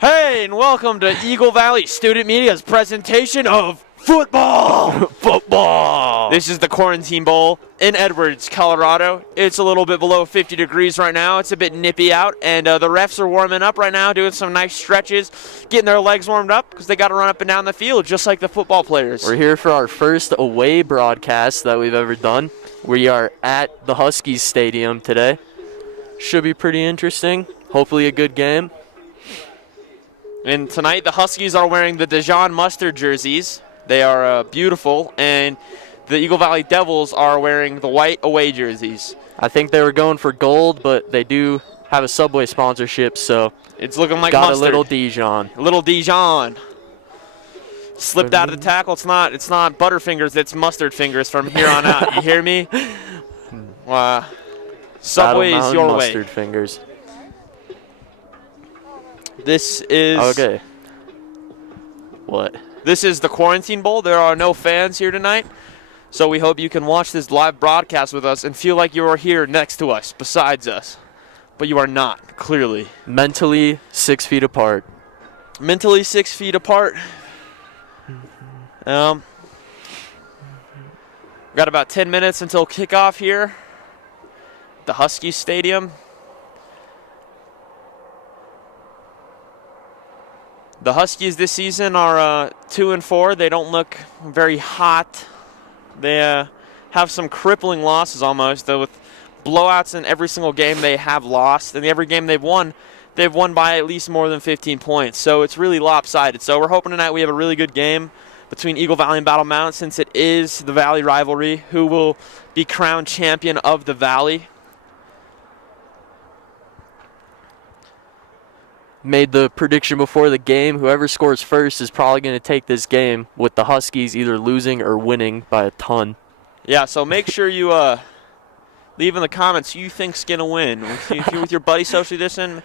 Hey, and welcome to Eagle Valley Student Media's presentation of football. Football. This is the Quarantine Bowl in Edwards, Colorado. It's a little bit below 50 degrees right now. It's a bit nippy out, and the refs are warming up right now, doing some nice stretches, getting their legs warmed up because they got to run up and down the field just like the football players. We're here for our first away broadcast that we've ever done. We are at the Huskies Stadium today. Should be pretty interesting. Hopefully a good game. And tonight the Huskies are wearing the Dijon Mustard jerseys. They are beautiful, and the Eagle Valley Devils are wearing the white away jerseys. I think they were going for gold, but they do have a Subway sponsorship, so it's looking like got mustard. A little Dijon. A little Dijon. Slipped out of the tackle. It's not Butterfingers. It's Mustard Fingers from here on out. You hear me? Subway is your way. Mustard Fingers. This is okay. What? This is the Quarantine Bowl. There are no fans here tonight, so we hope you can watch this live broadcast with us and feel like you are here next to us, besides us. But you are not, clearly. Mentally 6 feet apart. Mentally 6 feet apart. Got about 10 minutes until kickoff here. The Huskies Stadium. The Huskies this season are 2-4. They don't look very hot. They have some crippling losses almost, though, with blowouts in every single game they have lost. And every game they've won by at least more than 15 points. So it's really lopsided. So we're hoping tonight we have a really good game between Eagle Valley and Battle Mountain, since it is the Valley rivalry. Who will be crowned champion of the Valley? Made the prediction before the game. Whoever scores first is probably going to take this game, with the Huskies either losing or winning by a ton. Yeah, so make sure you leave in the comments who you think's going to win. If you're with your buddy socially distant,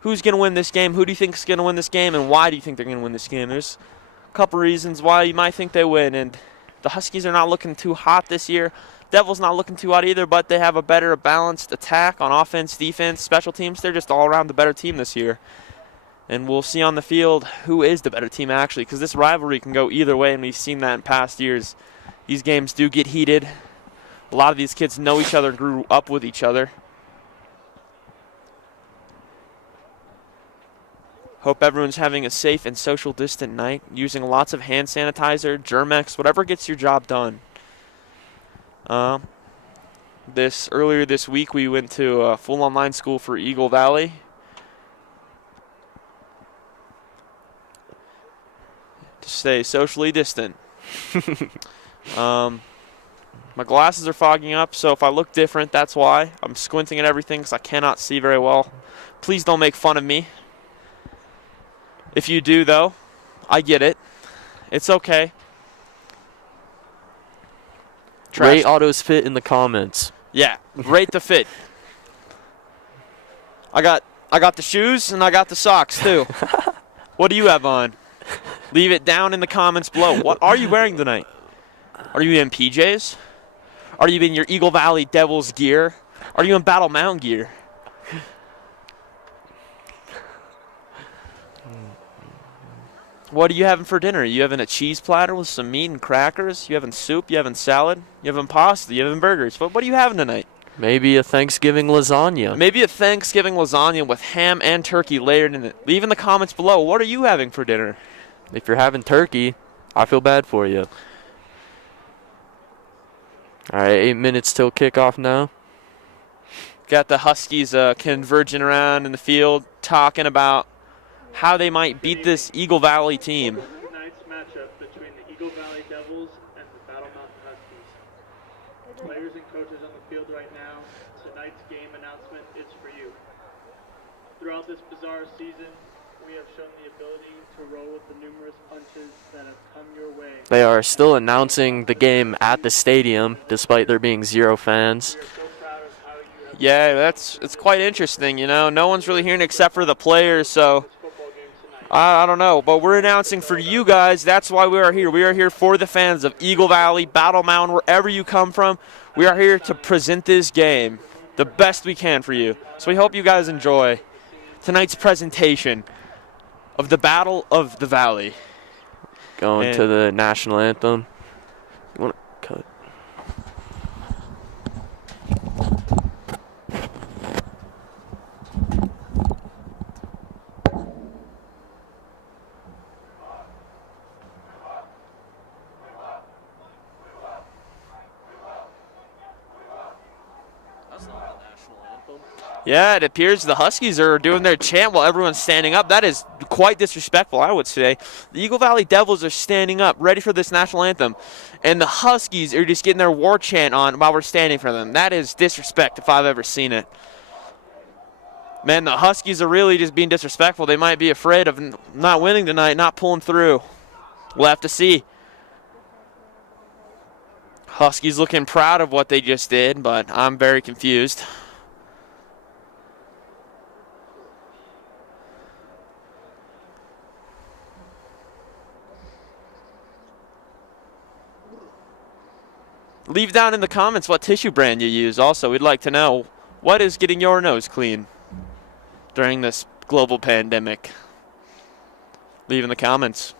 who's going to win this game? Who do you think's going to win this game, and why do you think they're going to win this game? There's a couple reasons why you might think they win, and the Huskies are not looking too hot this year. Devils not looking too hot either, but they have a better balanced attack on offense, defense, special teams. They're just all around the better team this year. And we'll see on the field who is the better team actually, because this rivalry can go either way, and we've seen that in past years. These games do get heated. A lot of these kids know each other and grew up with each other. Hope everyone's having a safe and social distant night, using lots of hand sanitizer, Germ-X, whatever gets your job done. Earlier this week, we went to a full online school for Eagle Valley. To stay socially distant. My glasses are fogging up, so if I look different, that's why. I'm squinting at everything because I cannot see very well. Please don't make fun of me. If you do, though, I get it. It's okay. Rate Otto's fit in the comments. Yeah, rate the fit. I got the shoes and I got the socks too. What do you have on? Leave it down in the comments below. What are you wearing tonight? Are you in PJs? Are you in your Eagle Valley Devils gear? Are you in Battle Mountain gear? What are you having for dinner? Are you having a cheese platter with some meat and crackers? You having soup? You having salad? You having pasta? You having burgers? What are you having tonight? Maybe a Thanksgiving lasagna. Maybe a Thanksgiving lasagna with ham and turkey layered in it. Leave in the comments below. What are you having for dinner? If you're having turkey, I feel bad for you. All right, 8 minutes till kickoff now. Got the Huskies converging around in the field, talking about how they might beat this Eagle Valley team. Tonight's matchup between the Eagle Valley Devils and the Battle Mountain Huskies. Players and coaches on the field right now. Tonight's game announcement is for you. Throughout this bizarre season, we have shown the ability to roll with the numerous punches that have come your way. They are still announcing the game at the stadium, despite there being 0 fans. We're so proud of how you have Yeah, it's quite interesting, you know. No one's really hearing except for the players, so I don't know. But we're announcing for you guys. That's why we are here. We are here for the fans of Eagle Valley, Battle Mountain, wherever you come from. We are here to present this game the best we can for you. So we hope you guys enjoy tonight's presentation of the Battle of the Valley. Going to the national anthem. You want to cut? Yeah, it appears the Huskies are doing their chant while everyone's standing up. That is quite disrespectful, I would say. The Eagle Valley Devils are standing up, ready for this national anthem. And the Huskies are just getting their war chant on while we're standing for them. That is disrespect if I've ever seen it. Man, the Huskies are really just being disrespectful. They might be afraid of not winning tonight, not pulling through. We'll have to see. Huskies looking proud of what they just did, but I'm very confused. Leave down in the comments what tissue brand you use. Also, we'd like to know what is getting your nose clean during this global pandemic. Leave in the comments.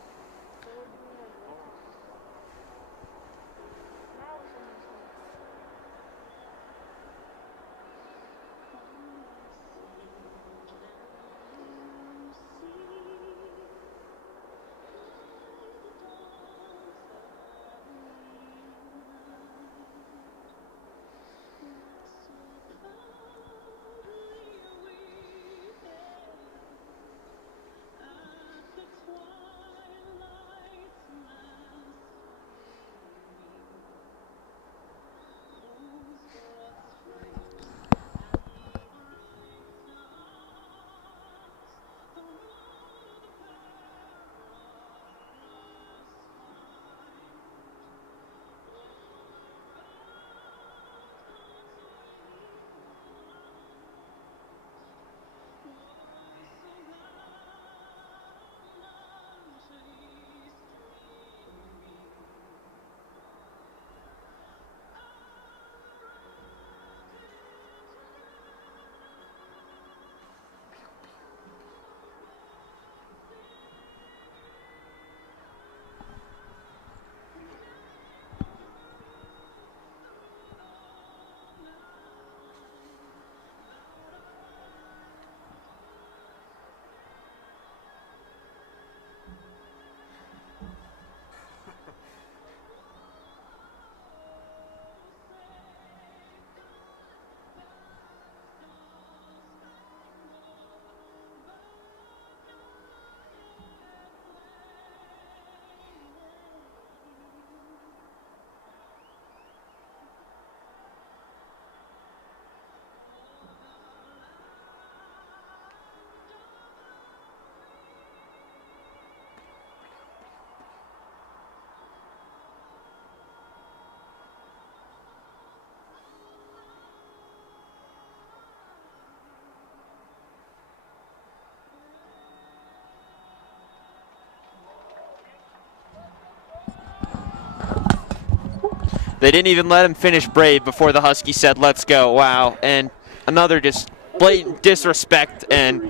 They didn't even let him finish Brave before the Huskies said, let's go. Wow. And another just blatant disrespect. And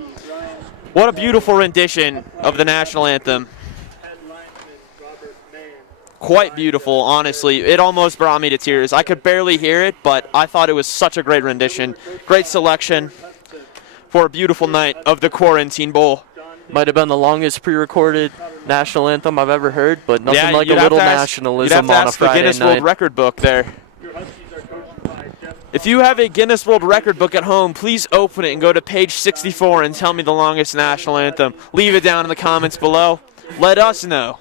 what a beautiful rendition of the national anthem. Quite beautiful, honestly. It almost brought me to tears. I could barely hear it, but I thought it was such a great rendition. Great selection for a beautiful night of the Quarantine Bowl. Might have been the longest pre-recorded national anthem I've ever heard, but nothing like a little nationalism on a Friday night. You'd have to ask the Guinness World Record book there. If you have a Guinness World Record book at home, please open it and go to page 64 and tell me the longest national anthem. Leave it down in the comments below. Let us know.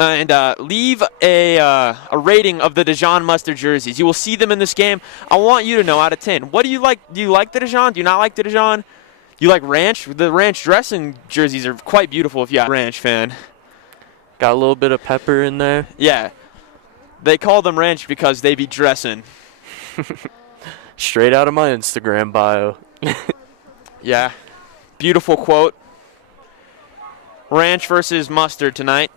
And leave a rating of the Dijon mustard jerseys. You will see them in this game. I want you to know out of 10. What do you like? Do you like the Dijon? Do you not like the Dijon? Do you like ranch? The ranch dressing jerseys are quite beautiful if you're a ranch fan. Got a little bit of pepper in there. Yeah. They call them ranch because they be dressing. Straight out of my Instagram bio. Yeah. Beautiful quote. Ranch versus mustard tonight.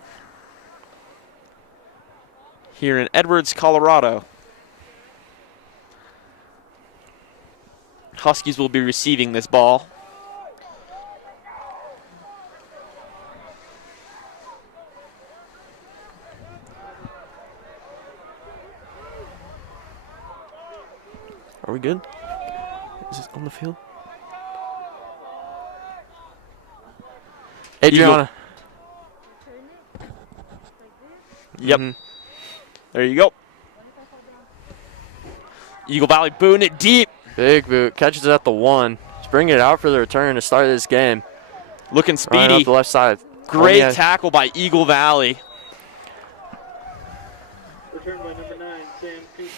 Here in Edwards, Colorado. Huskies will be receiving this ball. Are we good? Is it on the field? Adriana. Yep. There you go. Eagle Valley booting it deep. Big boot. Catches it at the 1. He's bringing it out for the return to start this game. Looking Running speedy. up the left side. Great tackle by Eagle Valley. Return by number 9, Sam Coops.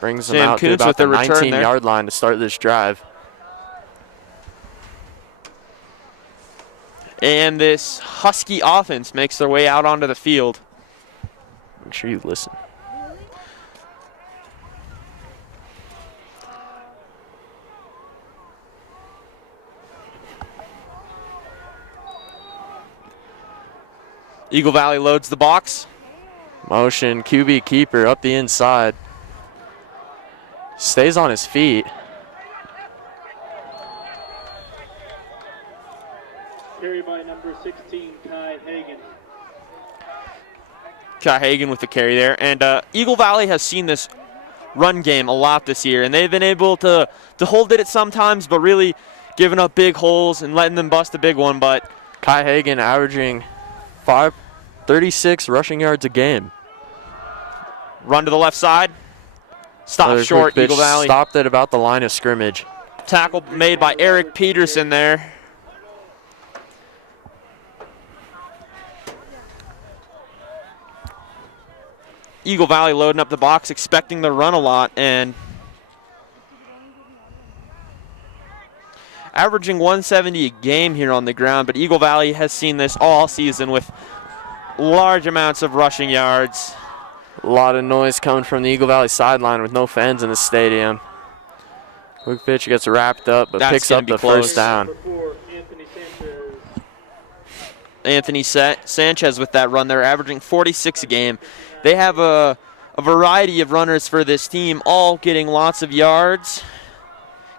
Brings them Sam out to Kuntz about with the the return 19-yard line to start this drive. And this Husky offense makes their way out onto the field. Make sure you listen. Eagle Valley loads the box. Motion, QB keeper up the inside. Stays on his feet. Carry by number 16, Kai Hagen. Kai Hagen with the carry there. And Eagle Valley has seen this run game a lot this year, and they've been able to hold it at sometimes, but really giving up big holes and letting them bust a big one. But Kai Hagen averaging 36 rushing yards a game. run to the left side. Stop Another short, quick Eagle pitch, Valley. Stopped at about the line of scrimmage. Tackle made by Eric Peterson there. Eagle Valley loading up the box, expecting to run a lot, and averaging 170 a game here on the ground, but Eagle Valley has seen this all season with large amounts of rushing yards. A lot of noise coming from the Eagle Valley sideline with no fans in the stadium. Quick pitch gets wrapped up, but That's picks gonna up be the close. first down. Number 4, Anthony Sanchez. Anthony Sanchez with that run. They're averaging 46 a game. They have a variety of runners for this team, all getting lots of yards,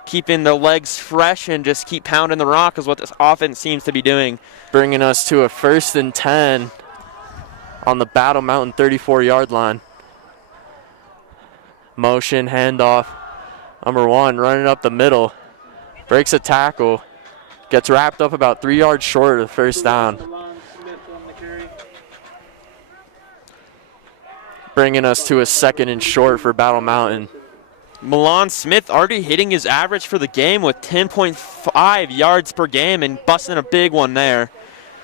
keeping their legs fresh, and just keep pounding the rock is what this offense seems to be doing. Bringing us to a 1st and 10 on the Battle Mountain 34-yard line. Motion, handoff. Number 1 running up the middle. Breaks a tackle. Gets wrapped up about 3 yards short of the first down. Milan Smith on the carry. Bringing us to a 2nd and short for Battle Mountain. Milan Smith already hitting his average for the game with 10.5 yards per game and busting a big one there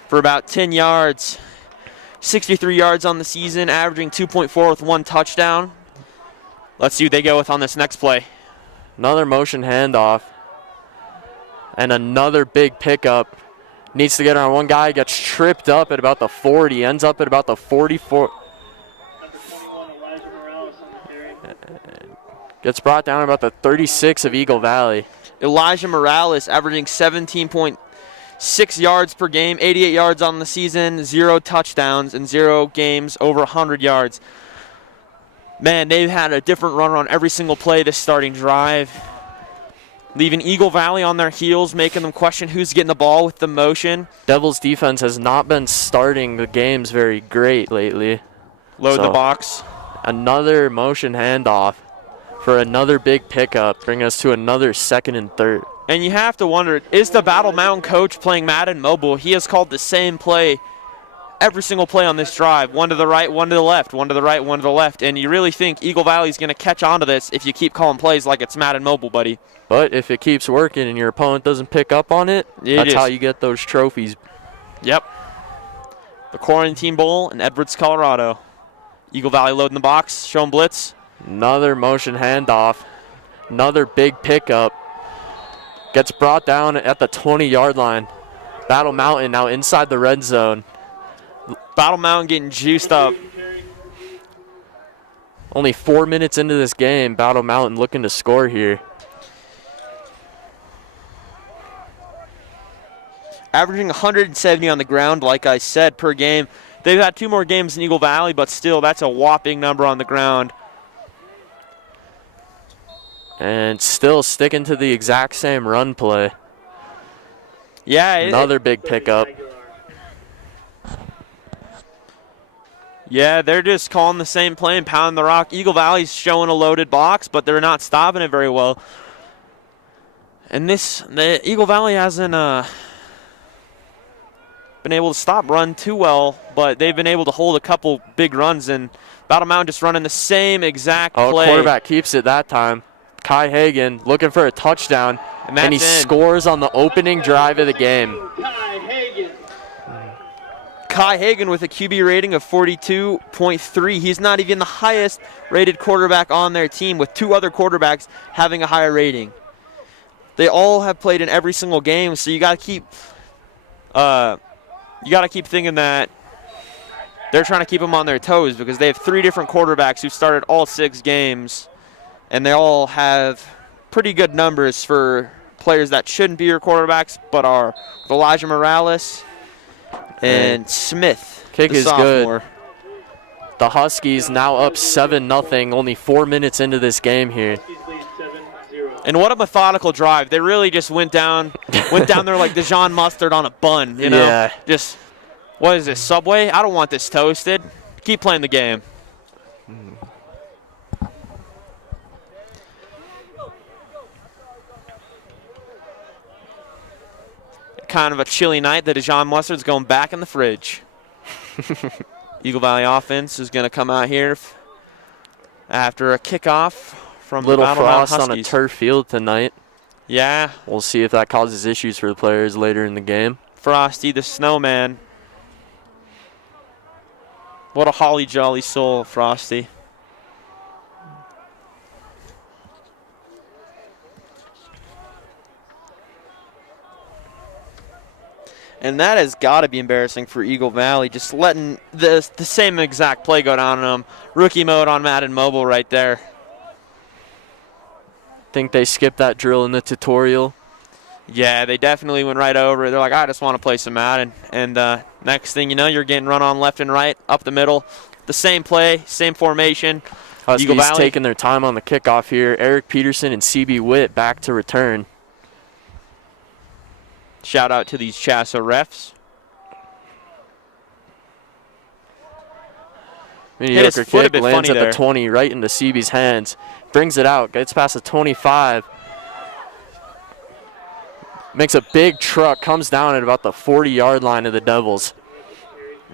for about 10 yards. 63 yards on the season, averaging 2.4 with 1 touchdown. Let's see what they go with on this next play. Another motion handoff. And another big pickup. Needs to get on one guy, gets tripped up at about the 40, ends up at about the 44. Number 21, Elijah Morales on the carry. Gets brought down about the 36 of Eagle Valley. Elijah Morales averaging 17.6 yards per game, 88 yards on the season, 0 touchdowns, and 0 games over 100 yards. Man, they've had a different runner on every single play this starting drive, leaving Eagle Valley on their heels, making them question who's getting the ball with the motion. Devils defense has not been starting the games very great lately. Load the So, box. Another motion handoff for another big pickup, bringing us to another 2nd and 3rd. And you have to wonder, is the Battle Mountain coach playing Madden Mobile? He has called the same play every single play on this drive. One to the right, one to the left, one to the right, one to the left. And you really think Eagle Valley's going to catch on to this if you keep calling plays like it's Madden Mobile, buddy. But if it keeps working and your opponent doesn't pick up on it, that's how you get those trophies. Yep. The Quarantine Bowl in Edwards, Colorado. Eagle Valley loading the box, showing blitz. Another motion handoff. Another big pickup. Gets brought down at the 20-yard line. Battle Mountain now inside the red zone. Battle Mountain getting juiced up. Only 4 minutes into this game, Battle Mountain looking to score here. Averaging 170 on the ground, like I said, per game. They've had 2 more games in Eagle Valley, but still, that's a whopping number on the ground. And still sticking to the exact same run play. Yeah, Another big pickup. Yeah, they're just calling the same play and pounding the rock. Eagle Valley's showing a loaded box, but they're not stopping it very well. And the Eagle Valley hasn't been able to stop run too well, but they've been able to hold a couple big runs, and Battle Mountain just running the same exact play. Quarterback keeps it that time. Kai Hagan looking for a touchdown, and he scores on the opening drive of the game. Kai Hagan with a QB rating of 42.3. He's not even the highest rated quarterback on their team, with two other quarterbacks having a higher rating. They all have played in every single game, so you got to keep thinking that they're trying to keep them on their toes, because they have three different quarterbacks who started all 6 games, and they all have pretty good numbers for players that shouldn't be your quarterbacks but are. With Elijah Morales and Smith, kick the is sophomore. Good. The Huskies now up 7-0, only 4 minutes into this game here. And what a methodical drive. They really just went down there like Dijon mustard on a bun, you know? Yeah. Just, what is this, Subway? I don't want this toasted. Keep playing the game. Kind of a chilly night. The Dijon mustard's going back in the fridge. Eagle Valley offense is going to come out here after a kickoff from Little the Battle Mountain frost on a Huskies. turf field tonight. Yeah. We'll see if that causes issues for the players later in the game. Frosty the snowman. What a holly jolly soul, Frosty. And that has got to be embarrassing for Eagle Valley, just letting the same exact play go down on them. Rookie mode on Madden Mobile right there. Think they skipped that drill in the tutorial. Yeah, they definitely went right over it. They're like, I just want to play some Madden. And next thing you know, you're getting run on left and right, up the middle. The same play, same formation. Eagle Huskies Valley taking their time on the kickoff here. Eric Peterson and CB Witt back to return. Shout out to these Chasso refs. Mediocre foot a kick bit lands funny at there. the 20, right into CB's hands. Brings it out, gets past the 25. Makes a big truck, comes down at about the 40-yard line of the Devils.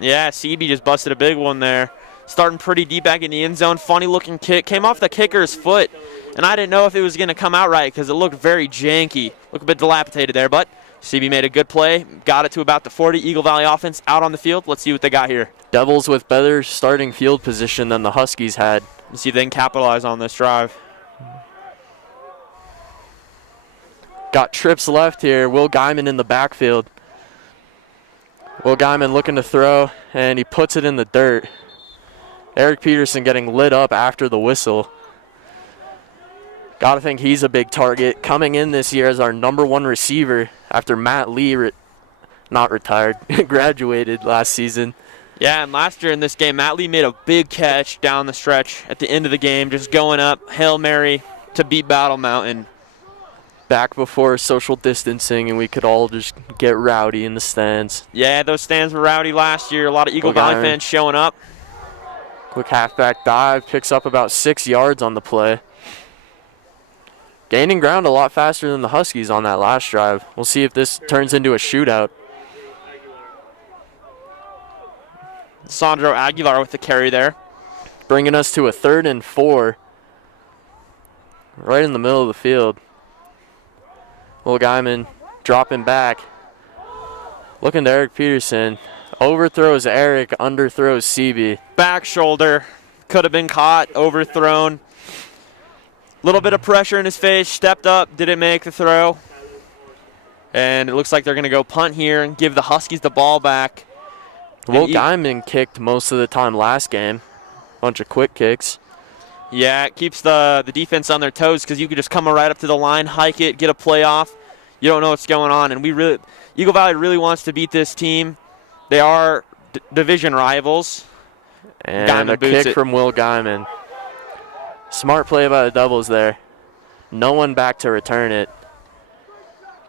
Yeah, CB just busted a big one there. Starting pretty deep back in the end zone. Funny looking kick. Came off the kicker's foot, and I didn't know if it was going to come out right because it looked very janky. Looked a bit dilapidated there, but CB made a good play. Got it to about the 40. Eagle Valley offense out on the field. Let's see what they got here. Devils with better starting field position than the Huskies had. Let's see if they can capitalize on this drive. Got trips left here. Will Guyman in the backfield. Will Guyman looking to throw, and he puts it in the dirt. Eric Peterson getting lit up after the whistle. Got to think he's a big target. Coming in this year as our #1 receiver after Matt Lee graduated last season. Yeah, and last year in this game, Matt Lee made a big catch down the stretch at the end of the game, just going up, Hail Mary to beat Battle Mountain. Back before social distancing, and we could all just get rowdy in the stands. Yeah, those stands were rowdy last year. A lot of Eagle Valley fans showing up. Quick halfback dive, picks up about 6 yards on the play. Gaining ground a lot faster than the Huskies on that last drive. We'll see if this turns into a shootout. Sandro Aguilar with the carry there. Bringing us to a 3rd and 4. Right in the middle of the field. Will Guyman dropping back. Looking to Eric Peterson. Overthrows Eric, underthrows CB. Back shoulder. Could have been caught, overthrown. Little bit of pressure in his face. Stepped up, didn't make the throw. And it looks like they're going to go punt here and give the Huskies the ball back. Will Guyman kicked most of the time last game. Bunch of quick kicks. Yeah, it keeps the defense on their toes because you could just come right up to the line, hike it, get a play off. You don't know what's going on. And Eagle Valley really wants to beat this team. They are division rivals. And a kick from Will Guyman. Smart play by the Devils there. No one back to return it.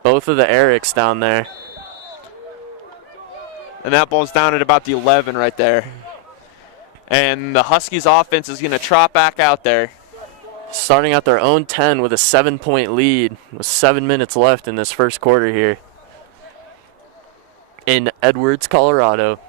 Both of the Erics down there. And that ball's down at about the 11 right there. And the Huskies offense is going to trot back out there. Starting at their own 10 with a 7-point lead with 7 minutes left in this first quarter here in Edwards, Colorado.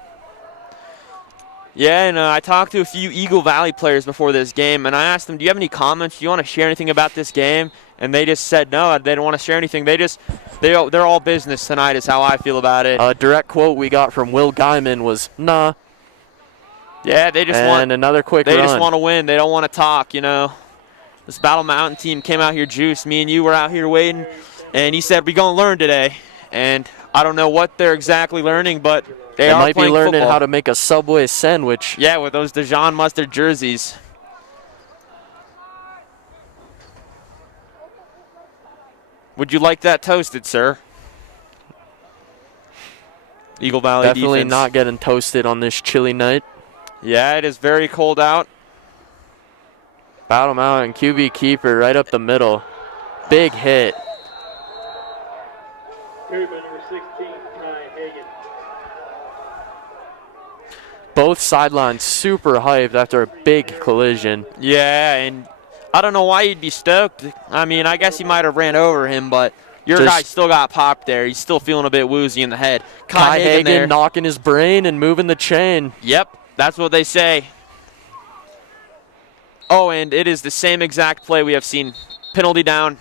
Yeah, and I talked to a few Eagle Valley players before this game, and I asked them, do you have any comments? Do you want to share anything about this game? And they just said no, they don't want to share anything. They're all business tonight is how I feel about it. A direct quote we got from Will Guyman was, nah. Yeah, they just and another quick run. They just want to win. They don't want to talk, you know. This Battle Mountain team came out here juiced. Me and you were out here waiting, and he said, we're going to learn today. And I don't know what they're exactly learning, but they are might be playing learning football. how to make a Subway sandwich. Yeah, with those Dijon mustard jerseys. Would you like that toasted, sir? Eagle Valley Definitely defense. not getting toasted on this chilly night. Yeah, it is very cold out. Battle Mountain QB keeper right up the middle. Big hit. Carried by number 16, Ty Hagan. Both sidelines super hyped after a big collision. Yeah, and I don't know why you'd be stoked. I mean, I guess he might have ran over him, but your guy still got popped there. He's still feeling a bit woozy in the head. Kai Hagan there. Hagan knocking his brain and moving the chain. Yep, that's what they say. Oh, and it is the same exact play we have seen. Penalty down.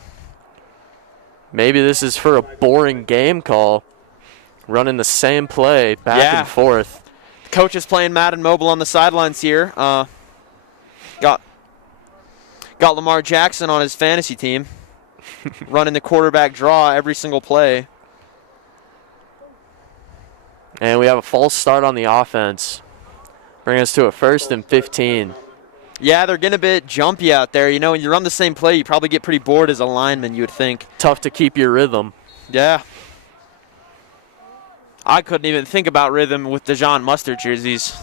Maybe this is for a boring game call. Running the same play back and forth. Coach is playing Madden Mobile on the sidelines here. Got Lamar Jackson on his fantasy team. Running the quarterback draw every single play. And we have a false start on the offense. Bring us to a 1st and 15. Yeah, they're getting a bit jumpy out there. You know, when you run the same play, you probably get pretty bored as a lineman, you would think. Tough to keep your rhythm. Yeah. I couldn't even think about rhythm with Dijon mustard jerseys.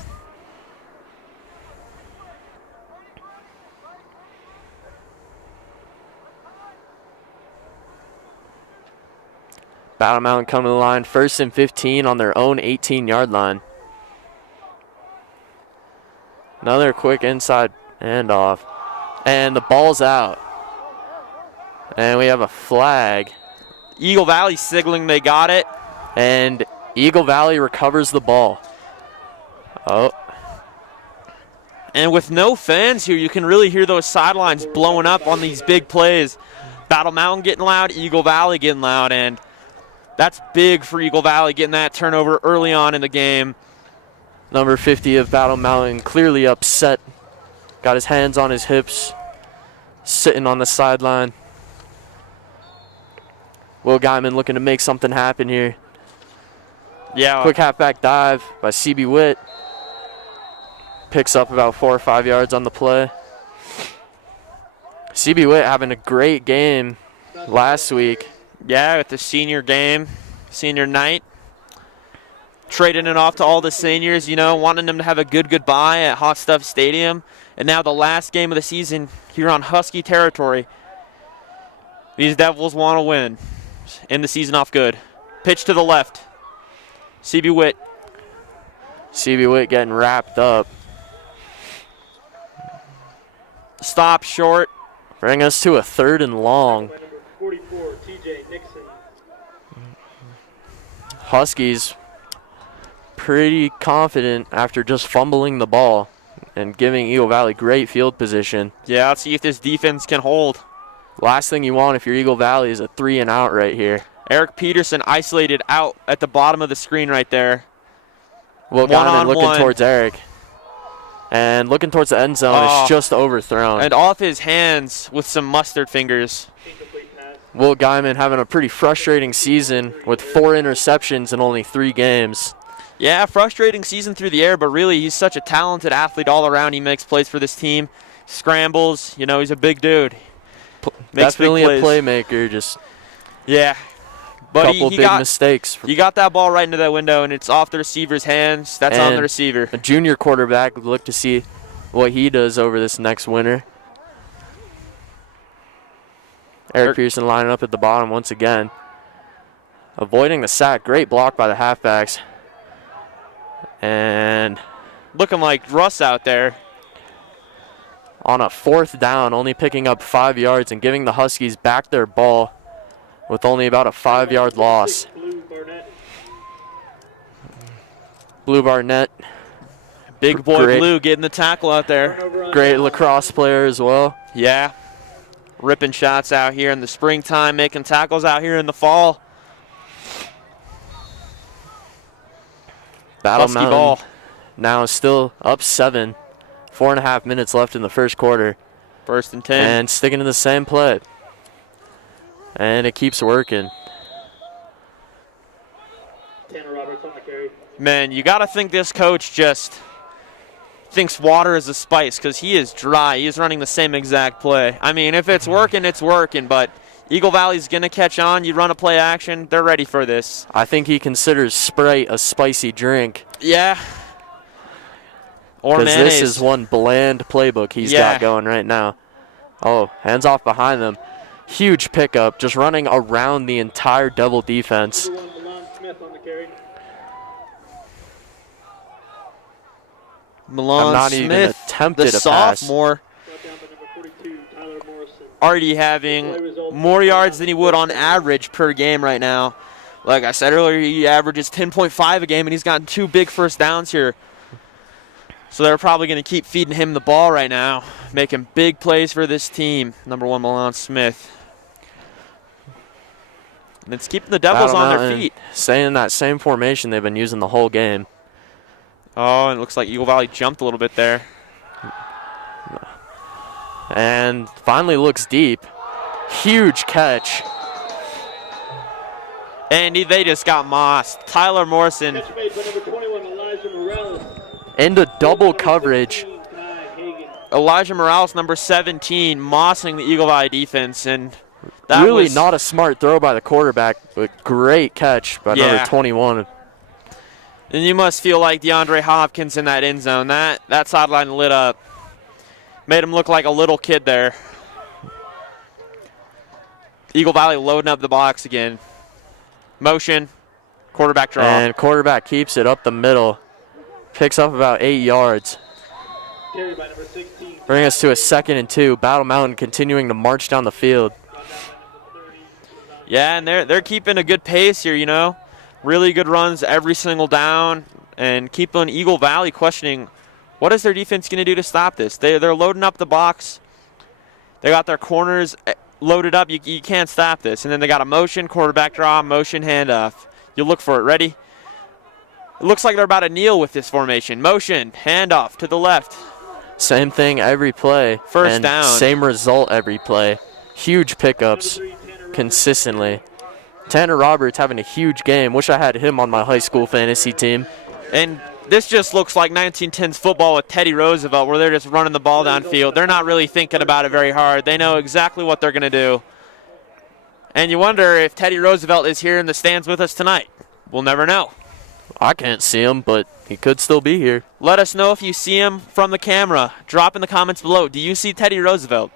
Battle Mountain coming to the line, 1st and 15 on their own 18-yard line. Another quick inside handoff. And the ball's out. And we have a flag. Eagle Valley signaling they got it. And Eagle Valley recovers the ball. Oh. And with no fans here, you can really hear those sidelines blowing up on these big plays. Battle Mountain getting loud, Eagle Valley getting loud, and that's big for Eagle Valley getting that turnover early on in the game. Number 50 of Battle Mountain clearly upset. Got his hands on his hips, sitting on the sideline. Will Guyman looking to make something happen here. Yeah. Quick halfback dive by CB Witt. Picks up about 4 or 5 yards on the play. CB Witt having a great game last week. Yeah, with the senior game, senior night. Trading it off to all the seniors, you know, wanting them to have a good goodbye at Hot Stuff Stadium. And now the last game of the season here on Husky territory. These Devils want to win. End the season off good. Pitch to the left. CB Witt. CB Witt getting wrapped up. Stop short. Bring us to a 3rd and long. 44, TJ Nixon. Huskies pretty confident after just fumbling the ball and giving Eagle Valley great field position. Yeah, let's see if this defense can hold. Last thing you want if you're Eagle Valley is a 3 and out right here. Eric Peterson isolated out at the bottom of the screen right there. Will Guyman looking towards Eric. And looking towards the end zone. It's just overthrown. And off his hands with some mustard fingers. Will Guyman having a pretty frustrating season with 4 interceptions in only 3 games. Yeah, frustrating season through the air, but really he's such a talented athlete all around. He makes plays for this team, scrambles. You know, he's a big dude. Definitely a playmaker. Just but couple big mistakes. You got that ball right into that window, and it's off the receiver's hands. That's on the receiver. A junior quarterback would look to see what he does over this next winter. Eric Peterson lining up at the bottom once again. Avoiding the sack. Great block by the halfbacks. And looking like Russ out there. On a 4th down, only picking up 5 yards and giving the Huskies back their ball with only about a 5-yard loss. Blue Barnett. Big boy Blue getting the tackle out there. Great lacrosse player as well. Yeah. Ripping shots out here in the springtime, making tackles out here in the fall. Battle Husky Mountain ball. now still up 7. 4.5 minutes left in the first quarter. 1st and 10. And sticking to the same play. And it keeps working. Tanner Roberts on the carry. Man, you got to think this coach just thinks water is a spice because he is dry. He is running the same exact play. I mean, if it's working, it's working. But Eagle Valley's going to catch on. You run a play action. They're ready for this. I think he considers Sprite a spicy drink. Yeah. Or because mayonnaise. This is one bland playbook he's got going right now. Oh, hands off behind them. Huge pickup, just running around the entire Devil defense. Malone Smith, even attempted the a pass. sophomore, already having more yards than he would on average per game right now. Like I said earlier, he averages 10.5 a game, and he's gotten 2 big first downs here. So they're probably going to keep feeding him the ball right now, making big plays for this team. Number 1, Malone Smith. And it's keeping the Devils Battle on Mountain their feet. Staying in that same formation they've been using the whole game. Oh, and it looks like Eagle Valley jumped a little bit there. And finally looks deep. Huge catch. And they just got mossed. Tyler Morrison. Catch made by number 21, Elijah Morales. Into double coverage. Elijah Morales, number 17, mossing the Eagle Valley defense. And that really was not a smart throw by the quarterback, but great catch by number 21. And you must feel like DeAndre Hopkins in that end zone. That sideline lit up. Made him look like a little kid there. Eagle Valley loading up the box again. Motion, quarterback draw. And quarterback keeps it up the middle. Picks up about 8 yards. Carry by number 16. Bring us to a 2nd and 2. Battle Mountain continuing to march down the field. Yeah, and they're keeping a good pace here, you know. Really good runs every single down, and keeping Eagle Valley questioning what is their defense going to do to stop this. They're loading up the box. They got their corners loaded up. You can't stop this. And then they got a motion, quarterback draw, motion, handoff. You look for it. Ready? It looks like they're about to kneel with this formation. Motion, handoff to the left. Same thing every play. First down. Same result every play. Huge pickups consistently. Tanner Roberts having a huge game. Wish I had him on my high school fantasy team. And this just looks like 1910s football with Teddy Roosevelt, where they're just running the ball downfield. They're not really thinking about it very hard. They know exactly what they're going to do. And you wonder if Teddy Roosevelt is here in the stands with us tonight. We'll never know. I can't see him, but he could still be here. Let us know if you see him from the camera. Drop in the comments below. Do you see Teddy Roosevelt?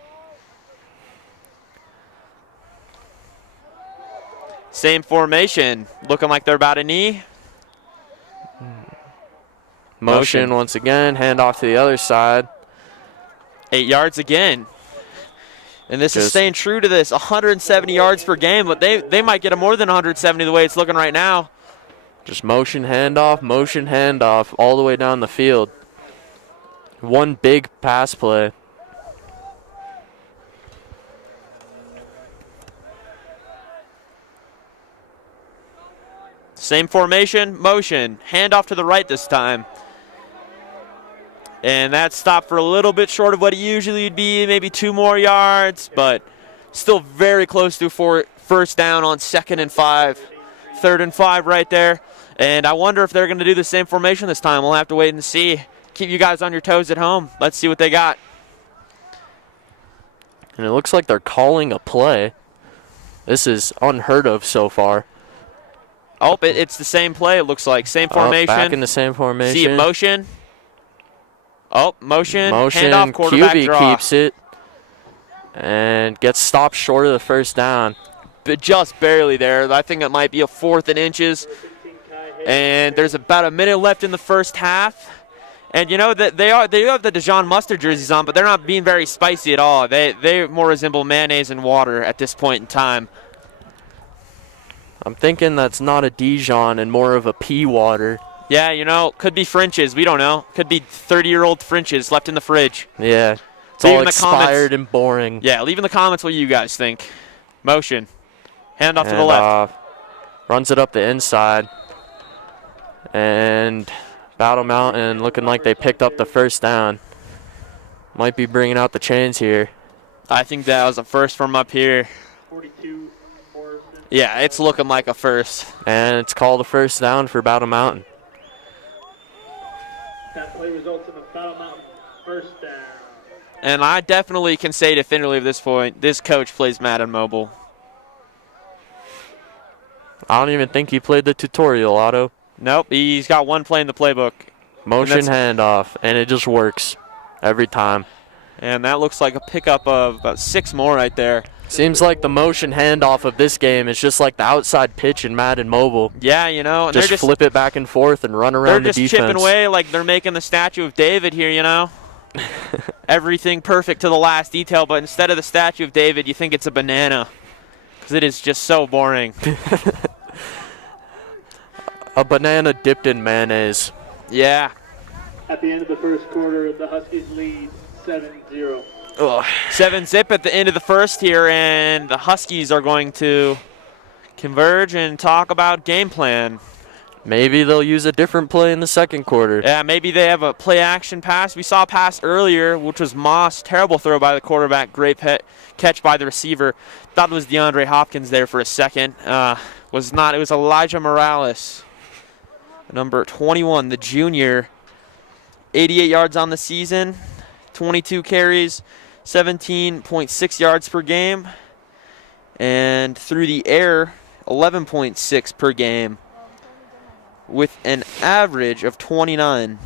Same formation. Looking like they're about to knee. Motion once again. Hand off to the other side. 8 yards again. And this is staying true to this. 170 yards per game, but they might get a more than 170 the way it's looking right now. Just motion handoff, all the way down the field. One big pass play. Same formation, motion. Handoff to the right this time. And that stopped for a little bit short of what it usually would be, maybe 2 more yards, but still very close to first down on 2nd and 5. 3rd and 5 right there. And I wonder if they're going to do the same formation this time. We'll have to wait and see. Keep you guys on your toes at home. Let's see what they got. And it looks like they're calling a play. This is unheard of so far. Oh, it's the same play, it looks like. Same formation. Back in the same formation. See it, motion. Oh, motion. Handoff, quarterback QB draw. keeps it. And gets stopped short of the first down. But just barely there. I think it might be a 4th and inches. And there's about a minute left in the first half. And you know that they do have the Dijon mustard jerseys on, but they're not being very spicy at all. They more resemble mayonnaise and water at this point in time. I'm thinking that's not a Dijon and more of a pea water. Yeah, you know, could be French's. We don't know. Could be 30-year-old French's left in the fridge. Yeah, it's Leave all in the expired and boring. Yeah, leave in the comments what you guys think. Motion. Hand off to the left. Runs it up the inside. And Battle Mountain looking like they picked up the first down. Might be bringing out the chains here. I think that was a first from up here. 42. Yeah, it's looking like a first. And it's called a first down for Battle Mountain. That play results in a Battle Mountain first down. And I definitely can say definitively at this point, this coach plays Madden Mobile. I don't even think he played the tutorial, Otto. Nope, he's got one play in the playbook. Motion handoff, and it just works every time. And that looks like a pickup of about 6 more right there. Seems like the motion handoff of this game is just like the outside pitch in Madden Mobile. Yeah, you know. And just flip it back and forth and run around the defense. They're just chipping away like they're making the statue of David here, you know. Everything perfect to the last detail, but instead of the statue of David, you think it's a banana. Because it is just so boring. A banana dipped in mayonnaise. Yeah. At the end of the first quarter, the Huskies lead 7-0. 7-zip at the end of the first here, and the Huskies are going to converge and talk about game plan. Maybe they'll use a different play in the second quarter. Yeah, maybe they have a play-action pass. We saw a pass earlier, which was Moss. Terrible throw by the quarterback. Great catch by the receiver. Thought it was DeAndre Hopkins there for a second. Was not. It was Elijah Morales, number 21, the junior. 88 yards on the season, 22 carries, 17.6 yards per game, and through the air, 11.6 per game, with an average of 29.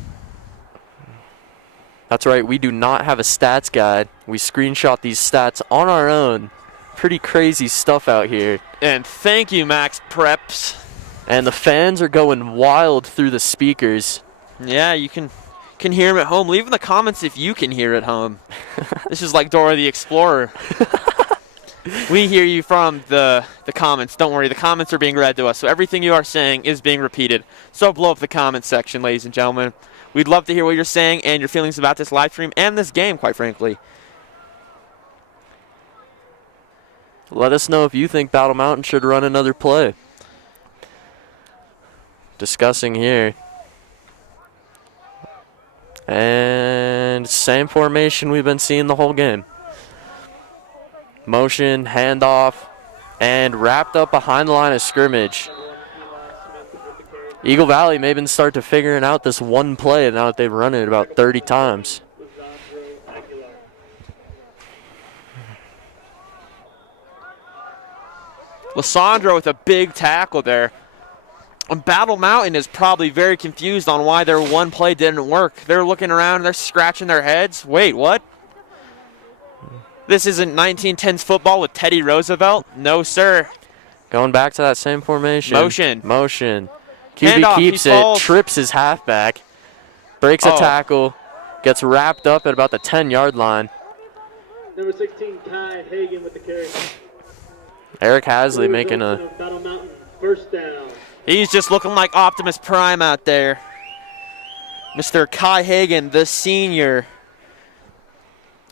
That's right, we do not have a stats guide. We screenshot these stats on our own. Pretty crazy stuff out here. And thank you, Max Preps. And the fans are going wild through the speakers. Yeah, you can hear them at home. Leave in the comments if you can hear at home. This is like Dora the Explorer. We hear you from the comments. Don't worry, the comments are being read to us, so everything you are saying is being repeated. So blow up the comment section, ladies and gentlemen. We'd love to hear what you're saying and your feelings about this live stream and this game, quite frankly. Let us know if you think Battle Mountain should run another play. Discussing here. And same formation we've been seeing the whole game. Motion, handoff, and wrapped up behind the line of scrimmage. Eagle Valley may even start to figuring out this one play now that they've run it about 30 times. Lysandro with a big tackle there. And Battle Mountain is probably very confused on why their one play didn't work. They're looking around and they're scratching their heads. Wait, what? This isn't 1910s football with Teddy Roosevelt? No, sir. Going back to that same formation. Motion. QB Handoff, keeps it, trips his halfback, breaks a tackle, gets wrapped up at about the 10-yard line. Number 16, Kai Hagan with the carry. Eric Hasley making a... Battle Mountain first down. He's just looking like Optimus Prime out there. Mr. Kai Hagan, the senior.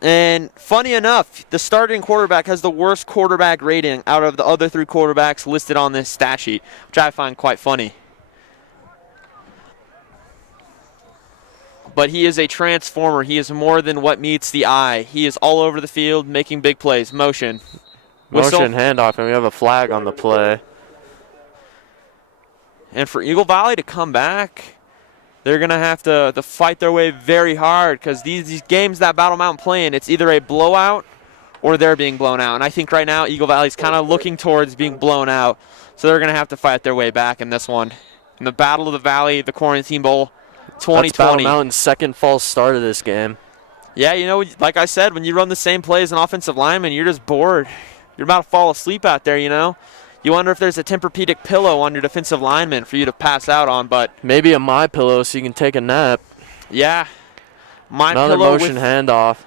And funny enough, the starting quarterback has the worst quarterback rating out of the other 3 quarterbacks listed on this stat sheet, which I find quite funny. But he is a transformer. He is more than what meets the eye. He is all over the field making big plays. Motion. Whistle. Motion handoff, and we have a flag on the play. And for Eagle Valley to come back, they're going to have to fight their way very hard because these games that Battle Mountain playing, it's either a blowout or they're being blown out. And I think right now Eagle Valley's kind of looking towards being blown out. So they're going to have to fight their way back in this one. In the Battle of the Valley, the Quarantine Bowl 2020. That's Battle Mountain's second false start of this game. Yeah, you know, like I said, when you run the same play as an offensive lineman, you're just bored. You're about to fall asleep out there, you know. You wonder if there's a Tempur-Pedic pillow on your defensive lineman for you to pass out on, but Maybe a My Pillow so you can take a nap. yeah. My Another pillow motion handoff.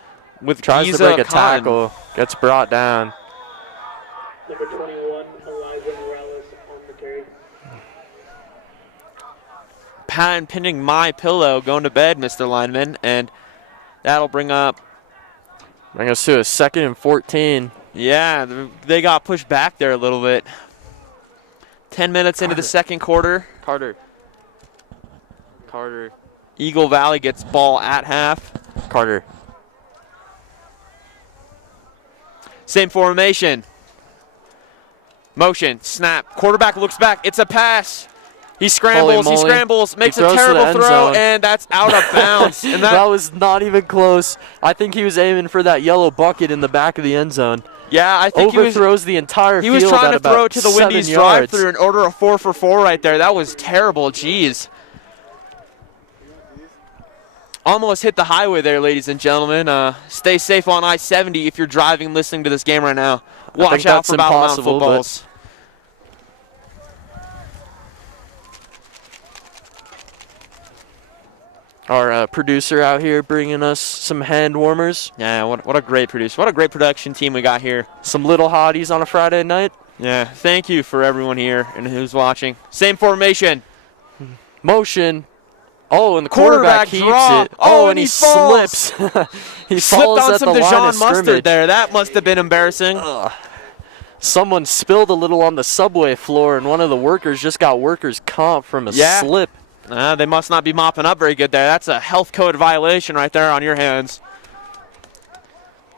with Tries to Giza break a Khan. tackle. Gets brought down. Number 21, Elijah Morales on the carry. Patent pinning My Pillow going to bed, Mr. Lineman, and that'll bring us to a 2nd and 14. Yeah, they got pushed back there a little bit. 10 minutes into the second quarter. Carter. Eagle Valley gets ball at half. Carter. Same formation. Motion, snap. Quarterback looks back. It's a pass. He scrambles, makes a throws to the terrible end throw, zone. and that's out of bounds. And that was not even close. I think he was aiming for that yellow bucket in the back of the end zone. yeah, I think Overthrows the entire he field was trying at to about throw it to the 7 Wendy's yards. drive-thru and order a 4 for 4 right there. That was terrible. Jeez. Almost hit the highway there, ladies and gentlemen. Stay safe on I-70 if you're driving, listening to this game right now. Watch out that's for Battle Mountain impossible, but- footballs. Our producer out here bringing us some hand warmers. Yeah, what a great producer. What a great production team we got here. Some little hotties on a Friday night. Yeah, thank you for everyone here and who's watching. Same formation. Motion. Oh, and the quarterback keeps draw. it. Oh, and he he falls. slips. he Slipped falls on at some the line Dijon of mustard scrimmage. there. That must have been embarrassing. Someone spilled a little on the subway floor, and one of the workers just got workers' comp from a Yeah. slip. They must not be mopping up very good there. That's a health code violation right there on your hands.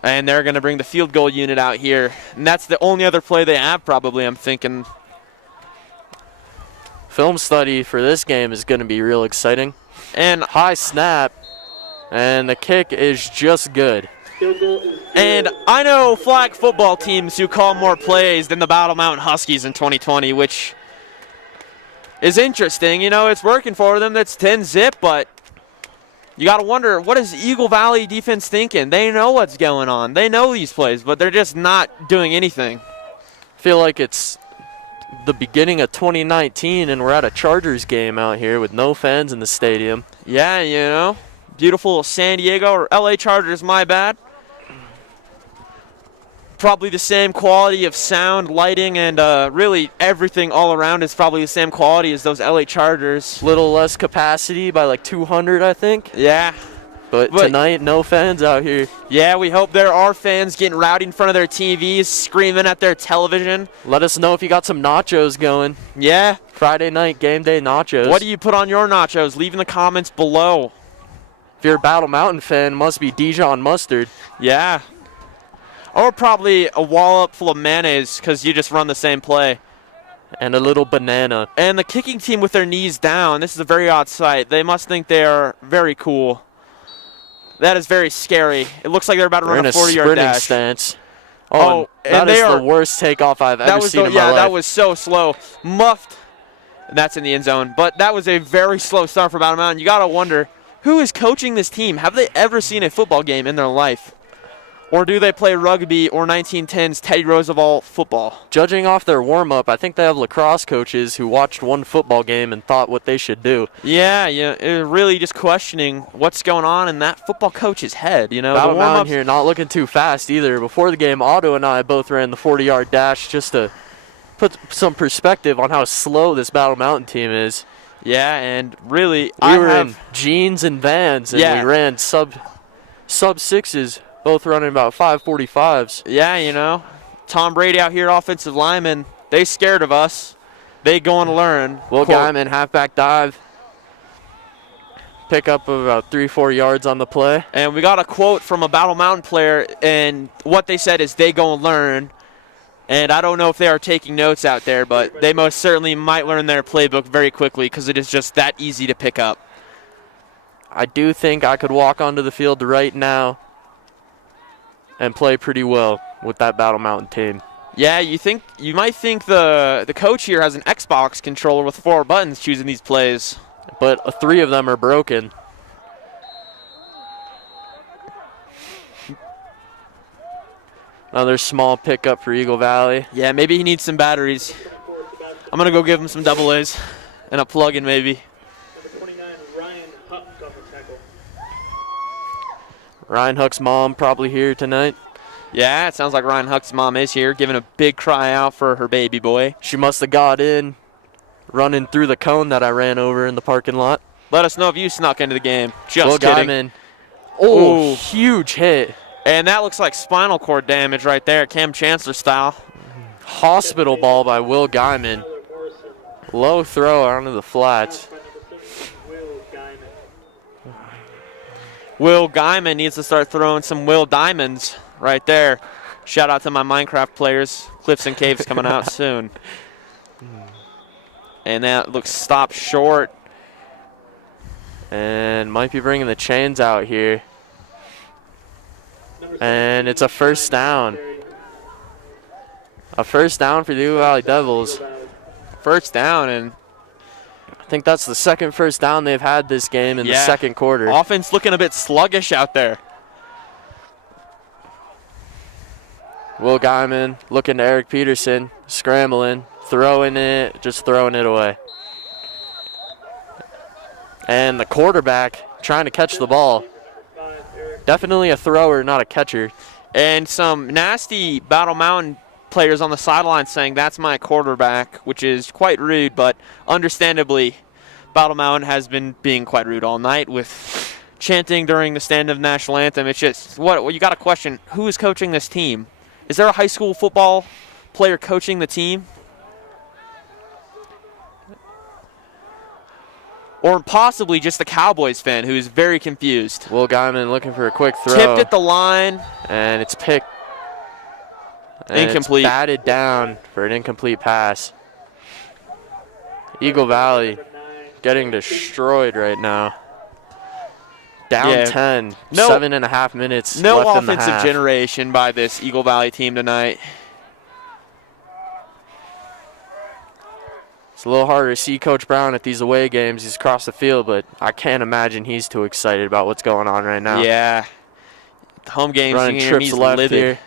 And they're going to bring the field goal unit out here. And that's the only other play they have probably, I'm thinking. Film study for this game is going to be real exciting. And High snap, and the kick is just good. Field goal is And I know flag football teams who call more plays than the Battle Mountain Huskies in 2020, which is interesting. You know, it's working for them. That's 10-zip, but you got to wonder, what is Eagle Valley defense thinking? They know what's going on. They know these plays, but they're just not doing anything. Feel like it's the beginning of 2019, and we're at a Chargers game out here with no fans in the stadium. Yeah, you know, beautiful San Diego or LA Chargers, my bad. Probably the same quality of sound, lighting, and really everything all around is probably the same quality as those LA Chargers. Little less capacity by like 200, I think. Yeah. But tonight, no fans out here. Yeah, we hope there are fans getting rowdy in front of their TVs, screaming at their television. Let us know if you got some nachos going. Yeah. Friday night game day nachos. What do you put on your nachos? Leave in the comments below. If you're a Battle Mountain fan, must be Dijon mustard. Yeah. Or probably a wallop full of mayonnaise because you just run the same play. And a little banana. And the kicking team with their knees down, this is a very odd sight. They must think they are very cool. That is very scary. It looks like they're about to run a 40-yard sprinting dash. Stance. Oh, and that is the worst takeoff I've ever seen in my life. That was so slow. Muffed. And that's in the end zone. But that was a very slow start for Battle Mountain. You got to wonder, who is coaching this team? Have they ever seen a football game in their life? Or do they play rugby or 1910s Teddy Roosevelt football? Judging off their warm-up, I think they have lacrosse coaches who watched one football game and thought what they should do. Yeah, really just questioning what's going on in that football coach's head. You know, Battle Mountain here not looking too fast either. Before the game, Otto and I both ran the 40-yard dash just to put some perspective on how slow this Battle Mountain team is. Yeah, and really, we were in jeans and Vans, and we ran sub sixes. Both running about 5:45s. Yeah, you know, Tom Brady out here, offensive lineman, they scared of us. They going to learn. Will Guyman, halfback dive. Pick up about 3-4 yards on the play. And we got a quote from a Battle Mountain player, and what they said is they go and learn. And I don't know if they are taking notes out there, but they most certainly might learn their playbook very quickly because it is just that easy to pick up. I do think I could walk onto the field right now and play pretty well with that Battle Mountain team. Yeah, you might think the coach here has an Xbox controller with 4 buttons choosing these plays. But 3 of them are broken. Another small pickup for Eagle Valley. Yeah, maybe he needs some batteries. I'm going to go give him some double A's and a plug-in maybe. Number 29, Ryan Huck on the tackle. Ryan Huck's mom probably here tonight. Yeah, it sounds like Ryan Huck's mom is here, giving a big cry out for her baby boy. She must have got in, running through the cone that I ran over in the parking lot. Let us know if you snuck into the game. Just Will kidding. Guyman. Oh, Ooh. huge hit. And that looks like spinal cord damage right there, Cam Chancellor style. Hospital ball by Will Guyman. Tyler Morrison. Low throw onto the flats. By number 6, Will Guyman. Will Guyman needs to start throwing some Will Diamonds right there. Shout out to my Minecraft players. Cliffs and Caves coming out soon. And that looks stopped short. And might be bringing the chains out here. Number And it's a 17, first down. A first down for the Eagle Valley Devils. Eagle Valley. First down, and I think that's the second first down they've had this game in the Yeah. second quarter. offense looking a bit sluggish out there. Will Guyman looking to Eric Peterson, scrambling, throwing it, just throwing it away. And the quarterback trying to catch the ball. 5, Eric. Definitely a thrower, not a catcher. And some nasty Battle Mountain players on the sideline saying that's my quarterback, which is quite rude, but understandably, Battle Mountain has been being quite rude all night with chanting during the stand of national anthem. It's just, what you got to question, who is coaching this team? Is there a high school football player coaching the team? Or possibly just a Cowboys fan who is very confused. Will Guyman looking for a quick throw. Tipped at the line. And it's picked. And Incomplete. It's batted down for an incomplete pass. Eagle Valley Number 9, getting destroyed right now. Down Yeah. 10. No- 7.5 minutes No left in the offensive half. generation by this Eagle Valley team tonight. It's a little harder to see Coach Brown at these away games. He's across the field, but I can't imagine he's too excited about what's going on right now. Yeah. The home games, Running you can hear trips me left livid. here.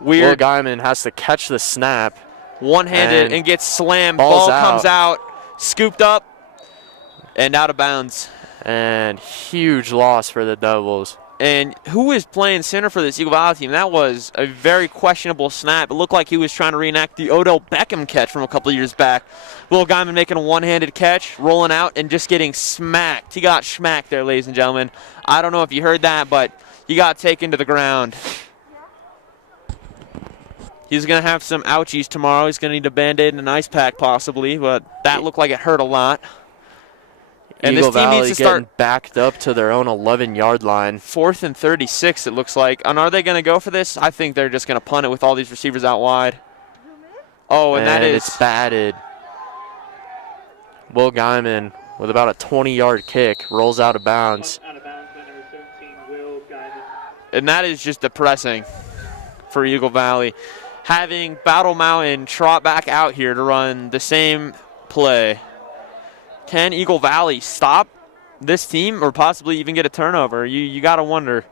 Will Weird. Guyman has to catch the snap. One-handed and and gets slammed. ball's Ball comes out. out, scooped up, and out of bounds. And huge loss for the Devils. And who is playing center for this Eagle Valley team? That was a very questionable snap. It looked like he was trying to reenact the Odell Beckham catch from a couple of years back. Will Guyman making a one-handed catch, rolling out, and just getting smacked. He got smacked there, ladies and gentlemen. I don't know if you heard that, but he got taken to the ground. He's going to have some ouchies tomorrow. He's going to need a Band-Aid and an ice pack possibly, but that looked like it hurt a lot. And Eagle this team Valley needs to getting start backed up to their own 11-yard line. 4th and 36, it looks like. And are they going to go for this? I think they're just going to punt it with all these receivers out wide. Oh, and that is it's batted. Will Guyman with about a 20-yard kick rolls out of bounds. Out of bounds by number 17, Will Guyman. and that is just depressing for Eagle Valley. Having Battle Mountain trot back out here to run the same play. Can Eagle Valley stop this team or possibly even get a turnover? You got to wonder,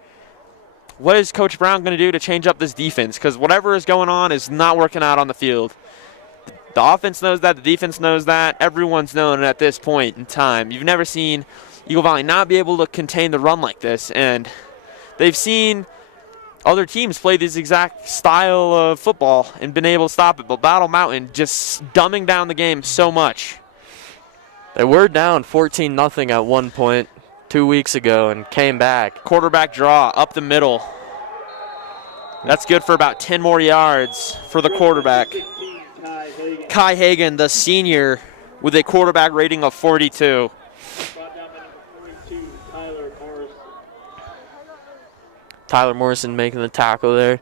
what is Coach Brown going to do to change up this defense? Because whatever is going on is not working out on the field. The offense knows that. The defense knows that. Everyone's known it at this point in time. You've never seen Eagle Valley not be able to contain the run like this. And they've seen other teams play this exact style of football and been able to stop it. But Battle Mountain just dumbing down the game so much. They were down 14-0 at one point 2 weeks ago and came back. Quarterback draw up the middle. That's good for about 10 more yards for the quarterback. 16, Kai Hagan. Kai Hagan, the senior, with a quarterback rating of 42. Brought down by number 42, Tyler Morrison. Tyler Morrison making the tackle there.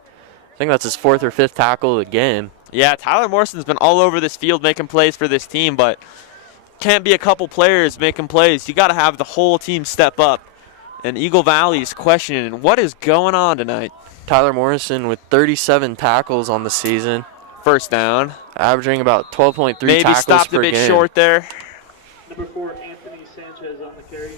I think that's his fourth or fifth tackle of the game. Yeah, Tyler Morrison's been all over this field making plays for this team, but can't be a couple players making plays. You got to have the whole team step up. And Eagle Valley is questioning what is going on tonight. Tyler Morrison with 37 tackles on the season, First down. averaging about 12.3 Maybe tackles stopped per a bit game. short there. Number 4, Anthony Sanchez on the carry.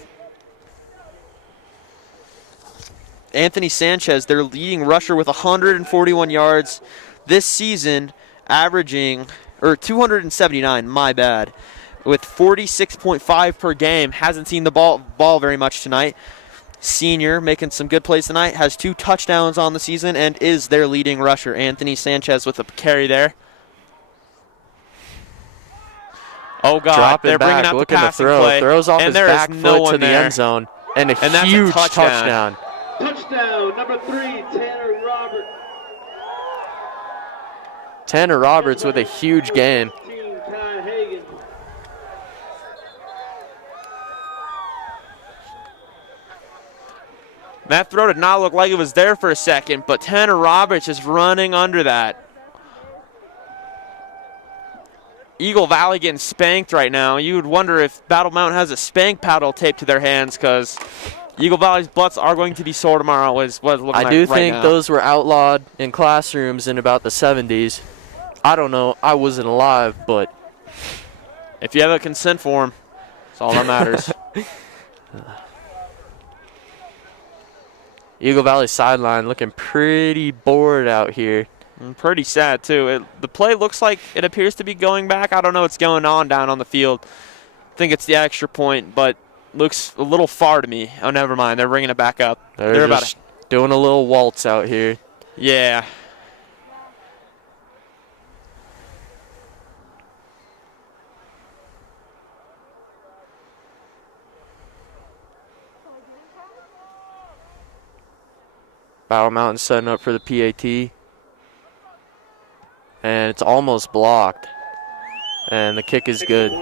Anthony Sanchez, their leading rusher with 141 yards this season, averaging, or 279, my bad, with 46.5 per game. Hasn't seen the ball very much tonight. Senior making some good plays tonight, has 2 touchdowns on the season, and is their leading rusher. Anthony Sanchez with a carry there. Oh, God, Dropping they're bringing back, out the looking to passing throw. play. Throws off and his there is back no foot one to the there. end zone. And And that's a huge touchdown. Touchdown, number 3, Tanner Roberts. Tanner Roberts with a huge game. Ty Hagan. That throw did not look like it was there for a second, but Tanner Roberts is running under that. Eagle Valley getting spanked right now. You would wonder if Battle Mountain has a spank paddle taped to their hands, because Eagle Valley's butts are going to be sore tomorrow. Is what it's looking I like do right think now. those were outlawed in classrooms in about the 70s. I don't know. I wasn't alive, but If you have a consent form, that's all that matters. Eagle Valley sideline looking pretty bored out here. And pretty sad, too. The play looks like it appears to be going back. I don't know what's going on down on the field. I think it's the extra point, but looks a little far to me. Oh, never mind. They're bringing it back up. They're just doing a little waltz out here. Yeah. Battle Mountain setting up for the PAT. And it's almost blocked. And the kick is good.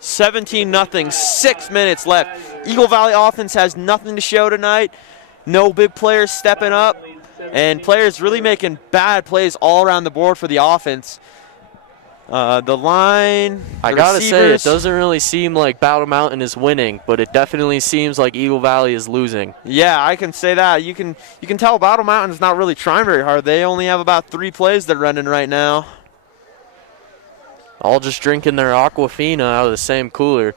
17-0, 6 minutes left. Eagle Valley offense has nothing to show tonight. No big players stepping up. And players really making bad plays all around the board for the offense. The line, I gotta say, it doesn't really seem like Battle Mountain is winning, but it definitely seems like Eagle Valley is losing. Yeah, I can say that. You can tell Battle Mountain's not really trying very hard. They only have about 3 plays they're running right now. All just drinking their Aquafina out of the same cooler.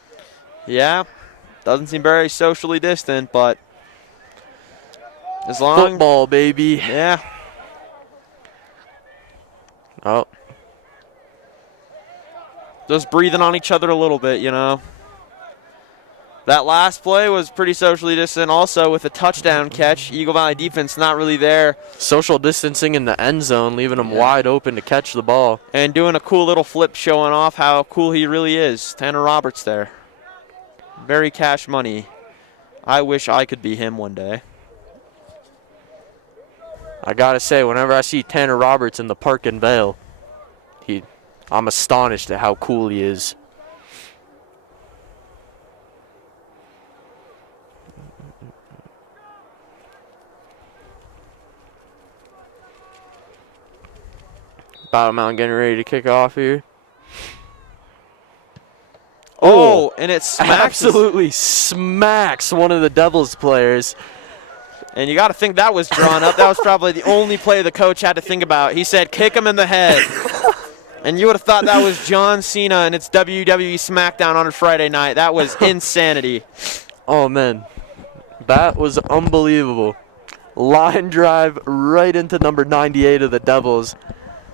Yeah, doesn't seem very socially distant, but as long Football, baby. Yeah. Oh. Just breathing on each other a little bit, you know. That last play was pretty socially distant also with a touchdown catch. Eagle Valley defense not really there. Social distancing in the end zone, leaving them wide open to catch the ball. And doing a cool little flip showing off how cool he really is. Tanner Roberts there. Very cash money. I wish I could be him one day. I gotta say, whenever I see Tanner Roberts in the park in Vail, I'm astonished at how cool he is. Battle Mountain getting ready to kick off here. Oh, and it smacks. Absolutely smacks one of the Devils players. And you got to think that was drawn up. That was probably the only play the coach had to think about. He said, kick him in the head. And you would have thought that was John Cena and it's WWE SmackDown on a Friday night. That was insanity. Oh, man. That was unbelievable. Line drive right into number 98 of the Devils.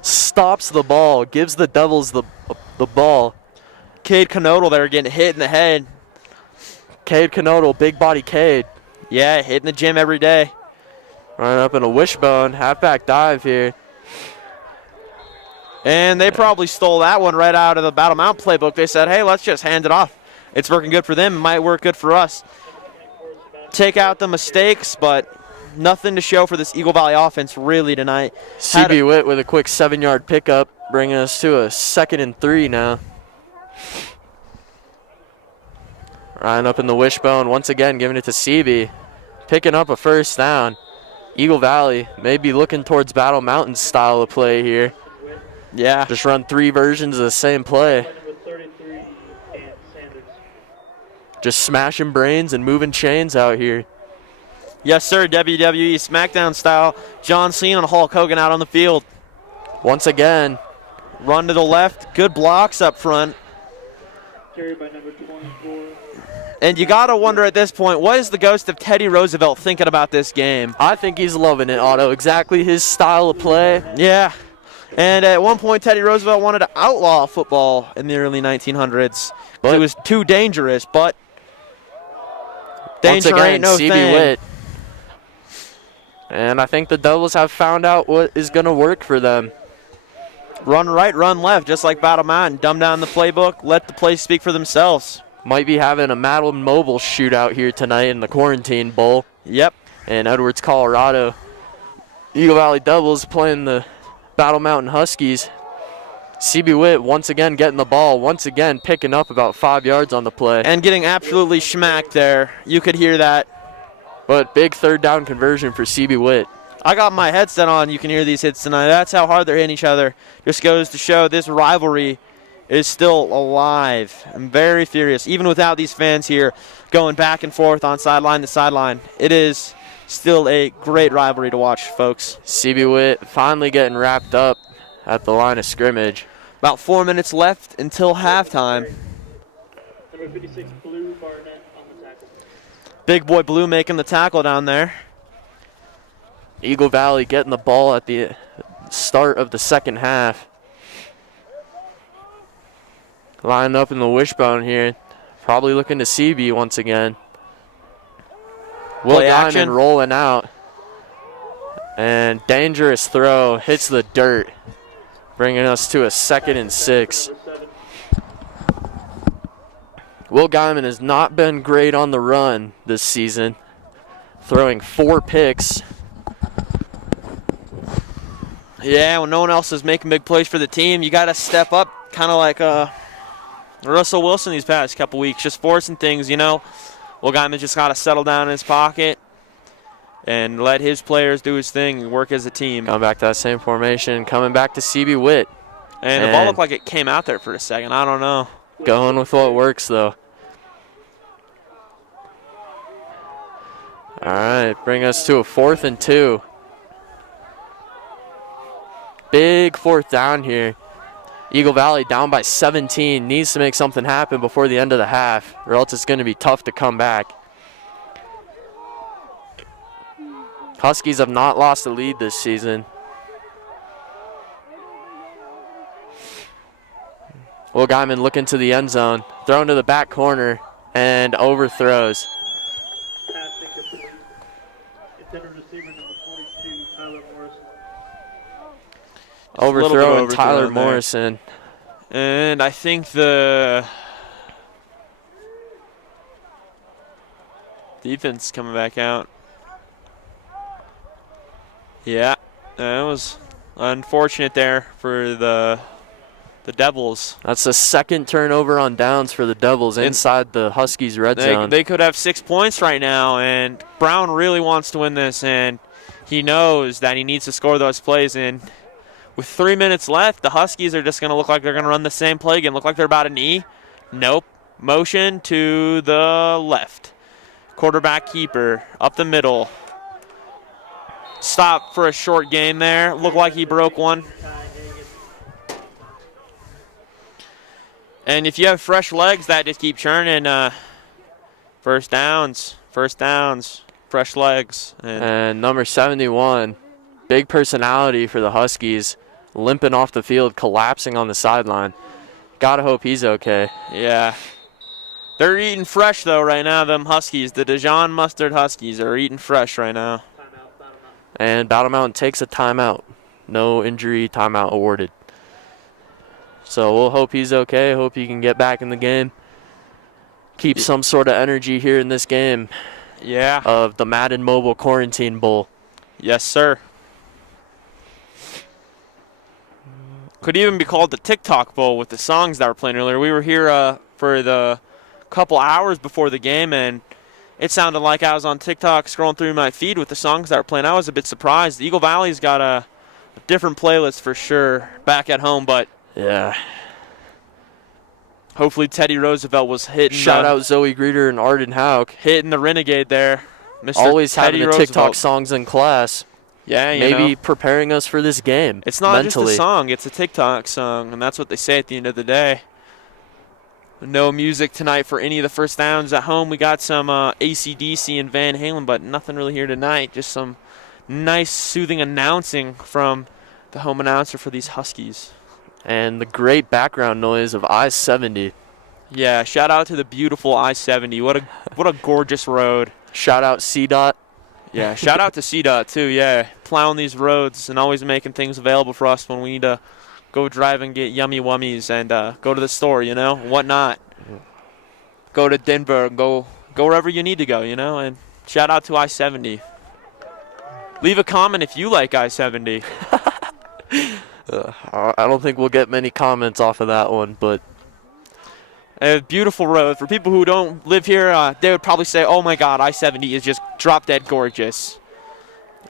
Stops the ball. Gives the Devils the ball. Cade Canodal there getting hit in the head. Cade Canodal, big body Cade. Yeah, hitting the gym every day. Running up in a wishbone. Halfback dive here. And they probably stole that one right out of the Battle Mountain playbook. They said, hey, let's just hand it off. It's working good for them. It might work good for us. Take out the mistakes, but nothing to show for this Eagle Valley offense really tonight. CB Witt with a quick 7-yard pickup, bringing us to a 2nd and 3 now. Ryan up in the wishbone, once again giving it to CB. Picking up a first down. Eagle Valley may be looking towards Battle Mountain's style of play here. Yeah. Just run 3 versions of the same play. Just smashing brains and moving chains out here. Yes, sir, WWE SmackDown style. John Cena and Hulk Hogan out on the field. Once again. Run to the left. Good blocks up front. Carried by number 24. And you got to wonder at this point, what is the ghost of Teddy Roosevelt thinking about this game? I think he's loving it, Otto. Exactly his style of play. Yeah. And at one point, Teddy Roosevelt wanted to outlaw football in the early 1900s. But it was too dangerous, but danger ain't no CB thing. Witt. And I think the Devils have found out what is going to work for them. Run right, run left, just like Battle Mountain. Dumb down the playbook, let the plays speak for themselves. Might be having a Madeline Mobile shootout here tonight in the Quarantine Bowl. Yep. In Edwards, Colorado. Eagle Valley Devils playing the Battle Mountain Huskies. CB Witt once again getting the ball, once again picking up about 5 yards on the play. And getting absolutely schmacked there. You could hear that. But big third down conversion for CB Witt. I got my headset on. You can hear these hits tonight. That's how hard they're hitting each other. Just goes to show this rivalry is still alive. I'm very furious. Even without these fans here going back and forth on sideline to sideline, it is still a great rivalry to watch, folks. CB Witt finally getting wrapped up at the line of scrimmage. About 4 minutes left until halftime. Number 56, Blue Barnett on the tackle. Big boy Blue making the tackle down there. Eagle Valley getting the ball at the start of the second half. Lining up in the wishbone here. Probably looking to CB once again. Will Play Diamond action. rolling out. And dangerous throw. Hits the dirt. Bringing us to a 2nd and 6. Number 7, Will Guyman has not been great on the run this season. Throwing 4 picks. Yeah, when no one else is making big plays for the team, you got to step up, kind of like Russell Wilson these past couple weeks, just forcing things, you know. Will Guyman just got to settle down in his pocket and let his players do his thing and work as a team. Coming back to that same formation. Coming back to CB Witt. And the ball looked like it came out there for a second. I don't know. Going with what works, though. All right, bring us to a 4th and 2. Big 4th down here. Eagle Valley down by 17. Needs to make something happen before the end of the half, or else it's going to be tough to come back. Huskies have not lost a lead this season. Will Guyman looking to the end zone. Thrown to the back corner and overthrows. pass incomplete. Intended receiver number 42, Tyler Morrison. a little bit Overthrowing overthrown Tyler there. Morrison. And I think the defense coming back out. Yeah, that was unfortunate there for the Devils. That's the 2nd turnover on downs for the Devils inside the Huskies red zone. They could have 6 points right now, and Brown really wants to win this, and he knows that he needs to score those plays. And with 3 minutes left, the Huskies are just going to look like they're going to run the same play again. Look like they're about a knee. Nope. Motion to the left. Quarterback keeper up the middle. Stop for a short game there. Looked like he broke one. And if you have fresh legs that just keep churning, first downs, fresh legs. And number 71, big personality for the Huskies, limping off the field, collapsing on the sideline. Gotta hope he's okay. Yeah. They're eating fresh, though, right now, them Huskies. The Dijon Mustard Huskies are eating fresh right now. And Battle Mountain takes a timeout. No injury timeout awarded. So we'll hope he's okay. Hope he can get back in the game. Keep some sort of energy here in this game Yeah. of the Madden Mobile Quarantine Bowl. Yes, sir. Could even be called the TikTok Bowl with the songs that were playing earlier. We were here for the couple hours before the game, and it sounded like I was on TikTok scrolling through my feed with the songs that were playing. I was a bit surprised. Eagle Valley's got a different playlist for sure back at home, but Yeah. hopefully Teddy Roosevelt was hitting. Shout out Zoe Greeter and Arden Hauk. Hitting the Renegade there. Mr. Always Teddy having the Roosevelt. TikTok songs in class. Yeah, you Maybe know. preparing us for this game. It's not mentally. just a song, it's a TikTok song, and that's what they say at the end of the day. No music tonight for any of the first downs. At home, we got some AC/DC and Van Halen, but nothing really here tonight. Just some nice, soothing announcing from the home announcer for these Huskies. And the great background noise of I-70. Yeah, shout out to the beautiful I-70. What a gorgeous road. Shout out CDOT. Yeah, shout out to CDOT too. Yeah, plowing these roads and always making things available for us when we need to go drive and get yummy wummies and go to the store, whatnot. Go to Denver, go wherever you need to go, and shout out to I-70. Leave a comment if you like I-70. I don't think we'll get many comments off of that one, but A beautiful road. For people who don't live here, they would probably say, oh my God, I-70 is just drop dead gorgeous.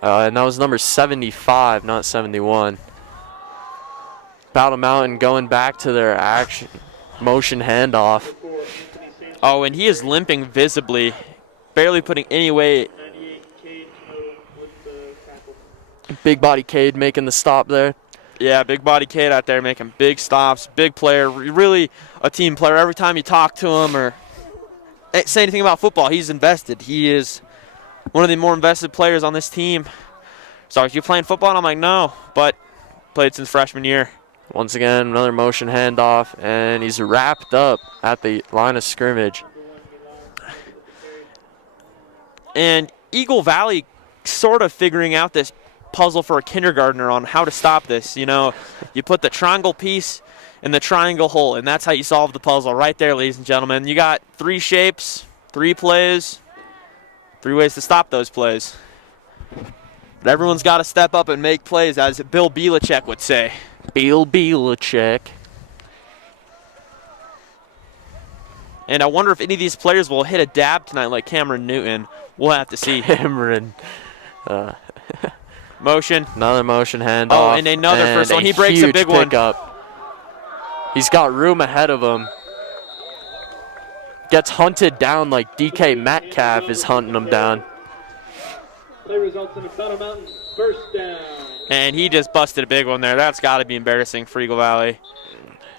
and that was number 75, not 71. Battle Mountain going back to their action motion handoff. Oh, and he is limping visibly, barely putting any weight. 98 Cade with the tackle. Big body Cade making the stop there. Yeah, big body kid out there making big stops, big player, really a team player. Every time you talk to him or say anything about football, he's invested. He is one of the more invested players on this team. So are you playing football? And I'm like, no, but played since freshman year. Once again, another motion handoff, and he's wrapped up at the line of scrimmage. And Eagle Valley sort of figuring out this puzzle for a kindergartner on how to stop this. You put the triangle piece in the triangle hole, and that's how you solve the puzzle right there, ladies and gentlemen. You got 3 shapes, 3 plays, 3 ways to stop those plays. But everyone's got to step up and make plays, as Bill Belichick would say. Bill Belichick. And I wonder if any of these players will hit a dab tonight like Cameron Newton. We'll have to see. Cameron. Motion. Another motion handoff. Oh, and another first one. He breaks a big one. He's got room ahead of him. Gets hunted down like DK Metcalf is hunting him down. Play results in a Battle Mountain first down. And he just busted a big one there. That's got to be embarrassing for Eagle Valley.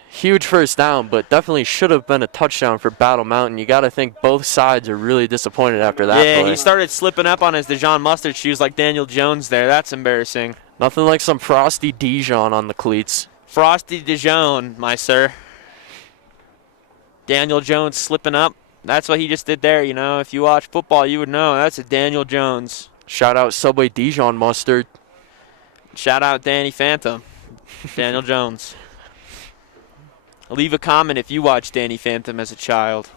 Huge first down, but definitely should have been a touchdown for Battle Mountain. You got to think both sides are really disappointed after that Yeah, play. he started slipping up on his Dijon Mustard shoes like Daniel Jones there. That's embarrassing. Nothing like some Frosty Dijon on the cleats. Frosty Dijon, my sir. Daniel Jones slipping up. That's what he just did there. If you watch football, you would know. That's a Daniel Jones. Shout out Subway Dijon Mustard. Shout out Danny Phantom. Daniel Jones. Leave a comment if you watched Danny Phantom as a child.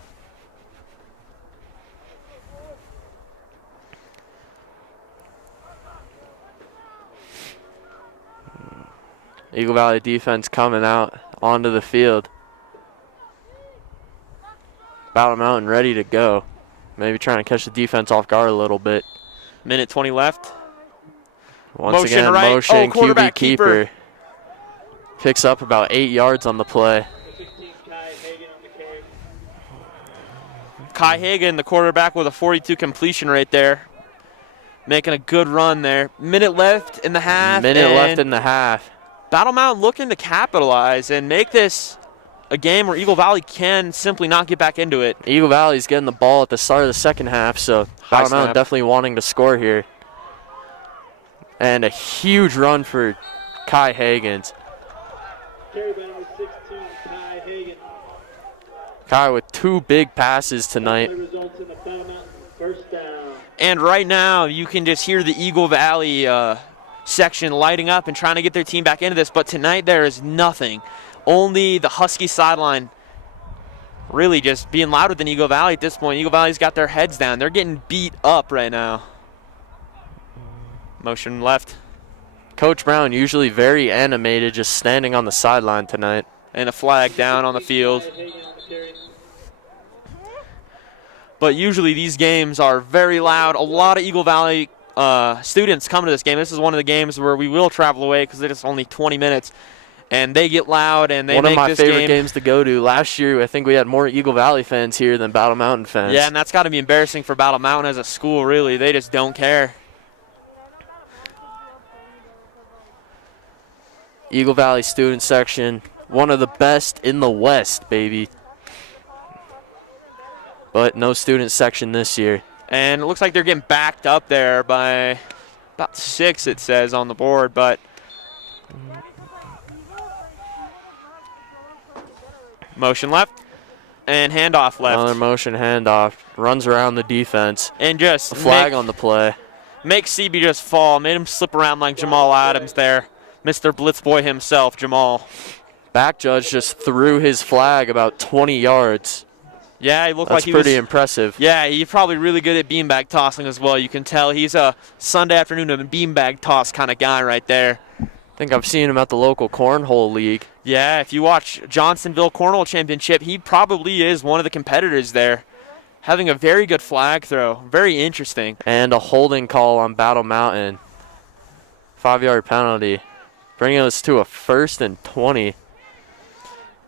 Eagle Valley defense coming out onto the field. Battle Mountain ready to go. Maybe trying to catch the defense off guard a little bit. Minute 20 left. Once Motion again, right. motion, Quarterback QB keeper. Picks up about 8 yards on the play. 16 Kai Hagan on the carry. Kai Hagan, the quarterback, with a 42 completion rate there. Making a good run there. Minute left in the half. Minute left in the half. Battle Mountain looking to capitalize and make this a game where Eagle Valley can simply not get back into it. Eagle Valley's getting the ball at the start of the second half, so Battle Mountain definitely wanting to score here. And a huge run for Kai Hagans. Carry by number 16 Kai Hagan. Kai with 2 big passes tonight. Play results in the Battle Mountain first down. And right now, you can just hear the Eagle Valley section lighting up and trying to get their team back into this. But tonight, there is nothing. Only the Husky sideline really just being louder than Eagle Valley at this point. Eagle Valley's got their heads down. They're getting beat up right now. Motion left. Coach Brown usually very animated, just standing on the sideline tonight. And a flag down on the field. Kai Hagan on the carry. But usually these games are very loud. A lot of Eagle Valley students come to this game. This is one of the games where we will travel away because it's only 20 minutes. And they get loud and they One make of my this favorite game. games to go to. Last year, I think we had more Eagle Valley fans here than Battle Mountain fans. Yeah, and that's got to be embarrassing for Battle Mountain as a school, really. They just don't care. Eagle Valley student section, one of the best in the West, baby. but no student section this year. And it looks like they're getting backed up there by about 6, it says on the board, but motion left and handoff left. Another motion handoff. Runs around the defense. And just A flag on the play. makes CB just fall. Made him slip around like Jamal Adams there. Mr. Blitz Boy himself, Jamal. Back judge just threw his flag about 20 yards. Yeah, he looked That's like he was pretty impressive. Yeah, he's probably really good at beanbag tossing as well. You can tell he's a Sunday afternoon of a beanbag toss kind of guy right there. I think I've seen him at the local cornhole league. Yeah, if you watch Johnsonville Cornhole Championship, he probably is one of the competitors there. Having a very good flag throw. Very interesting. And a holding call on Battle Mountain. 5-yard penalty. Bringing us to a 1st and 20.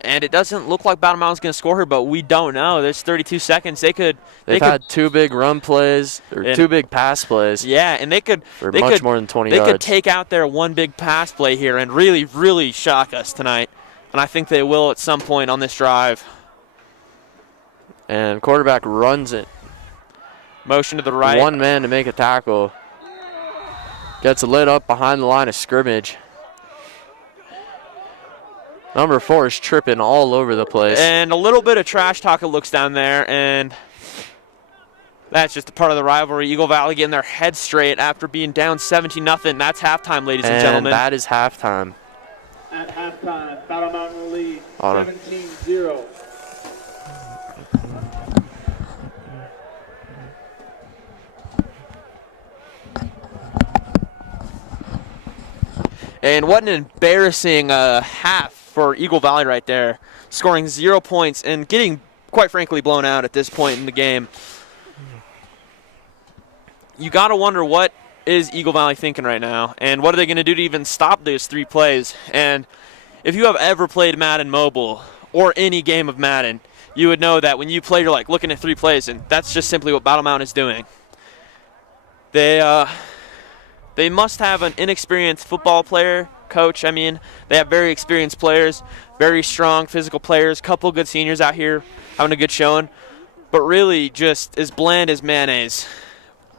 And it doesn't look like Battle Mountain's going to score here, but we don't know. There's 32 seconds. They've had 2 big run plays, or 2 big pass plays. Yeah, and they could more than 20 yards. They could take out their one big pass play here and really, really shock us tonight. And I think they will at some point on this drive. And quarterback runs it. Motion to the right. One man to make a tackle. Gets lit up behind the line of scrimmage. Number 4 is tripping all over the place. And a little bit of trash talk, it looks down there, and that's just a part of the rivalry. Eagle Valley getting their head straight after being down 17-0. That's halftime, ladies and gentlemen. And that is halftime. At halftime, Battle Mountain lead Otto. 17-0. And what an embarrassing half for Eagle Valley right there. Scoring 0 points and getting, quite frankly, blown out at this point in the game. You got to wonder what is Eagle Valley thinking right now, and what are they going to do to even stop those 3 plays. And if you have ever played Madden Mobile or any game of Madden, you would know that when you play, you're like looking at 3 plays, and that's just simply what Battle Mountain is doing. They must have an inexperienced football player, coach. I mean, they have very experienced players, very strong physical players, couple good seniors out here having a good showing, but really just as bland as mayonnaise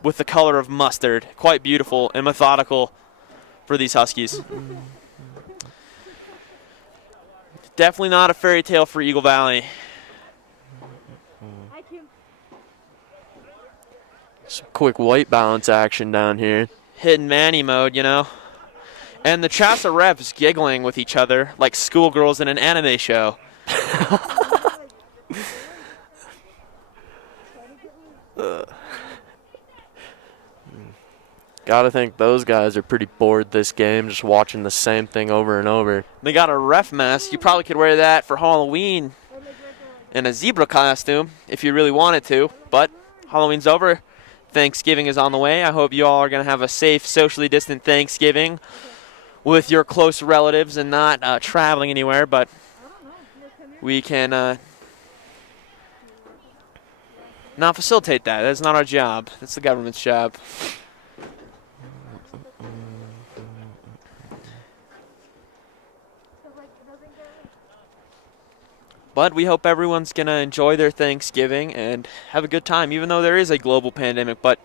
with the color of mustard. Quite beautiful and methodical for these Huskies. Definitely not a fairy tale for Eagle Valley. Some quick white balance action down here. Hidden Manny mode, you know. And the Chassa refs giggling with each other like schoolgirls in an anime show. Gotta think those guys are pretty bored this game, just watching the same thing over and over. They got a ref mask. You probably could wear that for Halloween in a zebra costume if you really wanted to. But Halloween's over. Thanksgiving is on the way. I hope you all are going to have a safe, socially distant Thanksgiving with your close relatives and not traveling anywhere. But we can not facilitate that. That's not our job. That's the government's job. But we hope everyone's going to enjoy their Thanksgiving and have a good time, even though there is a global pandemic. But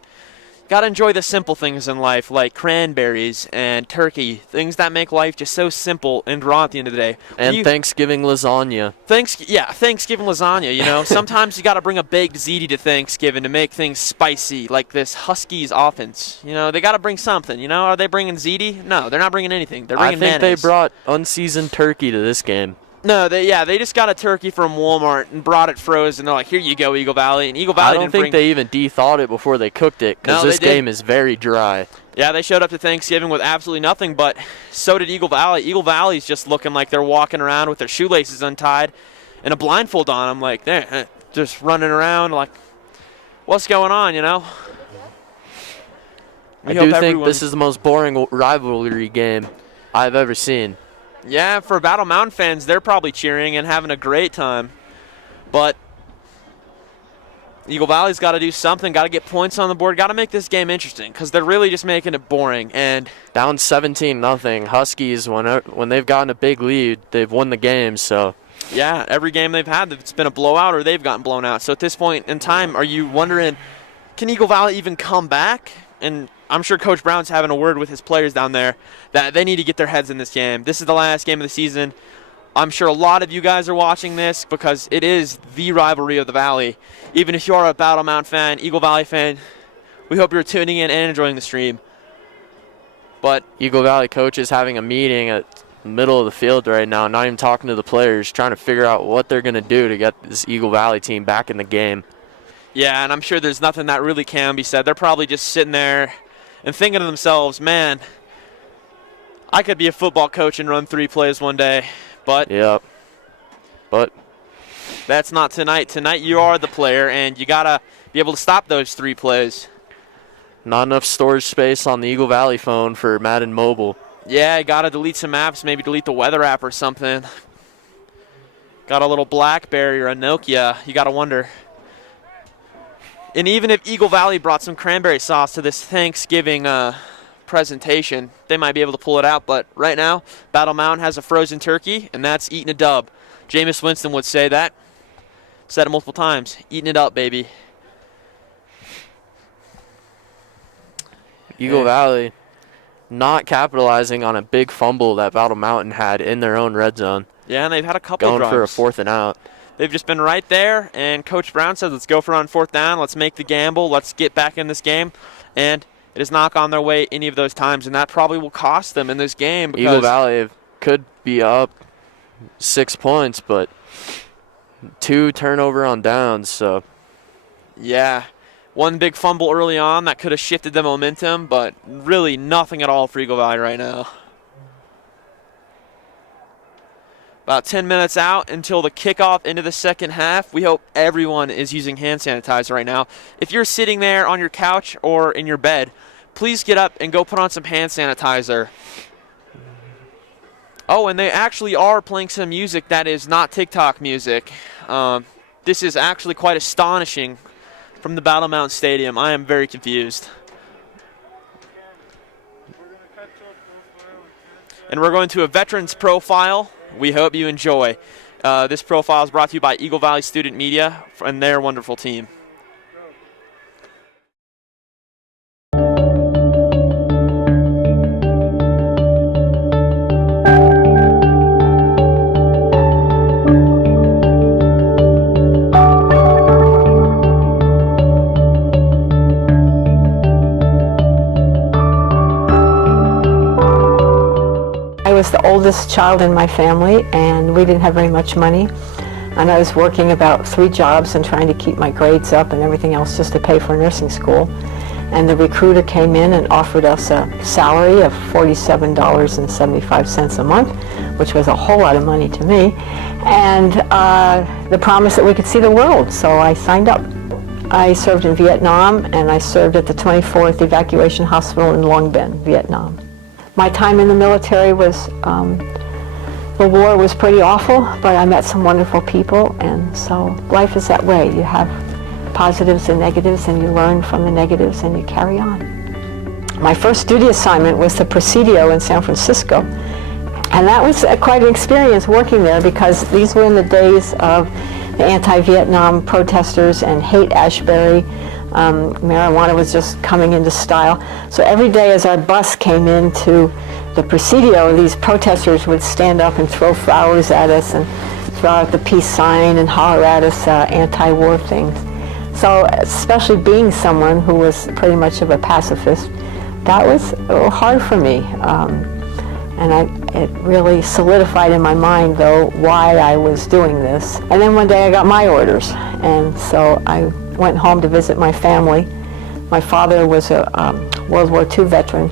got to enjoy the simple things in life, like cranberries and turkey, things that make life just so simple and raw at the end of the day. And Thanksgiving lasagna. Thanksgiving lasagna, you know. Sometimes you got to bring a baked ziti to Thanksgiving to make things spicy, like this Huskies offense. You know, they got to bring something, you know. Are they bringing ziti? No, they're not bringing anything. They're bringing mayonnaise. I think they brought unseasoned turkey to this game. No, they just got a turkey from Walmart and brought it frozen. They're like, here you go, Eagle Valley. And Eagle Valley I don't think they even de-thawed it before they cooked it, because this game is very dry. Yeah, they showed up to Thanksgiving with absolutely nothing, but so did Eagle Valley. Eagle Valley's just looking like they're walking around with their shoelaces untied and a blindfold on. I'm like, they're just running around like, what's going on, you know? I do think this is the most boring rivalry game I've ever seen. Yeah, for Battle Mountain fans, they're probably cheering and having a great time. But Eagle Valley's got to do something, got to get points on the board, got to make this game interesting, because they're really just making it boring. And down 17-0, Huskies, when they've gotten a big lead, they've won the game. So Yeah, every game they've had, it's been a blowout or they've gotten blown out. So at this point in time, are you wondering, can Eagle Valley even come back? And I'm sure Coach Brown's having a word with his players down there that they need to get their heads in this game. This is the last game of the season. I'm sure a lot of you guys are watching this because it is the rivalry of the Valley. Even if you're a Battle Mountain fan, Eagle Valley fan, we hope you're tuning in and enjoying the stream. But Eagle Valley coach is having a meeting at the middle of the field right now, not even talking to the players, trying to figure out what they're going to do to get this Eagle Valley team back in the game. yeah, and I'm sure there's nothing that really can be said. They're probably just sitting there and thinking to themselves, man, I could be a football coach and run 3 plays one day. But Yep. But that's not tonight. Tonight you are the player, and you got to be able to stop those 3 plays. not enough storage space on the Eagle Valley phone for Madden Mobile. Yeah, you got to delete some apps, maybe delete the weather app or something. Got a little BlackBerry or a Nokia, you got to wonder. And even if Eagle Valley brought some cranberry sauce to this Thanksgiving presentation, they might be able to pull it out. But right now, Battle Mountain has a frozen turkey, and that's eating a dub. Jameis Winston would say that. Said it multiple times. Eating it up, baby. Eagle Valley not capitalizing on a big fumble that Battle Mountain had in their own red zone. Yeah, and they've had a couple Going drives. for a 4th and out. They've just been right there, and Coach Brown says, let's go for it on 4th down. Let's make the gamble. Let's get back in this game. And it has not gone their way any of those times, and that probably will cost them in this game. Because Eagle Valley could be up 6 points, but 2 turnover on downs. So yeah, one big fumble early on that could have shifted the momentum, but really nothing at all for Eagle Valley right now. About 10 minutes out until the kickoff into the second half. We hope everyone is using hand sanitizer right now. If you're sitting there on your couch or in your bed, please get up and go put on some hand sanitizer. Oh, and they actually are playing some music that is not TikTok music. This is actually quite astonishing from the Battle Mountain Stadium. I am very confused. And we're going to a veterans profile. We hope you enjoy. This profile is brought to you by Eagle Valley Student Media and their wonderful team. I was the oldest child in my family, and we didn't have very much money. And I was working about 3 jobs and trying to keep my grades up and everything else just to pay for nursing school. And the recruiter came in and offered us a salary of $47.75 a month, which was a whole lot of money to me, and the promise that we could see the world. So I signed up. I served in Vietnam, and I served at the 24th Evacuation Hospital in Long Binh, Vietnam. My time in the military was, the war was pretty awful, but I met some wonderful people, and so life is that way. You have positives and negatives, and you learn from the negatives, and you carry on. My first duty assignment was the Presidio in San Francisco, and that was quite an experience working there, because these were in the days of the anti-Vietnam protesters and Haight-Ashbury. Marijuana was just coming into style. So every day as our bus came into the Presidio, these protesters would stand up and throw flowers at us and throw out the peace sign and holler at us anti-war things. So especially being someone who was pretty much of a pacifist, that was a little hard for me. It really solidified in my mind, though, why I was doing this. And then one day I got my orders, and so I went home to visit my family. My father was a World War II veteran,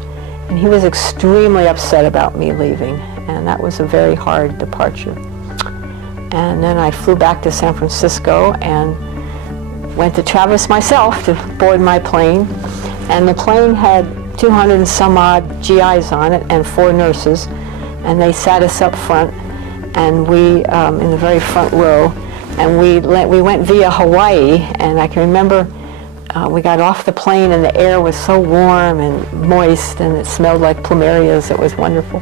and he was extremely upset about me leaving, and that was a very hard departure. And then I flew back to San Francisco and went to Travis myself to board my plane, and the plane had 200 and some odd GIs on it and 4 nurses, and they sat us up front, and we in the very front row, and we went via Hawaii, and I can remember we got off the plane and the air was so warm and moist, and it smelled like plumerias. It was wonderful.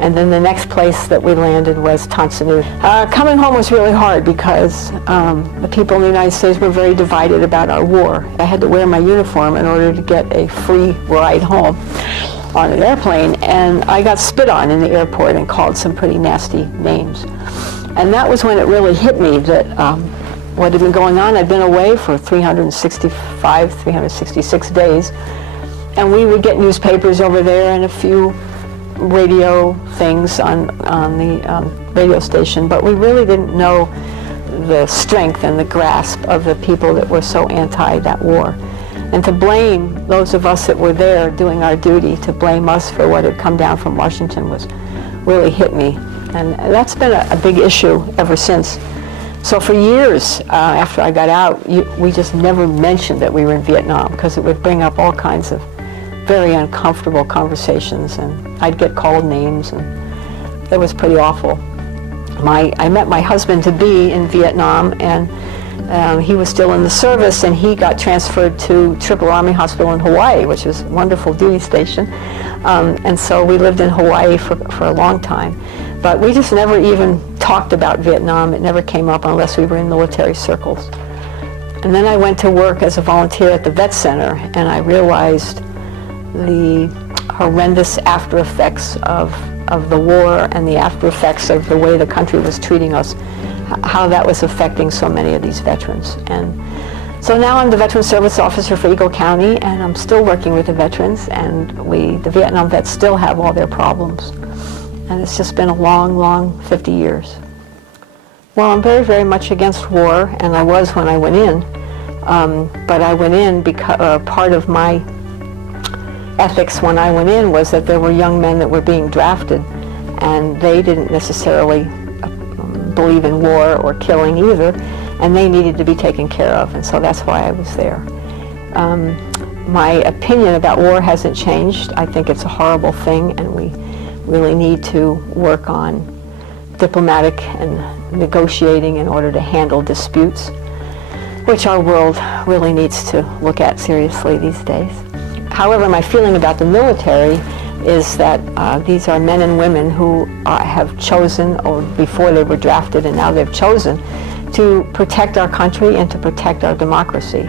And then the next place that we landed was Tanzania. Coming home was really hard because the people in the United States were very divided about our war. I had to wear my uniform in order to get a free ride home on an airplane, and I got spit on in the airport and called some pretty nasty names. And that was when it really hit me that what had been going on. I'd been away for 366 days, and we would get newspapers over there and a few radio things on the radio station, but we really didn't know the strength and the grasp of the people that were so anti that war. And to blame those of us that were there doing our duty, to blame us for what had come down from Washington was really hit me. And that's been a big issue ever since. So for years after I got out, we just never mentioned that we were in Vietnam because it would bring up all kinds of very uncomfortable conversations, and I'd get called names, and it was pretty awful. I met my husband-to-be in Vietnam, and he was still in the service, and he got transferred to Triple Army Hospital in Hawaii, which was a wonderful duty station. And so we lived in Hawaii for a long time. But we just never even talked about Vietnam. It never came up unless we were in military circles. And then I went to work as a volunteer at the Vet Center, and I realized the horrendous after effects of the war and the after effects of the way the country was treating us, how that was affecting so many of these veterans. And so now I'm the Veteran Service Officer for Eagle County, and I'm still working with the veterans, and the Vietnam vets still have all their problems. And it's just been a long, long 50 years. Well, I'm very, very much against war, and I was when I went in. But I went in because part of my ethics when I went in was that there were young men that were being drafted, and they didn't necessarily believe in war or killing either, and they needed to be taken care of, and so that's why I was there. My opinion about war hasn't changed. I think it's a horrible thing, and we really need to work on diplomatic and negotiating in order to handle disputes, which our world really needs to look at seriously these days. However, my feeling about the military is that these are men and women who have chosen, or before they were drafted and now they've chosen, to protect our country and to protect our democracy.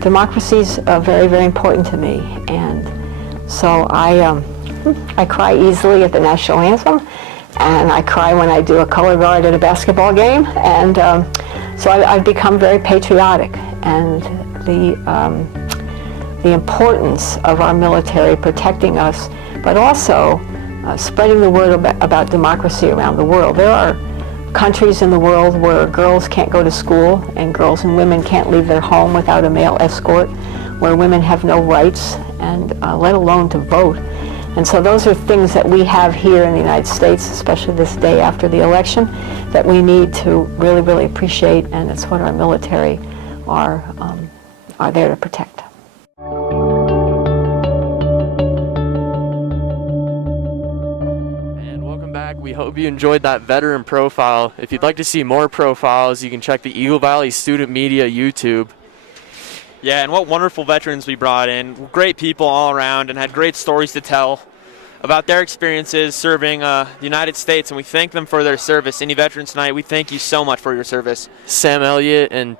Democracy is very, very important to me, and so I cry easily at the national anthem, and I cry when I do a color guard at a basketball game, and so I've become very patriotic, and the importance of our military protecting us, but also spreading the word about democracy around the world. There are countries in the world where girls can't go to school and girls and women can't leave their home without a male escort, where women have no rights, and let alone to vote. And so those are things that we have here in the United States, especially this day after the election, that we need to really, really appreciate, and it's what our military are there to protect. We hope you enjoyed that veteran profile. If you'd like to see more profiles, you can check the Eagle Valley Student Media YouTube. Yeah, and what wonderful veterans we brought in. Great people all around, and had great stories to tell about their experiences serving the United States, and we thank them for their service. Any veterans tonight, we thank you so much for your service. Sam Elliott and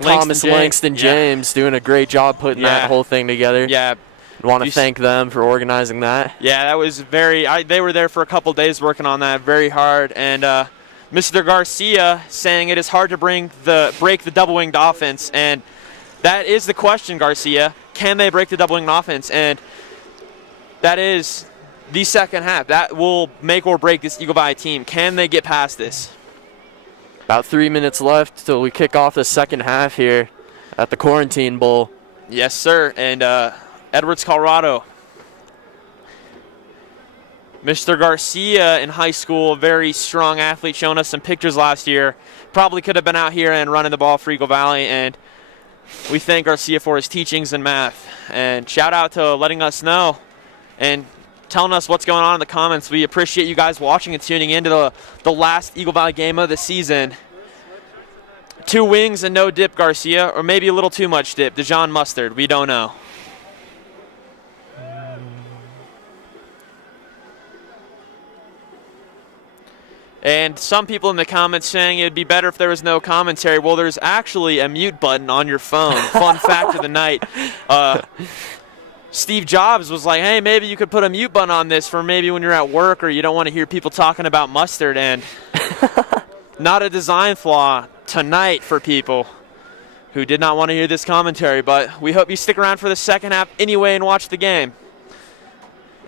Thomas Langston James doing a great job putting that whole thing together. Yeah. Want to thank them for organizing that. Yeah, that was they were there for a couple days working on that very hard, and Mr. Garcia saying it is hard to break the double-winged offense, and that is the question, Garcia. Can they break the double-winged offense? And that is the second half. That will make or break this Eagle Valley team. Can they get past this? About 3 minutes left till we kick off the second half here at the Quarantine Bowl. Yes, sir, and Edwards, Colorado. Mr. Garcia in high school, a very strong athlete, showing us some pictures last year. Probably could have been out here and running the ball for Eagle Valley, and we thank Garcia for his teachings in math. And shout out to letting us know and telling us what's going on in the comments. We appreciate you guys watching and tuning in to the last Eagle Valley game of the season. 2 wings and no dip, Garcia, or maybe a little too much dip. Dijon mustard, we don't know. And some people in the comments saying it'd be better if there was no commentary. Well, there's actually a mute button on your phone. Fun fact of the night. Steve Jobs was like, hey, maybe you could put a mute button on this for maybe when you're at work or you don't want to hear people talking about mustard. And not a design flaw tonight for people who did not want to hear this commentary. But we hope you stick around for the second half anyway and watch the game.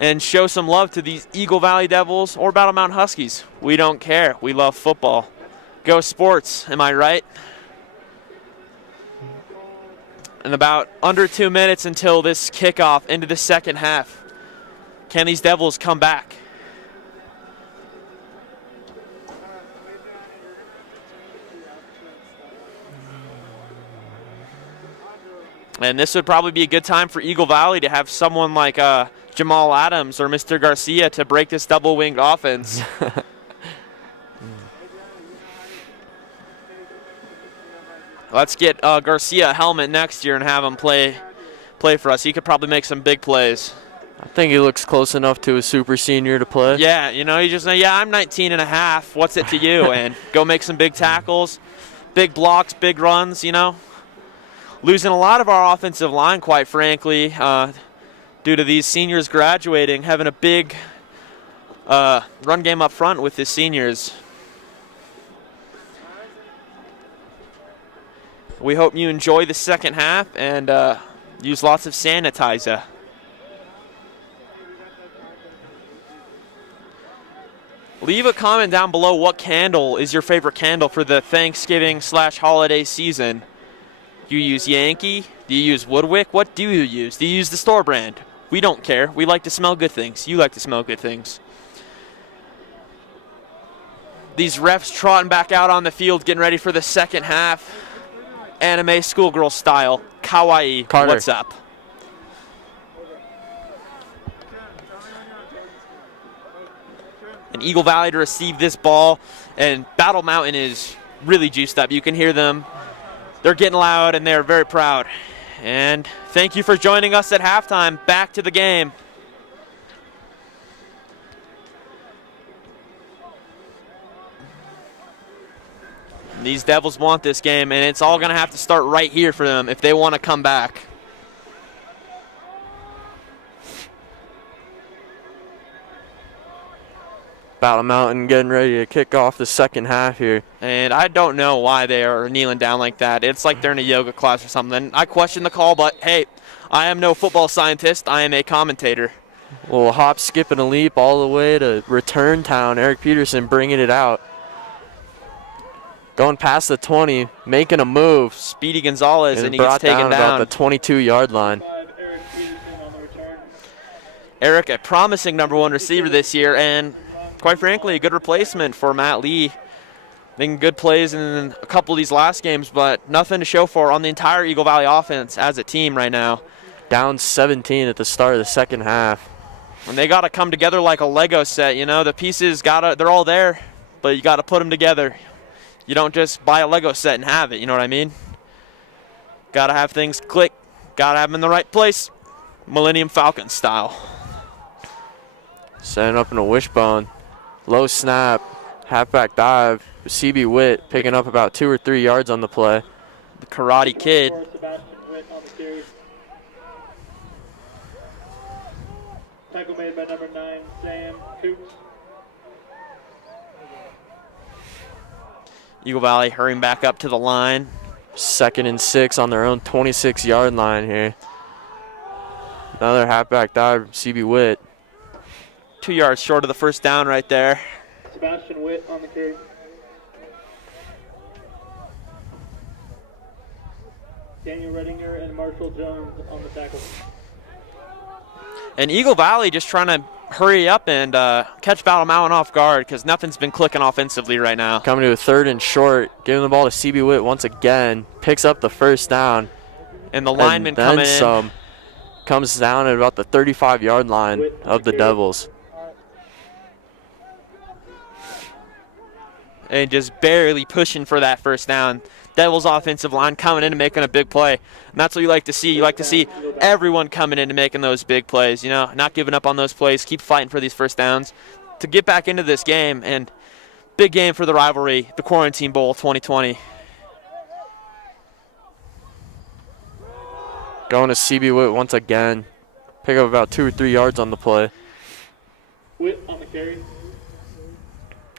And show some love to these Eagle Valley Devils or Battle Mountain Huskies. We don't care. We love football. Go sports, am I right? And about under 2 minutes until this kickoff into the second half. Can these Devils come back? And this would probably be a good time for Eagle Valley to have someone like Jamal Adams or Mr. Garcia to break this double-winged offense. Let's get Garcia a helmet next year and have him play for us. He could probably make some big plays. I think he looks close enough to a super senior to play. Yeah, you know, you just say, yeah, I'm 19 and a half. What's it to you? And go make some big tackles, big blocks, big runs, you know. Losing a lot of our offensive line, quite frankly, due to these seniors graduating, having a big run game up front with the seniors. We hope you enjoy the second half and use lots of sanitizer. Leave a comment down below what candle is your favorite candle for the Thanksgiving/holiday season. Do you use Yankee? Do you use Woodwick? What do you use? Do you use the store brand? We don't care. We like to smell good things. You like to smell good things. These refs trotting back out on the field, getting ready for the second half. Anime schoolgirl style. Kawaii. Carter. What's up? And Eagle Valley to receive this ball. And Battle Mountain is really juiced up. You can hear them. They're getting loud, and they're very proud. And thank you for joining us at halftime. Back to the game. These Devils want this game, and it's all going to have to start right here for them if they want to come back. Battle Mountain getting ready to kick off the second half here. And I don't know why they are kneeling down like that. It's like they're in a yoga class or something. I question the call, but hey, I am no football scientist. I am a commentator. A little hop, skip, and a leap all the way to return town. Eric Peterson bringing it out. Going past the 20, making a move. Speedy Gonzalez, and he gets brought taken down. About the 22-yard line. Eric, a promising number one receiver this year, and quite frankly, a good replacement for Matt Lee. Making good plays in a couple of these last games, but nothing to show for on the entire Eagle Valley offense as a team right now. Down 17 at the start of the second half. And they got to come together like a Lego set, you know. The pieces, they're all there, but you got to put them together. You don't just buy a Lego set and have it, you know what I mean? Got to have things click. Got to have them in the right place. Millennium Falcon style. Setting up in a wishbone. Low snap. Halfback dive. CB Witt picking up about 2 or 3 yards on the play. The Karate Kid. Tackle made by number 9, Sam Coops. Eagle Valley hurrying back up to the line. 2nd and 6 on their own 26-yard line here. Another halfback dive from CB Witt. 2 yards short of the first down right there. Sebastian Witt on the carry. Daniel Redinger and Marshall Jones on the tackle. And Eagle Valley just trying to hurry up and catch Battle Mountain off guard because nothing's been clicking offensively right now. Coming to a 3rd and short, giving the ball to CB Witt once again. Picks up the first down. And the lineman and coming some. Comes down at about the 35-yard line of the Devils. And just barely pushing for that first down. Devils offensive line coming in and making a big play. And that's what you like to see. You like to see everyone coming in and making those big plays, you know, not giving up on those plays, keep fighting for these first downs to get back into this game. And Big game for the rivalry, the Quarantine Bowl 2020. Going to CB Witt once again. Pick up about 2 or 3 yards on the play. Witt on the carry.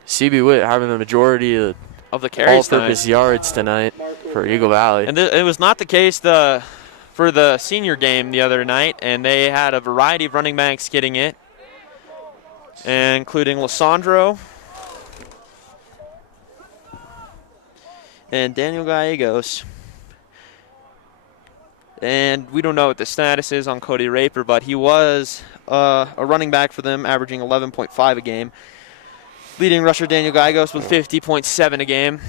CB Witt having the majority of the carries all-purpose tonight. yards tonight for Eagle Valley. And it was not the case for the senior game the other night, and they had a variety of running backs getting it, including Lissandro and Daniel Gallegos. And we don't know what the status is on Cody Raper, but he was a running back for them, averaging 11.5 a game. Leading rusher Daniel Gallegos with 50.7 a game.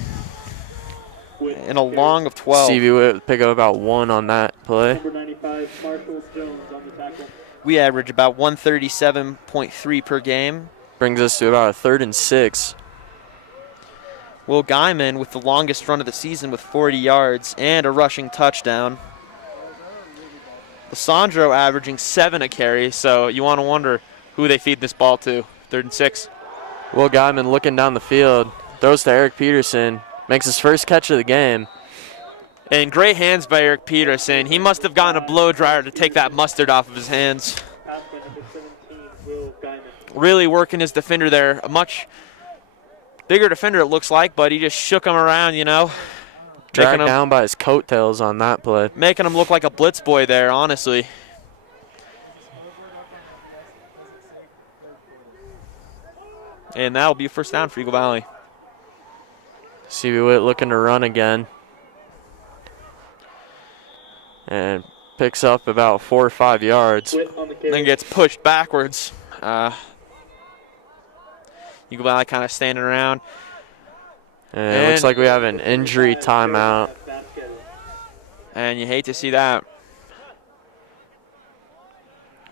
And a long of 12. CB Witt pick up about 1 on that play. Number 95, Marshall Jones on the tackle. We average about 137.3 per game. Brings us to about a 3rd and 6. Will Guyman with the longest run of the season with 40 yards and a rushing touchdown. Lissandro averaging 7 a carry, so you want to wonder who they feed this ball to. 3rd and 6. Will Guyman looking down the field, throws to Eric Peterson, makes his first catch of the game. And great hands by Eric Peterson. He must have gotten a blow dryer to take that mustard off of his hands. Pass by number 17, Will Guyman. Really working his defender there. A much bigger defender it looks like, but he just shook him around, you know. Dragged down by his coattails on that play. Making him look like a blitz boy there, honestly. And that'll be a first down for Eagle Valley. CB Witt looking to run again. And picks up about 4 or 5 yards. Witt on the carry. Then gets pushed backwards. Eagle Valley kind of standing around. And it looks like we have an injury timeout. And you hate to see that.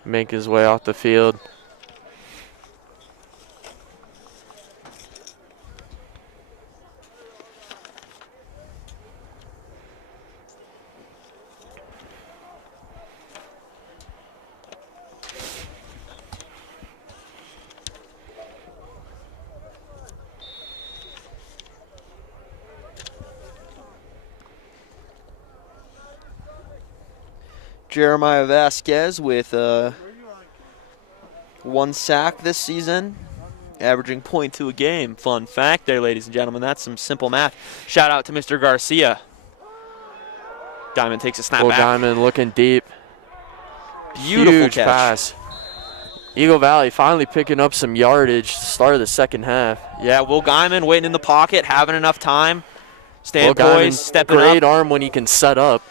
Make his way off the field. Jeremiah Vasquez with 1 sack this season, averaging .2 a game. Fun fact there, ladies and gentlemen. That's some simple math. Shout out to Mr. Garcia. Guyman takes a snap Will back. Guyman looking deep. Beautiful Huge catch. pass. Eagle Valley finally picking up some yardage to start of the second half. Yeah, Will Guyman waiting in the pocket, having enough time. Staying Will poised, Guyman, stepping great up. arm when he can set up.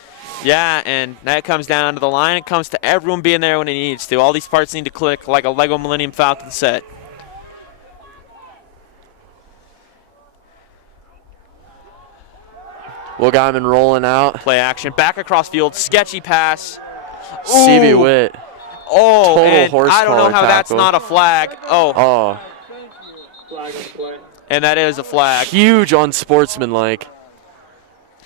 Yeah, and that comes down to the line. It comes to everyone being there when it needs to. All these parts need to click like a Lego Millennium Falcon set. Will Guyman rolling out. Play action. Back across field. Sketchy pass. CB Ooh. Witt. Oh, Total and horse I don't know collar how that's tackle. not a flag. Oh, Oh, Flag on play. and that is a flag. huge unsportsmanlike.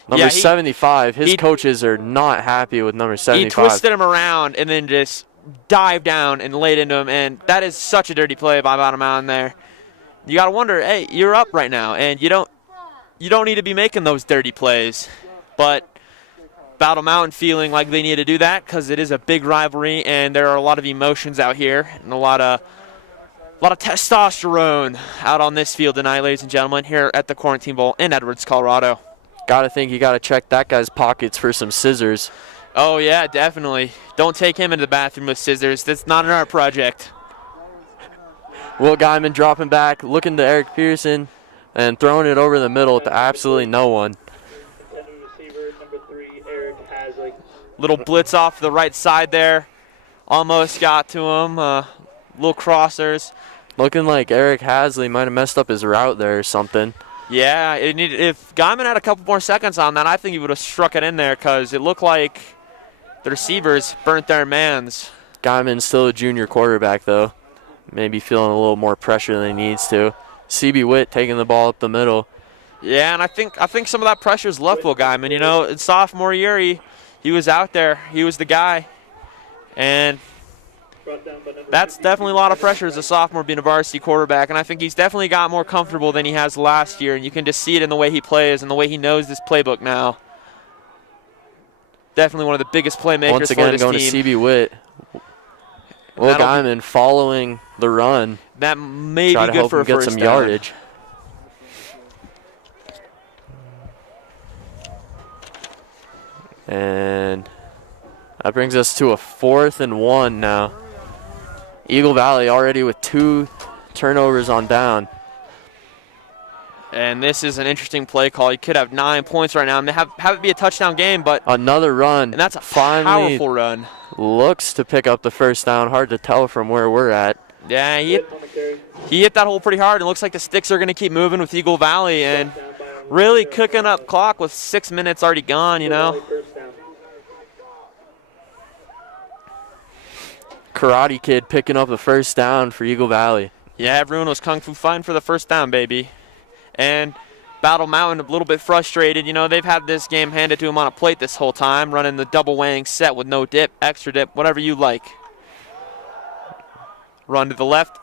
Number Yeah, he- 75, his he- coaches are not happy with number He 75. twisted him around and then just dived down and laid into him, and that is such a dirty play by Battle Mountain there. You got to wonder, hey, you're up right now, and you don't need to be making those dirty plays. But Battle Mountain feeling like they need to do that because it is a big rivalry, and there are a lot of emotions out here and a lot of testosterone out on this field tonight, ladies and gentlemen, here at the Quarantine Bowl in Edwards, Colorado. Gotta think you gotta check that guy's pockets for some scissors. Oh, yeah, definitely. Don't take him into the bathroom with scissors. That's not an art project. Will Guyman dropping back, looking to Eric Pearson, and throwing it over the middle to absolutely no one. Intended receiver, number 3, Eric Hasley. Little blitz off the right side there. Almost got to him. Little crossers. Looking like Eric Hasley might have messed up his route there or something. Yeah, if Guyman had a couple more seconds on that, I think he would have struck it in there because it looked like the receivers burnt their mans. Guyman's still a junior quarterback, though. Maybe feeling a little more pressure than he needs to. CB Witt taking the ball up the middle. Yeah, and I think some of that pressure's left Will Guyman. You know, in sophomore year, he was out there. He was the guy. And brought down by number That's 52, definitely a lot of pressure as a sophomore being a varsity quarterback, and I think he's definitely got more comfortable than he has last year, and you can just see it in the way he plays and the way he knows this playbook now. Definitely one of the biggest playmakers Once again, for this going team. to CB Witt. Will Guyman following the run. That may Try be to good help for him a get first some down. yardage. And that brings us to a 4th and 1 now. Eagle Valley already with 2 turnovers on down. And this is an interesting play call. You could have 9 points right now and have it be a touchdown game, but Another run. and that's a Finally powerful run. looks to pick up the first down. Hard to tell from where we're at. Yeah, he on the carry. hit that hole pretty hard. It looks like the sticks are going to keep moving with Eagle Valley and really cooking up clock with 6 minutes already gone, you know. First down. Karate Kid picking up the first down for Eagle Valley. Yeah, everyone was kung fu fighting for the first down, baby. And Battle Mountain a little bit frustrated. You know, they've had this game handed to them on a plate this whole time, running the double weighing set with no dip, extra dip, whatever you like. Run to the left.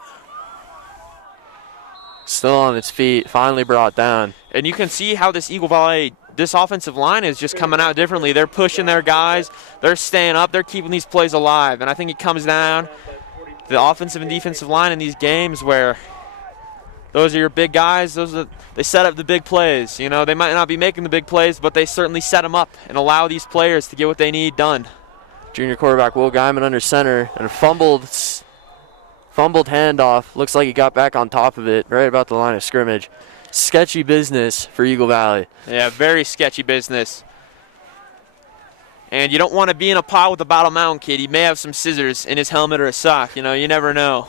Still on its feet, finally brought down. And you can see how this Eagle Valley, this offensive line is just coming out differently. They're pushing their guys. They're staying up. They're keeping these plays alive. And I think it comes down to the offensive and defensive line in these games where those are your big guys. They set up the big plays. You know, they might not be making the big plays, but they certainly set them up and allow these players to get what they need done. Junior quarterback Will Guyman under center and a fumbled handoff. Looks like he got back on top of it right about the line of scrimmage. Sketchy business for Eagle Valley. Yeah, very sketchy business. And you don't want to be in a pot with a Battle Mountain kid. He may have some scissors in his helmet or a sock. You know, you never know.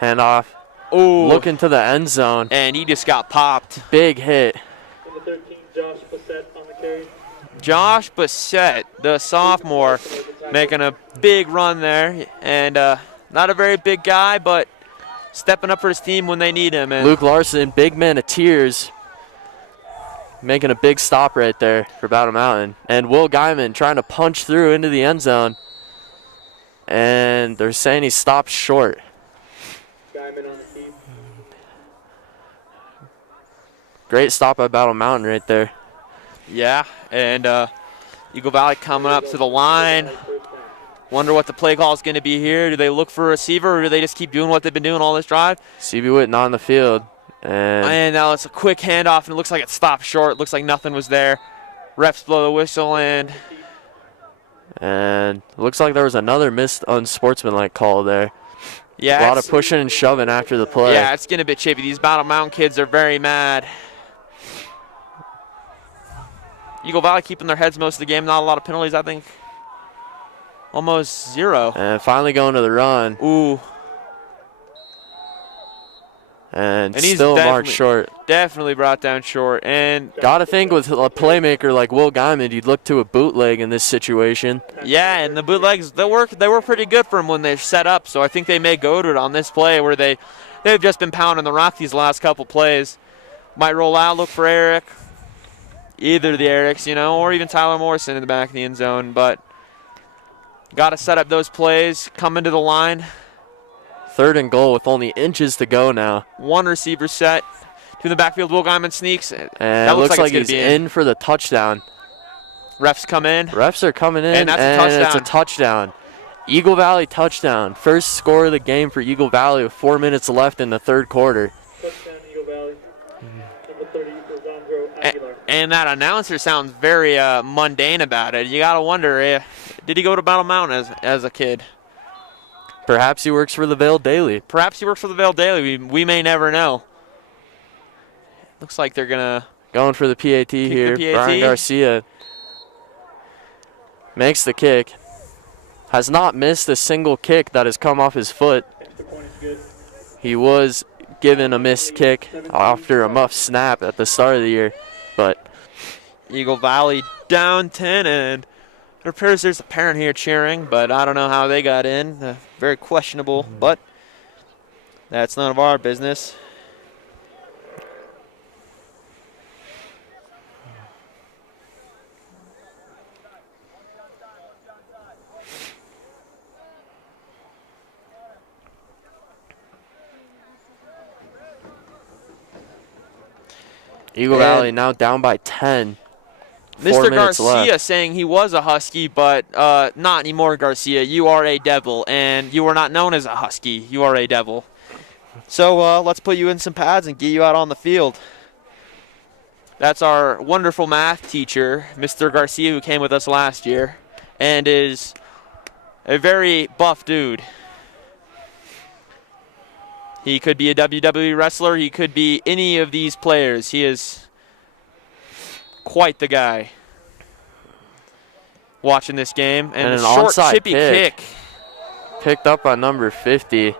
Handoff. Ooh. Looking to the end zone. And he just got popped. Big hit. Number 13, Josh Bassett on the carry. Josh Bassett, the sophomore, making a big run there. And not a very big guy, but stepping up for his team when they need him. And Luke Larson, big man of tears, making a big stop right there for Battle Mountain. And Will Guyman trying to punch through into the end zone. And they're saying he stopped short. Guyman on the keep. Great stop by Battle Mountain right there. yeah, and Eagle Valley coming up to the line. Wonder what the play call is going to be here. Do they look for a receiver, or do they just keep doing what they've been doing all this drive? CB Witt not on the field. And Now it's a quick handoff, and it looks like it stopped short. It looks like nothing was there. Refs blow the whistle, and it looks like there was another missed unsportsmanlike call there. yeah, A lot of it's- pushing and shoving after the play. yeah, it's getting a bit chippy. These Battle Mountain kids are very mad. Eagle Valley keeping their heads most of the game. Not a lot of penalties, I think. Almost zero. And finally going to the run. Ooh, And And he's still marked definitely- short. definitely brought down short. And Gotta think with a playmaker like Will Guyman, you'd look to a bootleg in this situation. yeah, and the bootlegs, they were pretty good for them when they're set up. So I think they may go to it on this play where they've just been pounding the rock these last couple plays. Might roll out, look for Eric. Either the Erics, you know, or even Tyler Morrison in the back of the end zone. But got to set up those plays, come into the line. 3rd and goal with only inches to go now. One receiver set to the backfield. Will Guyman sneaks. And That it looks looks like like it's he's gonna be in for the touchdown. Refs come in. Refs are coming in, And that's a it's a touchdown. Eagle Valley touchdown. First score of the game for Eagle Valley with 4 minutes left in the 3rd quarter. Touchdown, Eagle Valley. Number 30, Rosandro Aguilar. And that announcer sounds very mundane about it. You got to wonder, did he go to Battle Mountain as a kid? Perhaps he works for the Vale Daily. Perhaps he works for the Vale Daily. We may never know. Looks like they're going to... Going for the PAT here. the PAT. Brian Garcia makes the kick. Has not missed a single kick that has come off his foot. Extra point is good. He was given a missed kick after a muff snap at the start of the year. But Eagle Valley down 10, and it appears there's a parent here cheering, but I don't know how they got in. Very questionable, but that's none of our business. Eagle Valley now down by 10. 4 Mr. minutes Garcia left. saying he was a Husky, but not anymore, Garcia. You are a Devil, and you are not known as a Husky. You are a Devil. So let's put you in some pads and get you out on the field. That's our wonderful math teacher, Mr. Garcia, who came with us last year and is a very buff dude. He could be a WWE wrestler. He could be any of these players. He is quite the guy. Watching this game. And an a short onside chippy kick. Picked up by number 50.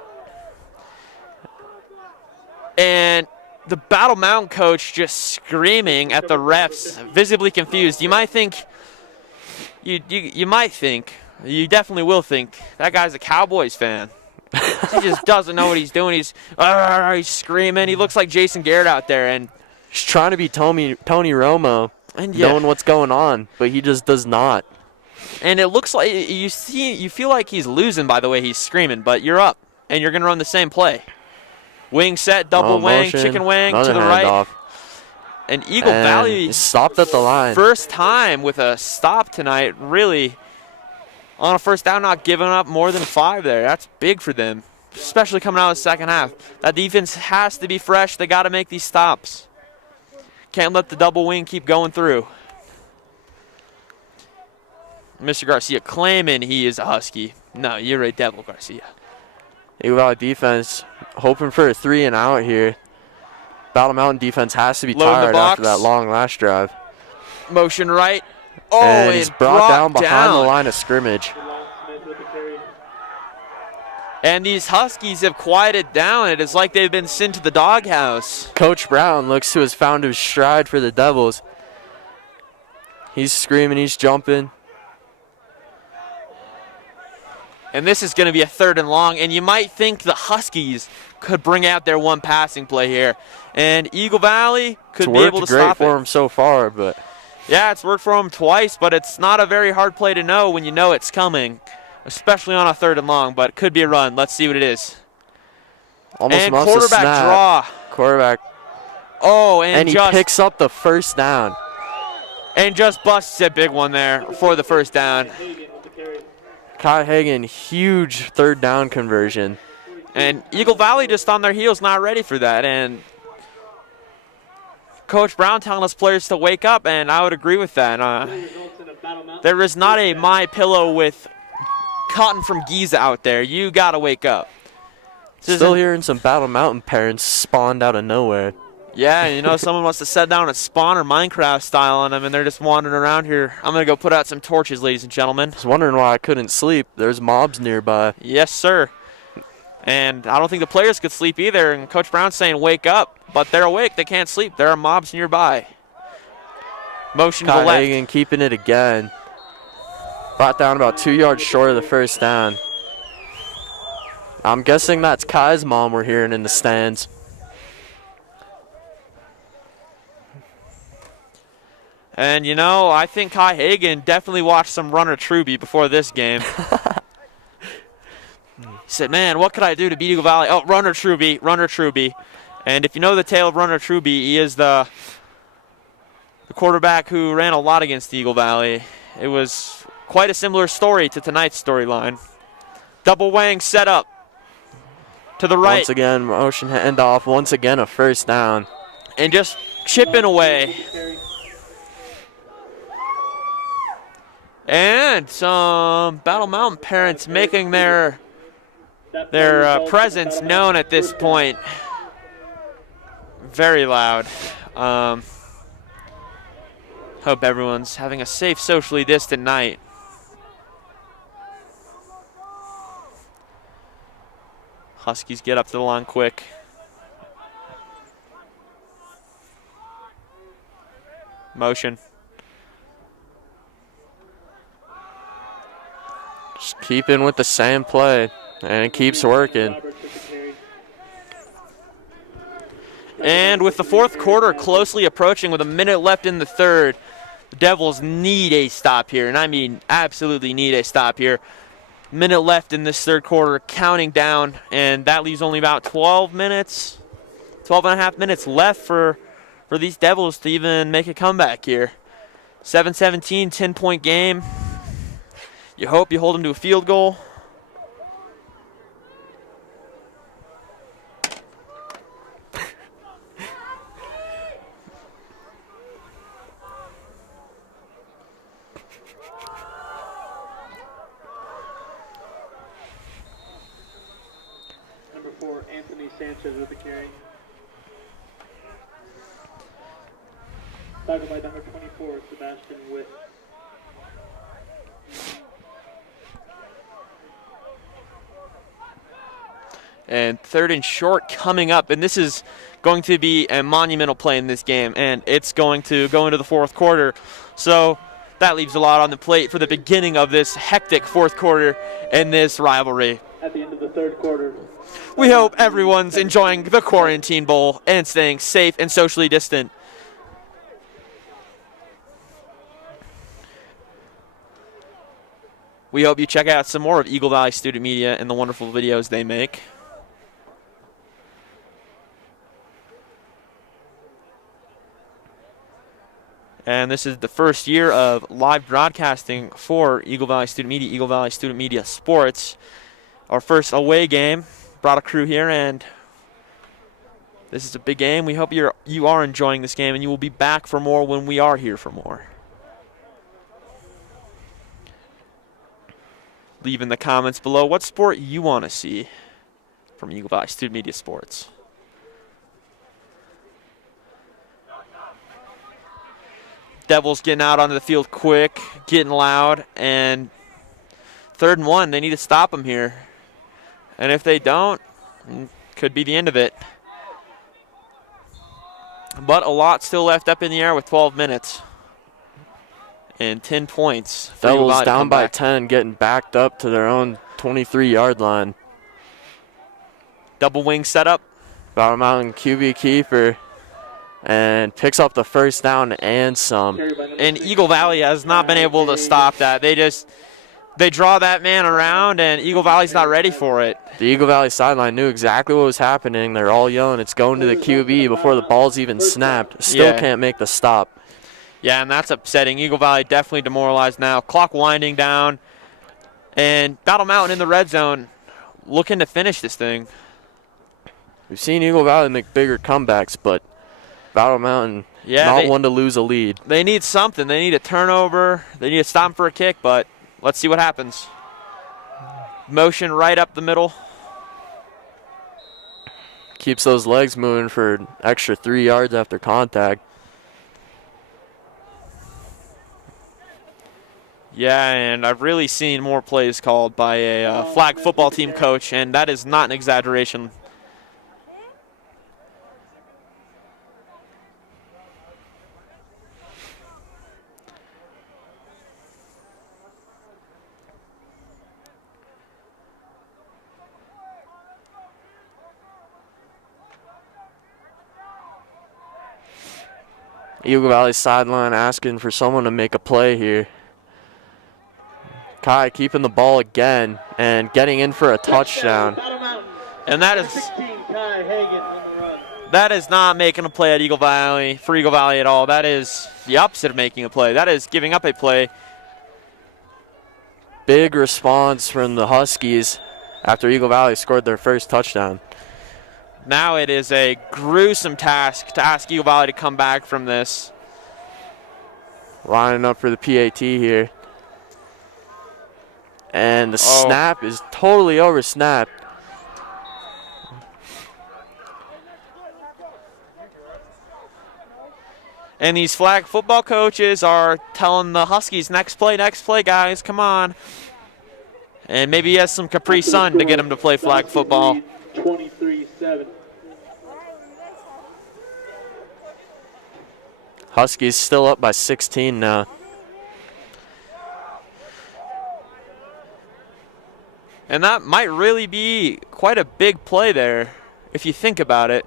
And the Battle Mountain coach just screaming at the refs, visibly confused. You might think, you definitely will think, that guy's a Cowboys fan. He just doesn't know what he's doing. He's screaming. He looks like Jason Garrett out there, and He's trying to be Tony Romo, knowing what's going on, but he just does not. And it looks like you feel like he's losing by the way he's screaming, but you're up, and you're gonna run the same play. Wing set, double wing, motion, chicken wing to the another right. handoff. And Eagle And Valley stopped at the line. first time with a stop tonight, really on a first down, not giving up more than 5 there. That's big for them, especially coming out of the second half. That defense has to be fresh. They got to make these stops. Can't let the double wing keep going through. Mr. Garcia claiming he is a Husky. No, you're a Devil, Garcia. Eagle Valley defense hoping for a 3 and out here. Battle Mountain defense has to be Load the tired box. after that long last drive. Motion right. Oh, And he's brought down behind down. the line of scrimmage. Smith with the carry. And these Huskies have quieted down. It is like they've been sent to the doghouse. Coach Brown looks to have found his stride for the Devils. He's screaming, he's jumping. And this is going to be a 3rd and long. And you might think the Huskies could bring out their one passing play here. And Eagle Valley could It's be able worked to great stop for it. him so far, but Yeah, it's worked for them twice, but it's not a very hard play to know when you know it's coming, especially on a 3rd and long, but it could be a run. Let's see what it is. almost And muffs a quarterback snap. draw. Quarterback, Oh, and he just picks up the first down. and just busts a big one there for the first down. Hagan with the carry. Kai Hagan, huge 3rd down conversion. And Eagle Valley just on their heels, not ready for that. And Coach Brown telling us players to wake up, and I would agree with that. Results in a Battle Mountain. There is not a My Pillow with cotton from Giza out there. You got to wake up. This Still isn't- hearing some Battle Mountain parents spawned out of nowhere. Yeah, you know, someone must have sat down and Spawn or Minecraft style on them, and they're just wandering around here. I'm going to go put out some torches, ladies and gentlemen. I was wondering why I couldn't sleep. There's mobs nearby. Yes, sir. And I don't think the players could sleep either. And Coach Brown's saying wake up, but they're awake. They can't sleep. There are mobs nearby. Motion to the Kai left. Hagan keeping it again. Brought down about 2 yards short of the first down. I'm guessing that's Kai's mom we're hearing in the stands. And, you know, I think Kai Hagan definitely watched some Runner Truby before this game. He said, man, what could I do to beat Eagle Valley? Oh, Runner Truby, Runner Truby. And if you know the tale of Runner Truby, he is the quarterback who ran a lot against Eagle Valley. It was quite a similar story to tonight's storyline. Double wang set up to the right. Once again, motion handoff. Once again, a first down. And just chipping away. And some Battle Mountain parents making their presence known at this point. Very loud. Hope everyone's having a safe, socially distant night. Huskies get up to the line quick. Motion. Just keeping with the same play, and it keeps working. And with the 4th quarter closely approaching with a minute left in the 3rd, the Devils need a stop here, and I mean absolutely need a stop here. Minute left in this 3rd quarter, counting down, and that leaves only about 12 and a half minutes left for for these Devils to even make a comeback here. 7-17, 10-point game. You hope you hold them to a field goal. Number 4, Anthony Sanchez with the carry. Tackled by number 24, Sebastian Witt. And 3rd and short coming up, and this is going to be a monumental play in this game, and it's going to go into the 4th quarter. So that leaves a lot on the plate for the beginning of this hectic 4th quarter in this rivalry. At the end of the 3rd quarter. We hope everyone's enjoying the Quarantine Bowl and staying safe and socially distant. We hope you check out some more of Eagle Valley Student Media and the wonderful videos they make. And this is the first year of live broadcasting for Eagle Valley Student Media, Eagle Valley Student Media Sports. Our first away game, brought a crew here, and this is a big game. We hope you are enjoying this game, and you will be back for more when we are here for more. Leave in the comments below what sport you want to see from Eagle Valley Student Media Sports. Devils getting out onto the field quick, getting loud, and 3rd and 1. They need to stop them here. And if they don't, could be the end of it. But a lot still left up in the air with 12 minutes. And 10 points. Devils down by 10, getting backed up to their own 23-yard line. Double wing setup. Battle Mountain QB keeper. And picks up the 1st down and some. And Eagle Valley has not been able to stop that. They draw that man around, and Eagle Valley's not ready for it. The Eagle Valley sideline knew exactly what was happening. They're all yelling, it's going to the QB before the ball's even snapped. Still can't make the stop. Yeah, and that's upsetting. Eagle Valley definitely demoralized now. Clock winding down. And Battle Mountain in the red zone looking to finish this thing. We've seen Eagle Valley make bigger comebacks, but Battle Mountain, not one to lose a lead. They need something. They need a turnover. They need to stop for a kick, but let's see what happens. Motion right up the middle. Keeps those legs moving for an extra 3 yards after contact. Yeah, and I've really seen more plays called by a flag football team coach, and that is not an exaggeration. Eagle Valley sideline asking for someone to make a play here. Kai keeping the ball again and getting in for a touchdown. And that is not making a play at Eagle Valley, for Eagle Valley at all. That is the opposite of making a play. That is giving up a play. Big response from the Huskies after Eagle Valley scored their 1st touchdown. Now it is a gruesome task to ask Eagle Valley to come back from this. Lining up for the PAT here. And the snap is totally over-snapped. And these flag football coaches are telling the Huskies, next play, guys, come on. And maybe he has some Capri Sun to get him to play flag football. 23-7. Huskies still up by 16 now. And that might really be quite a big play there, if you think about it.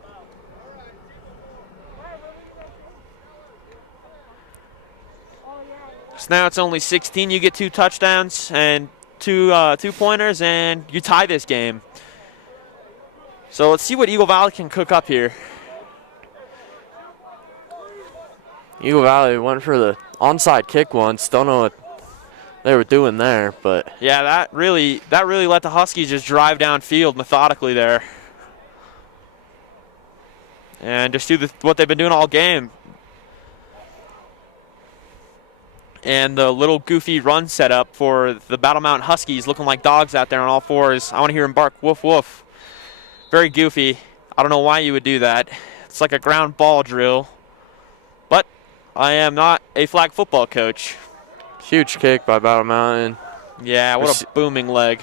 So now it's only 16. You get 2 touchdowns and two pointers, and you tie this game. So let's see what Eagle Valley can cook up here. Eagle Valley went for the onside kick once. Don't know what they were doing there, but Yeah, that really let the Huskies just drive downfield methodically there. And just do what they've been doing all game. And the little goofy run setup for the Battle Mountain Huskies looking like dogs out there on all fours. I want to hear them bark, woof, woof. Very goofy. I don't know why you would do that. It's like a ground ball drill. But I am not a flag football coach. huge kick by Battle Mountain. Yeah, what a booming leg.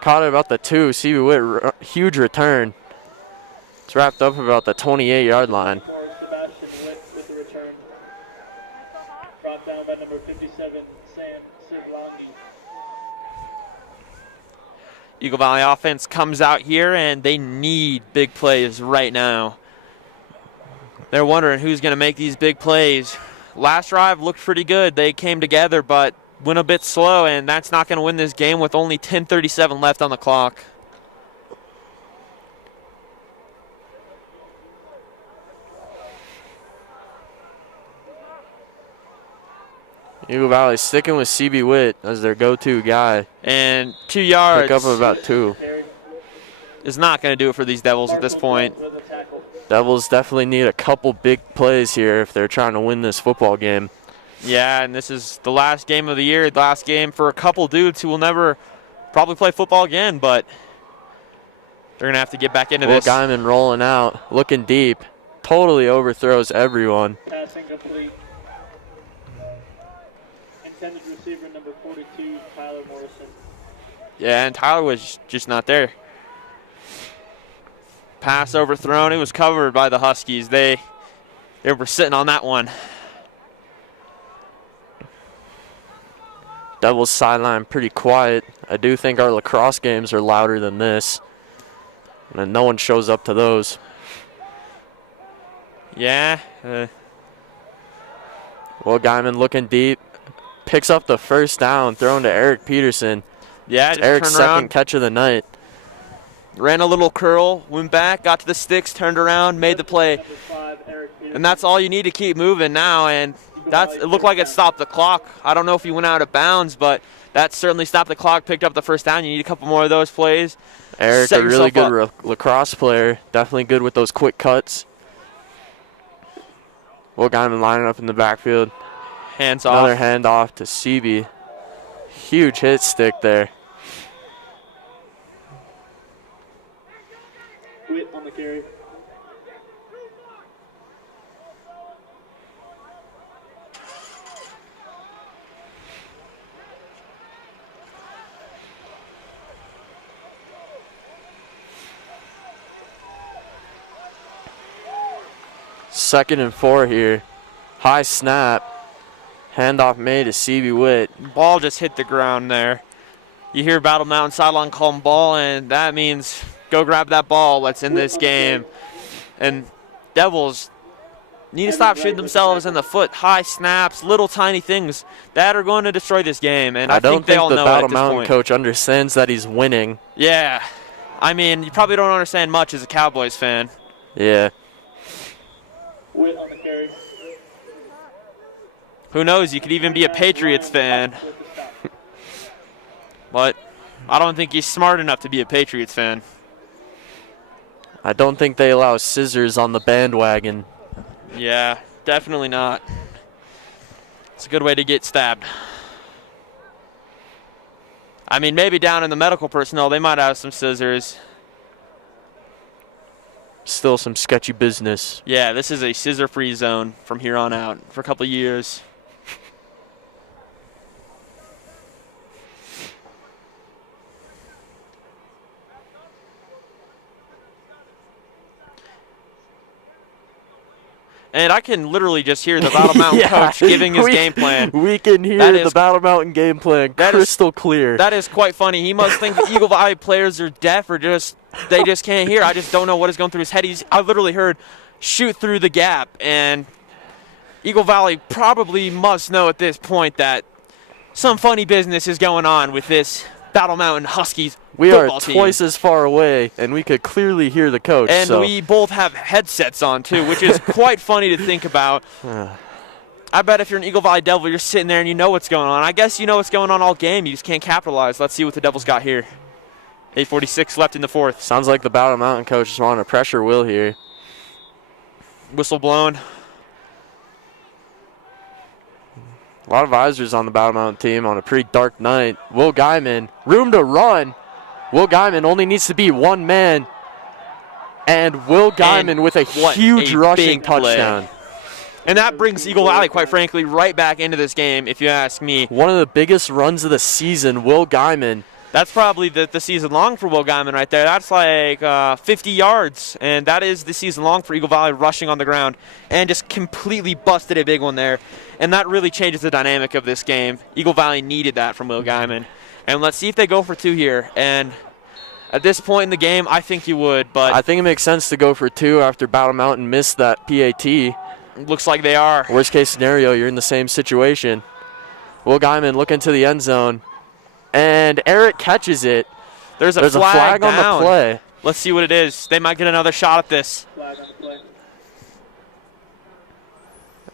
Caught it about the 2. CB Witt, huge return. It's wrapped up about the 28-yard line. Sebastian Witt with the return. Brought down by number 57, Sam Sidlangi. Eagle Valley offense comes out here, and they need big plays right now. They're wondering who's going to make these big plays. Last drive looked pretty good. They came together, but went a bit slow, and that's not going to win this game with only 10:37 left on the clock. Eagle Valley sticking with CB Witt as their go-to guy. And 2 yards. Pick up about 2. Is not going to do it for these Devils at this point. Devils definitely need a couple big plays here if they're trying to win this football game. Yeah, and this is the last game of the year, the last game for a couple dudes who will never probably play football again, but they're going to have to get back into Will this. Guyman rolling out, looking deep, totally overthrows everyone. Passing complete. Intended receiver number 42, Tyler Morrison. Yeah, and Tyler was just not there. Pass overthrown. It was covered by the Huskies. They were sitting on that one. Devils sideline pretty quiet. I do think our lacrosse games are louder than this. And no one shows up to those. Yeah. Will Guyman looking deep. Picks up the first down, thrown to Eric Peterson. Yeah, It's just Eric's turned second around, catch of the night. ran a little curl, went back, got to the sticks, turned around, made the play. Number 5, Eric Peterson. And that's all you need to keep moving now. And it looked like it stopped the clock. I don't know if he went out of bounds, but that certainly stopped the clock, picked up the first down. You need a couple more of those plays. Eric, Set a really yourself good lacrosse player. Definitely good with those quick cuts. Will Guyman lining up in the backfield. Hands Another off. handoff to CB. Huge hit stick there. Witt on the carry. Second and 4 here. High snap. Handoff made to CB Witt. Ball just hit the ground there. You hear Battle Mountain sideline calling ball, and that means go grab that ball. Let's end this game. And Devils need to stop shooting themselves in the foot. High snaps, little tiny things that are going to destroy this game. And I don't think they all the know it Battle at this Mountain point. coach understands that he's winning. Yeah. I mean, you probably don't understand much as a Cowboys fan. Yeah. Witt on the carry. Who knows? You could even be a Patriots fan. But I don't think he's smart enough to be a Patriots fan. I don't think they allow scissors on the bandwagon. Yeah, definitely not. It's a good way to get stabbed. I mean, maybe down in the medical personnel, they might have some scissors. Still some sketchy business. Yeah, this is a scissor-free zone from here on out for a couple of years. And I can literally just hear the Battle Mountain Yeah, coach giving his game plan. We can hear That the is- Battle Mountain game plan that is- crystal clear. That is quite funny. He must think Eagle Valley players are deaf or they just can't hear. I just don't know what is going through his head. I literally heard shoot through the gap, and Eagle Valley probably must know at this point that some funny business is going on with this Battle Mountain Huskies We are football team. twice as far away, and we could clearly hear the coach. And so. we both have headsets on too, which is quite funny to think about. I bet if you're an Eagle Valley Devil, you're sitting there and you know what's going on. I guess you know what's going on all game. You just can't capitalize. Let's see what the Devils got here. 8:46 left in the fourth. Sounds like the Battle Mountain coach is wanting to pressure Will here. Whistle blown. A lot of visors on the Battle Mountain team on a pretty dark night. Will Guyman, room to run. Will Guyman only needs to be one man. And Will Guyman with a huge rushing touchdown. And that brings Eagle Valley, quite frankly, right back into this game, if you ask me. One of the biggest runs of the season, Will Guyman. That's probably the season long for Will Guyman right there. That's like 50 yards, and that is the season long for Eagle Valley, rushing on the ground and just completely busted a big one there. And that really changes the dynamic of this game. Eagle Valley needed that from Will Guyman. And let's see if they go for 2 here. And at this point in the game, I think you would. But I think it makes sense to go for 2 after Battle Mountain missed that PAT. Looks like they are. Worst case scenario, you're in the same situation. Will Guyman looking to the end zone. And Eric catches it. There's a flag on the play. Let's see what it is. They might get another shot at this. Flag on the play.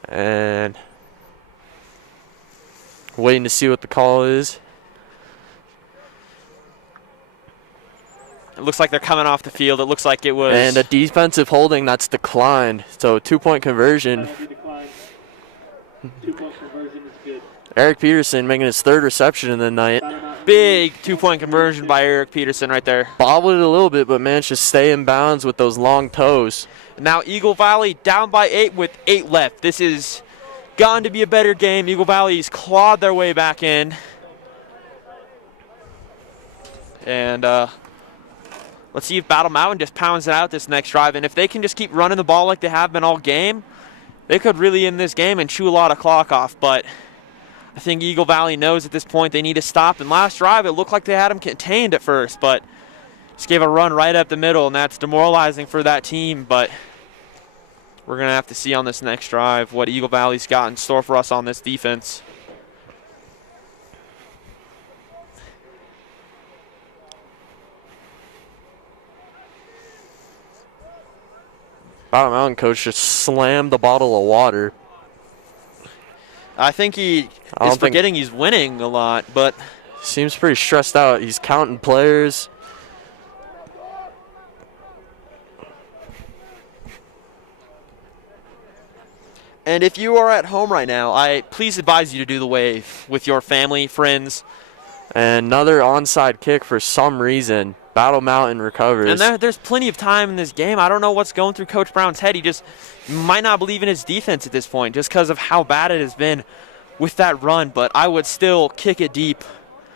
And waiting to see what the call is. It looks like they're coming off the field. It looks like it was. And a defensive holding that's declined. So 2-point conversion. Penalty declined. 2-point conversion is good. Eric Peterson making his 3rd reception in the night. Big 2-point conversion by Eric Peterson right there. Bobbled it a little bit, but managed to stay in bounds with those long toes. Now Eagle Valley down by 8 with 8 left. This is going to be a better game. Eagle Valley's clawed their way back in. And let's see if Battle Mountain just pounds it out this next drive. And if they can just keep running the ball like they have been all game, they could really end this game and chew a lot of clock off. But I think Eagle Valley knows at this point they need to stop. And last drive, it looked like they had them contained at first, but just gave a run right up the middle, and that's demoralizing for that team. But we're going to have to see on this next drive what Eagle Valley's got in store for us on this defense. Battle Mountain coach just slammed the bottle of water. I think he is forgetting he's winning a lot, but seems pretty stressed out. He's counting players. And if you are at home right now, I please advise you to do the wave with your family, friends. And another onside kick for some reason. Battle Mountain recovers. And there's plenty of time in this game. I don't know what's going through Coach Brown's head. He just might not believe in his defense at this point just because of how bad it has been with that run. But I would still kick it deep.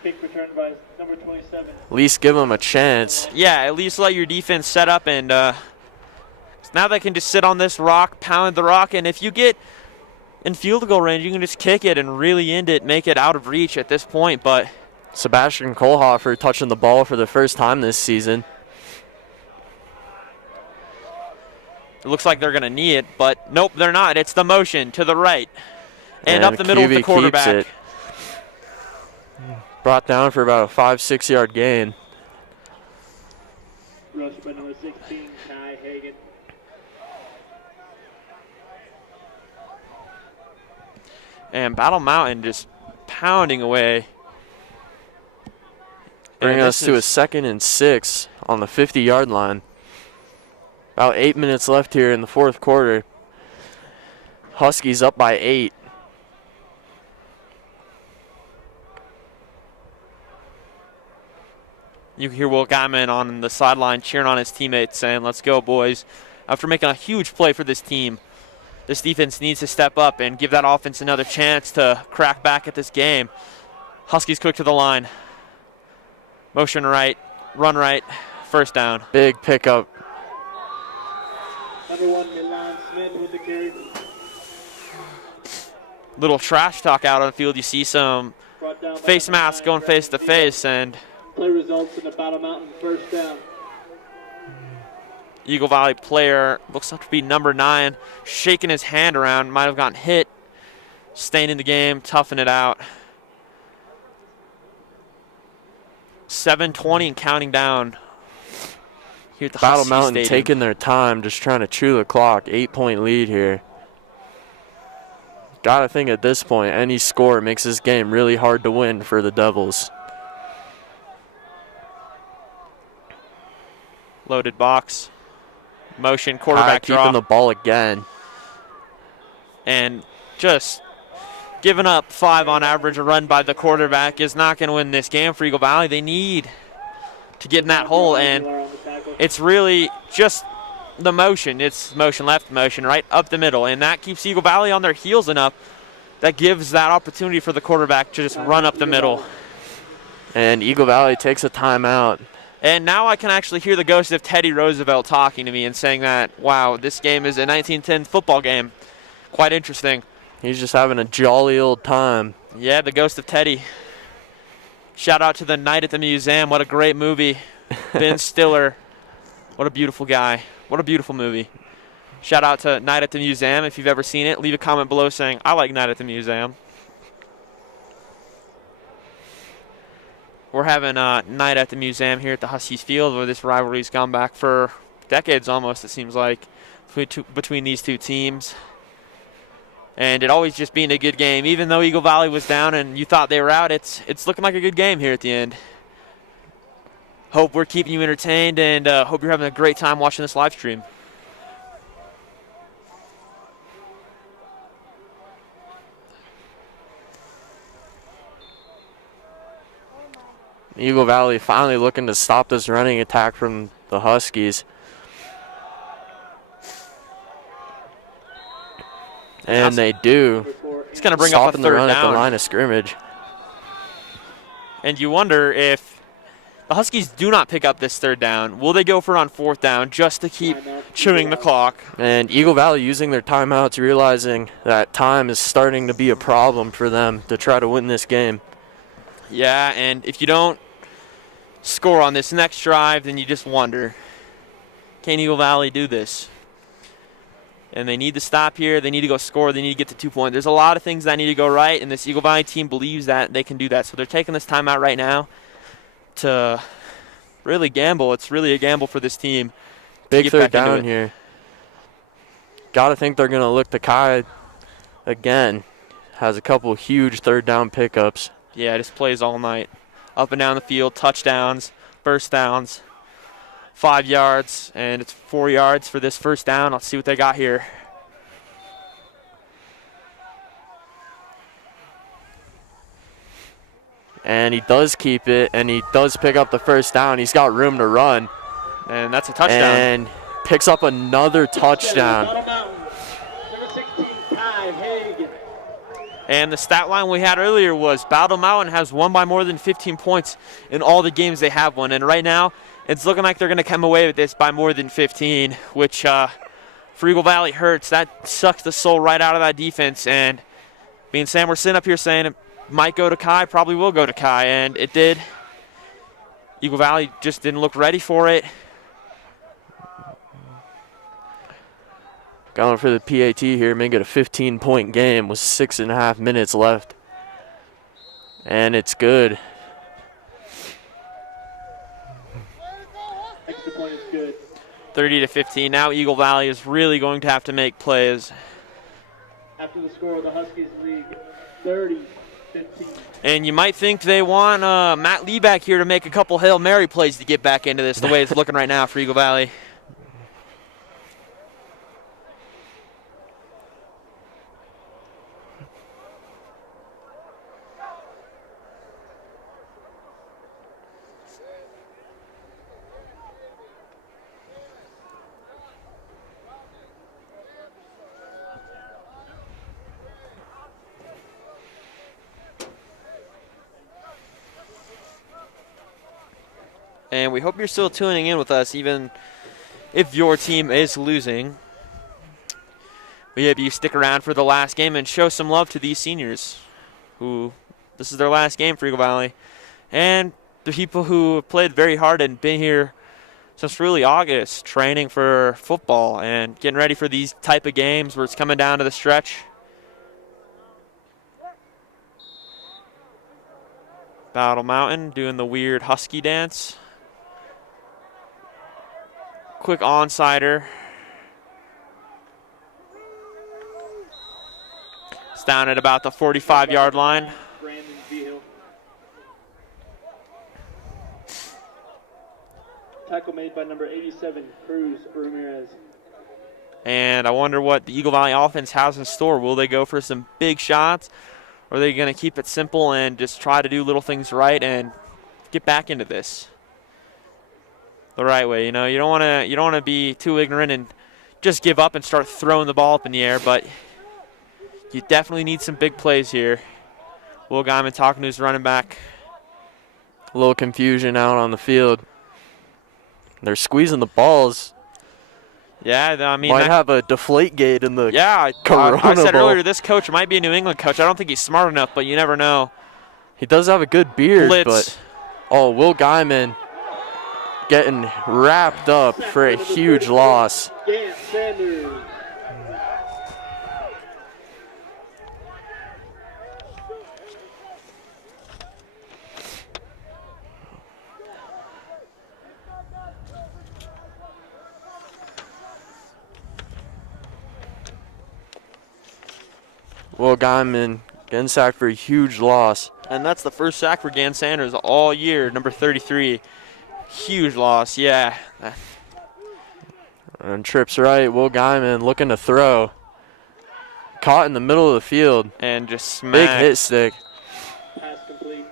Kick returned by number 27. At least give him a chance. Yeah, at least let your defense set up. And now they can just sit on this rock, pound the rock. And if you get in field goal range, you can just kick it and really end it, make it out of reach at this point. But Sebastian Kohlhofer touching the ball for the first time this season. It looks like they're going to knee it, but nope, they're not. It's the motion to the right. And up the middle with the quarterback. Keeps it. Brought down for about a 5-6 yard gain. Rush by number 16, Ty Hagan. And Battle Mountain just pounding away. Bringing us to a 2nd and 6 on the 50-yard line. About 8 minutes left here in the 4th quarter. Huskies up by 8. You can hear Will Guyman on the sideline cheering on his teammates saying, "Let's go, boys." After making a huge play for this team, this defense needs to step up and give that offense another chance to crack back at this game. Huskies quick to the line. Motion right, run right, first down. Big pickup. Number 1, Milan Smith with the carry. Little trash talk out on the field. You see some face masks going face to face, and play results in the Battle Mountain first down. Eagle Valley player, looks like to be number 9, shaking his hand around, might have gotten hit, staying in the game, toughing it out. 7:20 and counting down here at the Battle Husky Mountain Stadium. taking their time, just trying to chew the clock. 8-point lead here. Gotta think at this point, any score makes this game really hard to win for the Devils. Loaded box. Motion, Kai quarterback keeping draw. the ball again. And just giving up 5 on average a run by the quarterback is not going to win this game for Eagle Valley. They need to get in that hole, and it's really just the motion. It's motion left, motion right, up the middle, and that keeps Eagle Valley on their heels enough that gives that opportunity for the quarterback to just run up the middle. And Eagle Valley takes a timeout. And now I can actually hear the ghost of Teddy Roosevelt talking to me and saying that, wow, this game is a 1910 football game. Quite interesting. He's just having a jolly old time. Yeah, the ghost of Teddy. Shout out to The Night at the Museum. What a great movie. Ben Stiller. What a beautiful guy. What a beautiful movie. Shout out to Night at the Museum. If you've ever seen it, leave a comment below saying, I like Night at the Museum. We're having a night at the museum here at the Huskies field, where this rivalry's gone back for decades almost, it seems like, between these two teams. And it always just being a good game. Even though Eagle Valley was down and you thought they were out, it's looking like a good game here at the end. Hope we're keeping you entertained, and hope you're having a great time watching this live stream. Eagle Valley finally looking to stop this running attack from the Huskies. And they do. It's going to bring up a Stopping the third run down. at the line of scrimmage. And you wonder if the Huskies do not pick up this third down, will they go for it on 4th down just to keep chewing the clock? And Eagle Valley using their timeouts, realizing that time is starting to be a problem for them to try to win this game. Yeah, and if you don't score on this next drive, then you just wonder, can Eagle Valley do this? And they need to stop here. They need to go score. They need to get to 2 points. There's a lot of things that need to go right, and this Eagle Valley team believes that they can do that. So they're taking this timeout right now to really gamble. It's really a gamble for this team. Big third down here. Got to think they're going to look to Kai again. Has a couple huge third down pickups. Yeah, just plays all night. Up and down the field, touchdowns, first downs. 5 yards, and it's 4 yards for this first down. Let's see what they got here. And he does keep it, and he does pick up the first down. He's got room to run. And that's a touchdown. And picks up another touchdown. And the stat line we had earlier was Battle Mountain has won by more than 15 points in all the games they have won. And right now, it's looking like they're going to come away with this by more than 15, which for Eagle Valley hurts. That sucks the soul right out of that defense. And me and Sam were sitting up here saying it might go to Kai, probably will go to Kai, and it did. Eagle Valley just didn't look ready for it. Going for the PAT here, make it a 15-point game with 6.5 minutes left. And it's good. Extra point is good. 30-15. Now Eagle Valley is really going to have to make plays. After the score, the Huskies lead 30-15. And you might think they want Matt Lee back here to make a couple Hail Mary plays to get back into this, the way it's looking right now for Eagle Valley. And we hope you're still tuning in with us, even if your team is losing. We hope you stick around for the last game and show some love to these seniors, who this is their last game for Eagle Valley. And the people who have played very hard and been here since really August, training for football and getting ready for these type of games where it's coming down to the stretch. Battle Mountain doing the weird husky dance. Quick onsider. It's down at about the 45-yard line. Brandon Vigil. Tackle made by number 87, Cruz Ramirez. And I wonder what the Eagle Valley offense has in store. Will they go for some big shots, or are they going to keep it simple and just try to do little things right and get back into this the right way? You know, you don't want to be too ignorant and just give up and start throwing the ball up in the air, but you definitely need some big plays here. Will Guyman talking to his running back. A little confusion out on the field. They're squeezing the balls. Yeah, I mean, might have a deflate gate in the Corona I said Bowl. earlier, this coach might be a New England coach. I don't think he's smart enough, but you never know. He does have a good beard, Blitz. but Will Guyman getting wrapped up for a huge loss. Dan Sanders. Will Guyman getting sacked for a huge loss. And that's the first sack for Gan Sanders all year, number 33. Huge loss, yeah. And trips right, Will Guyman looking to throw. Caught in the middle of the field. And just smacked. Big hit stick. Pass complete.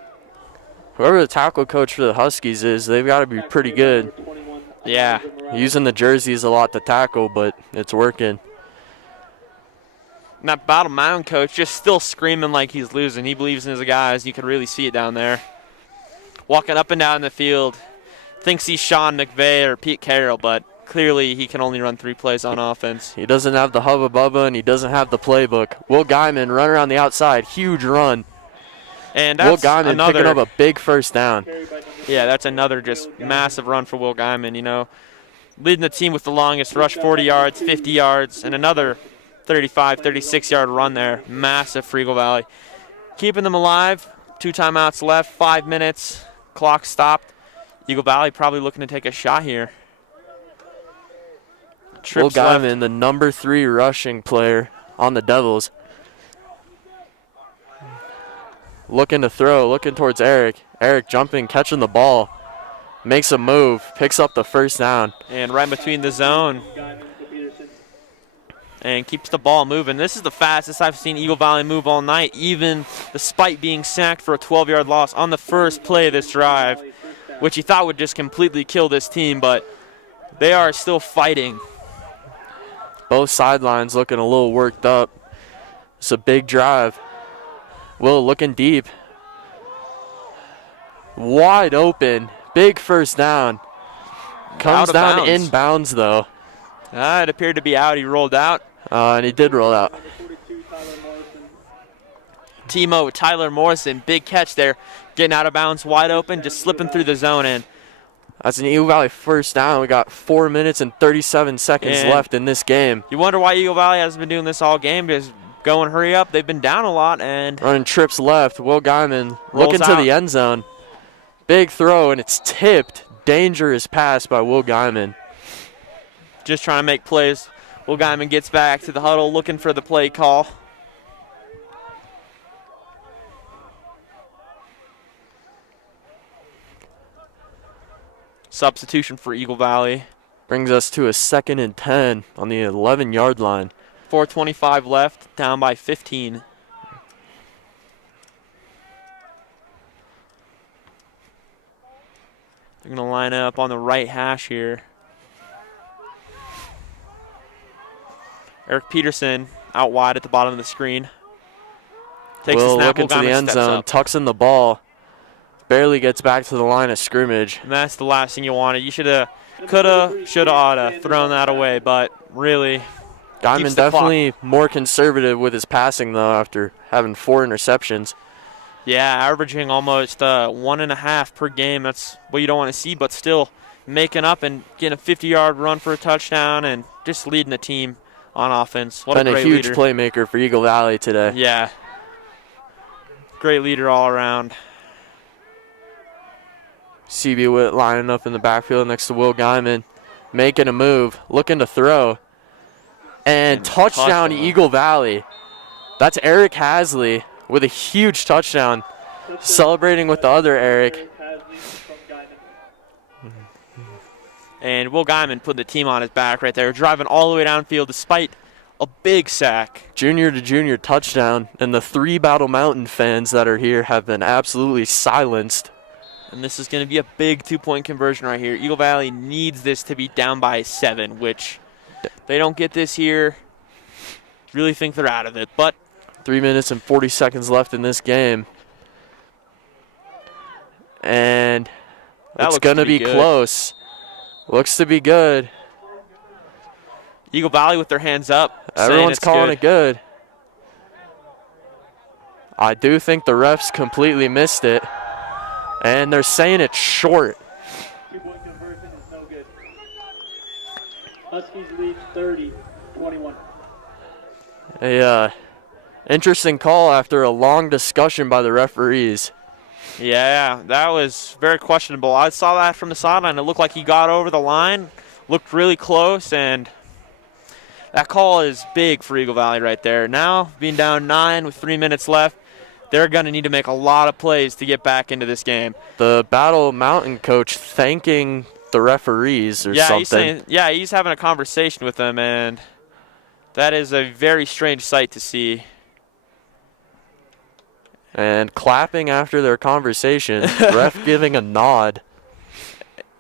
Whoever the tackle coach for the Huskies is, they've got to be pretty good. Number 21, Yeah. Using the jerseys a lot to tackle, but it's working. And that Battle Mound coach just still screaming like he's losing. He believes in his guys. You can really see it down there. Walking up and down the field. Thinks he's Sean McVay or Pete Carroll, but clearly he can only run 3 plays on offense. He doesn't have the Hubba Bubba, and he doesn't have the playbook. Will Guyman run around the outside. Huge run. And Will that's Guyman another, picking up a big first down. yeah, that's another just massive run for Will Guyman, you know. Leading the team with the longest rush, 40 yards, 50 yards, and another 35, 36-yard run there. Massive for Eagle Valley. Keeping them alive. 2 timeouts left, 5 minutes. Clock stopped. Eagle Valley probably looking to take a shot here. Will Trips left. Guyman, the number 3 rushing player on the Devils. Looking to throw, looking towards Eric. Eric jumping, catching the ball. Makes a move, picks up the first down. And right between the zone. And keeps the ball moving. This is the fastest I've seen Eagle Valley move all night, even despite being sacked for a 12-yard loss on the first play of this drive, which he thought would just completely kill this team, but they are still fighting. Both sidelines looking a little worked up. It's a big drive. Will looking deep. Wide open. Big first down. Comes Out of down bounds. inbounds, though. It appeared to be out. He rolled out. And he did roll out. Timo Tyler Morrison, big catch there. Getting out of bounds, wide open, just slipping through the zone. And That's an Eagle Valley first down. We got 4 minutes and 37 seconds And left in this game. you wonder why Eagle Valley hasn't been doing this all game. Just go and hurry up. They've been down a lot. And Running trips left. Will Guyman Rolls looking to out. the end zone. Big throw, and it's tipped. Dangerous pass by Will Guyman. just trying to make plays. Will Guyman gets back to the huddle looking for the play call. Substitution for Eagle Valley. Brings us to a 2nd and 10 on the 11-yard line. 4:25 left, down by 15. They're going to line up on the right hash here. Eric Peterson out wide at the bottom of the screen. Takes Will the snap. looking to the Guyman end steps zone, up. tucks in the ball. Barely gets back to the line of scrimmage. And that's the last thing you wanted. You should have, could have, should have, ought have thrown that away. But really, keeps Guyman the definitely more conservative with his passing, though, after having 4 interceptions. yeah, averaging almost 1.5 per game. That's what you don't want to see, but still making up and getting a 50-yard run for a touchdown and just leading the team on offense. What Been a a great huge leader. playmaker for Eagle Valley today. Yeah. Great leader all around. CB Witt lining up in the backfield next to Will Guyman, making a move, looking to throw. And touchdown touchdown. Eagle Valley. That's Eric Hasley with a huge touchdown, celebrating with the other Eric. And Will Guyman putting the team on his back right there, driving all the way downfield despite a big sack. Junior to junior touchdown, and the 3 Battle Mountain fans that are here have been absolutely silenced. And this is going to be a big 2-point conversion right here. Eagle Valley needs this to be down by 7, which they don't get this here. Really think they're out of it, but 3 minutes and 40 seconds left in this game. And it's going to be close. Looks to be good. Eagle Valley with their hands up. Everyone's calling it good. I do think the refs completely missed it. And they're saying it's short. 2-point conversion is no good. Huskies lead 30-21. A interesting call after a long discussion by the referees. Yeah, that was very questionable. I saw that from the sideline. It looked like he got over the line, looked really close, and that call is big for Eagle Valley right there. Now, being down 9 with 3 minutes left, they're going to need to make a lot of plays to get back into this game. The Battle Mountain coach thanking the referees or something. He's having a conversation with them, and that is a very strange sight to see. And clapping after their conversation, ref giving a nod.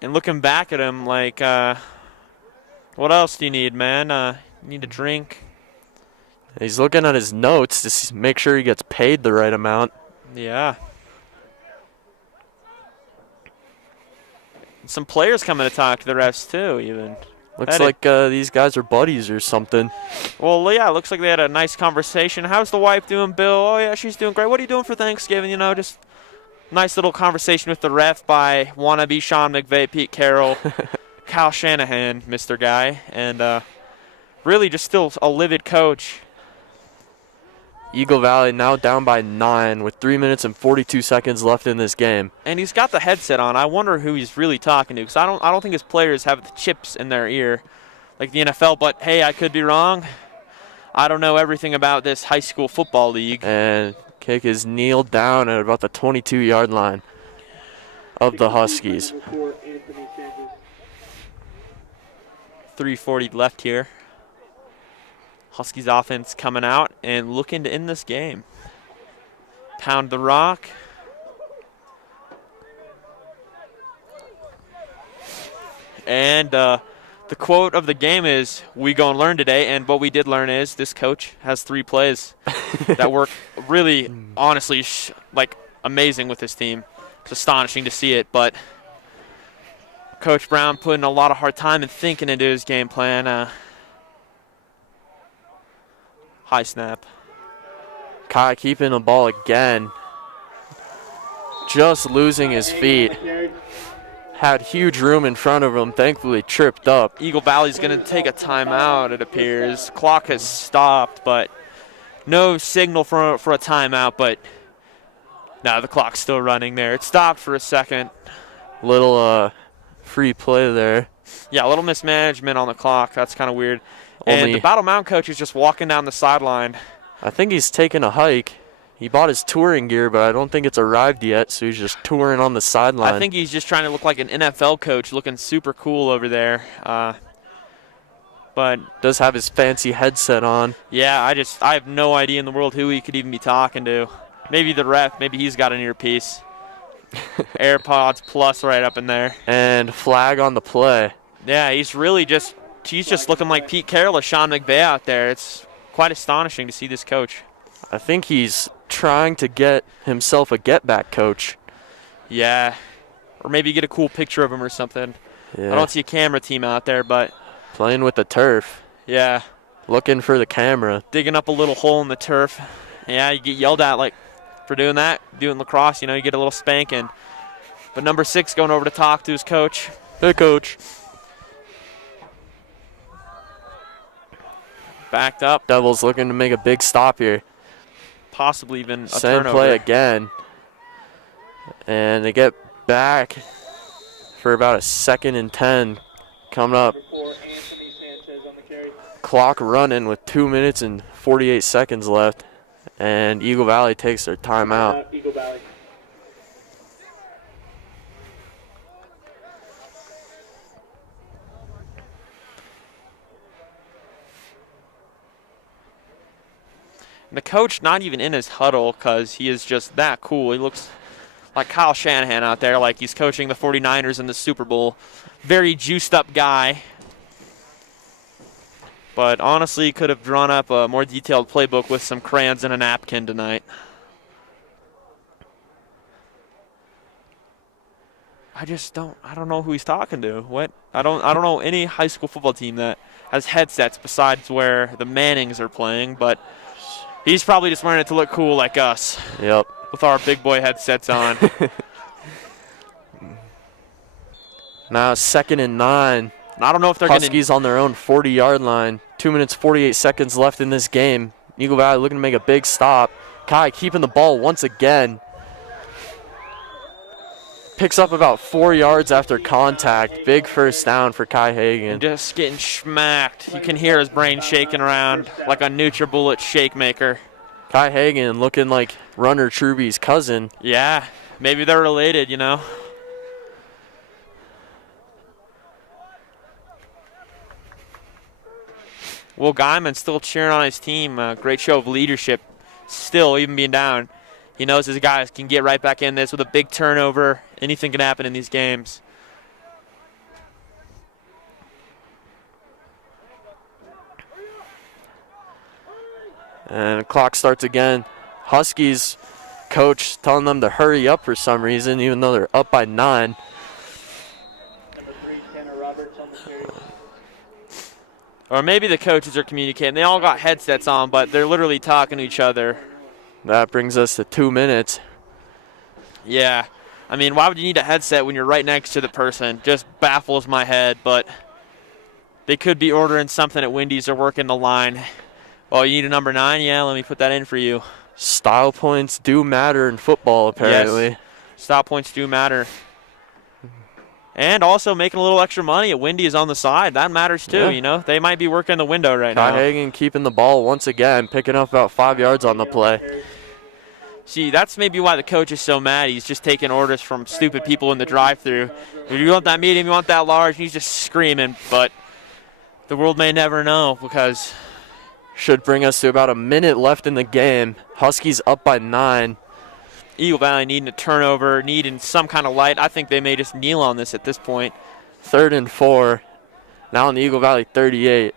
And looking back at him like, what else do you need, man? You need a drink? He's looking at his notes to make sure he gets paid the right amount. Yeah. Some players coming to talk to the refs, too, even. Looks like these guys are buddies or something. Well, yeah, looks like they had a nice conversation. How's the wife doing, Bill? Oh, yeah, she's doing great. What are you doing for Thanksgiving? You know, just nice little conversation with the ref by wannabe Sean McVay, Pete Carroll, Kyle Shanahan, Mr. Guy, and really just still a livid coach. Eagle Valley now down by 9 with 3 minutes and 42 seconds left in this game. And he's got the headset on. I wonder who he's really talking to, because I don't think his players have the chips in their ear like the NFL. But hey, I could be wrong. I don't know everything about this high school football league. And kick is kneeled down at about the 22-yard line of the Huskies. 3:40 left here. Huskies offense coming out and looking to end this game. Pound the rock. And the quote of the game is, "We gonna learn today." And what we did learn is this coach has 3 plays that work really, honestly, like amazing with this team. It's astonishing to see it, but Coach Brown putting a lot of hard time and thinking into his game plan. High snap. Kai keeping the ball again. Just losing his feet. Had huge room in front of him, thankfully tripped up. Eagle Valley's going to take a timeout, it appears. Clock has stopped, but no signal for a timeout. But no, the clock's still running there. It stopped for a second. Little free play there. Yeah, a little mismanagement on the clock. That's kind of weird. And the Battle Mountain coach is just walking down the sideline. I think he's taking a hike. He bought his touring gear, but I don't think it's arrived yet, so he's just touring on the sideline. I think he's just trying to look like an NFL coach, looking super cool over there. But does have his fancy headset on. Yeah, I have no idea in the world who he could even be talking to. Maybe the ref. Maybe he's got an earpiece. AirPods Plus right up in there. And flag on the play. Yeah, he's just looking like Pete Carroll or Sean McVay out there. It's quite astonishing to see this coach. I think he's trying to get himself a get-back coach. Yeah, or maybe get a cool picture of him or something. Yeah. I don't see a camera team out there, but playing with the turf. Yeah. Looking for the camera. Digging up a little hole in the turf. Yeah, you get yelled at like for doing that. Doing lacrosse, you get a little spanking. But number 6 going over to talk to his coach. Hey, coach. Backed up. Devils looking to make a big stop here. Possibly even a Same turnover. play again. And they get back for about a 2nd and 10 coming up. Anthony Sanchez on the carry. Clock running with 2 minutes and 48 seconds left. And Eagle Valley takes their timeout. Eagle Valley. And the coach not even in his huddle because he is just that cool. He looks like Kyle Shanahan out there, like he's coaching the 49ers in the Super Bowl. Very juiced up guy. But honestly, he could have drawn up a more detailed playbook with some crayons and a napkin tonight. I don't know who he's talking to. I don't know any high school football team that has headsets besides where the Mannings are playing, but he's probably just wearing it to look cool like us. Yep. With our big boy headsets on. Now 2nd and 9. And I don't know if they're going to... Huskies on their own 40-yard line. 2 minutes, 48 seconds left in this game. Eagle Valley looking to make a big stop. Kai keeping the ball once again. Picks up about 4 yards after contact. Big first down for Kai Hagan. And just getting smacked. You can hear his brain shaking around like a NutriBullet shake maker. Kai Hagan looking like Runner Truby's cousin. Yeah, maybe they're related, you know. Will Guyman still cheering on his team. Great show of leadership still, even being down. He knows his guys can get right back in this with a big turnover. Anything can happen in these games. And the clock starts again. Huskies coach telling them to hurry up for some reason, even though they're up by 9. Number 3, Tanner Roberts on the carry. Or maybe the coaches are communicating. They all got headsets on, but they're literally talking to each other. That brings us to 2 minutes. Yeah. I mean, why would you need a headset when you're right next to the person? Just baffles my head, but they could be ordering something at Wendy's or working the line. Oh, you need a number 9? Yeah, let me put that in for you. Style points do matter in football, apparently. Yes. Style points do matter. And also making a little extra money at Wendy's on the side. That matters too, Yeah. you know. They might be working the window right Kai now. Hagan keeping the ball once again, picking up about 5 yards on the play. See, that's maybe why the coach is so mad. He's just taking orders from stupid people in the drive-thru. If you want that medium, you want that large, he's just screaming. But the world may never know because... Should bring us to about a minute left in the game. Huskies up by 9. Eagle Valley needing a turnover, needing some kind of light. I think they may just kneel on this at this point. 3rd and 4. Now in the Eagle Valley 38.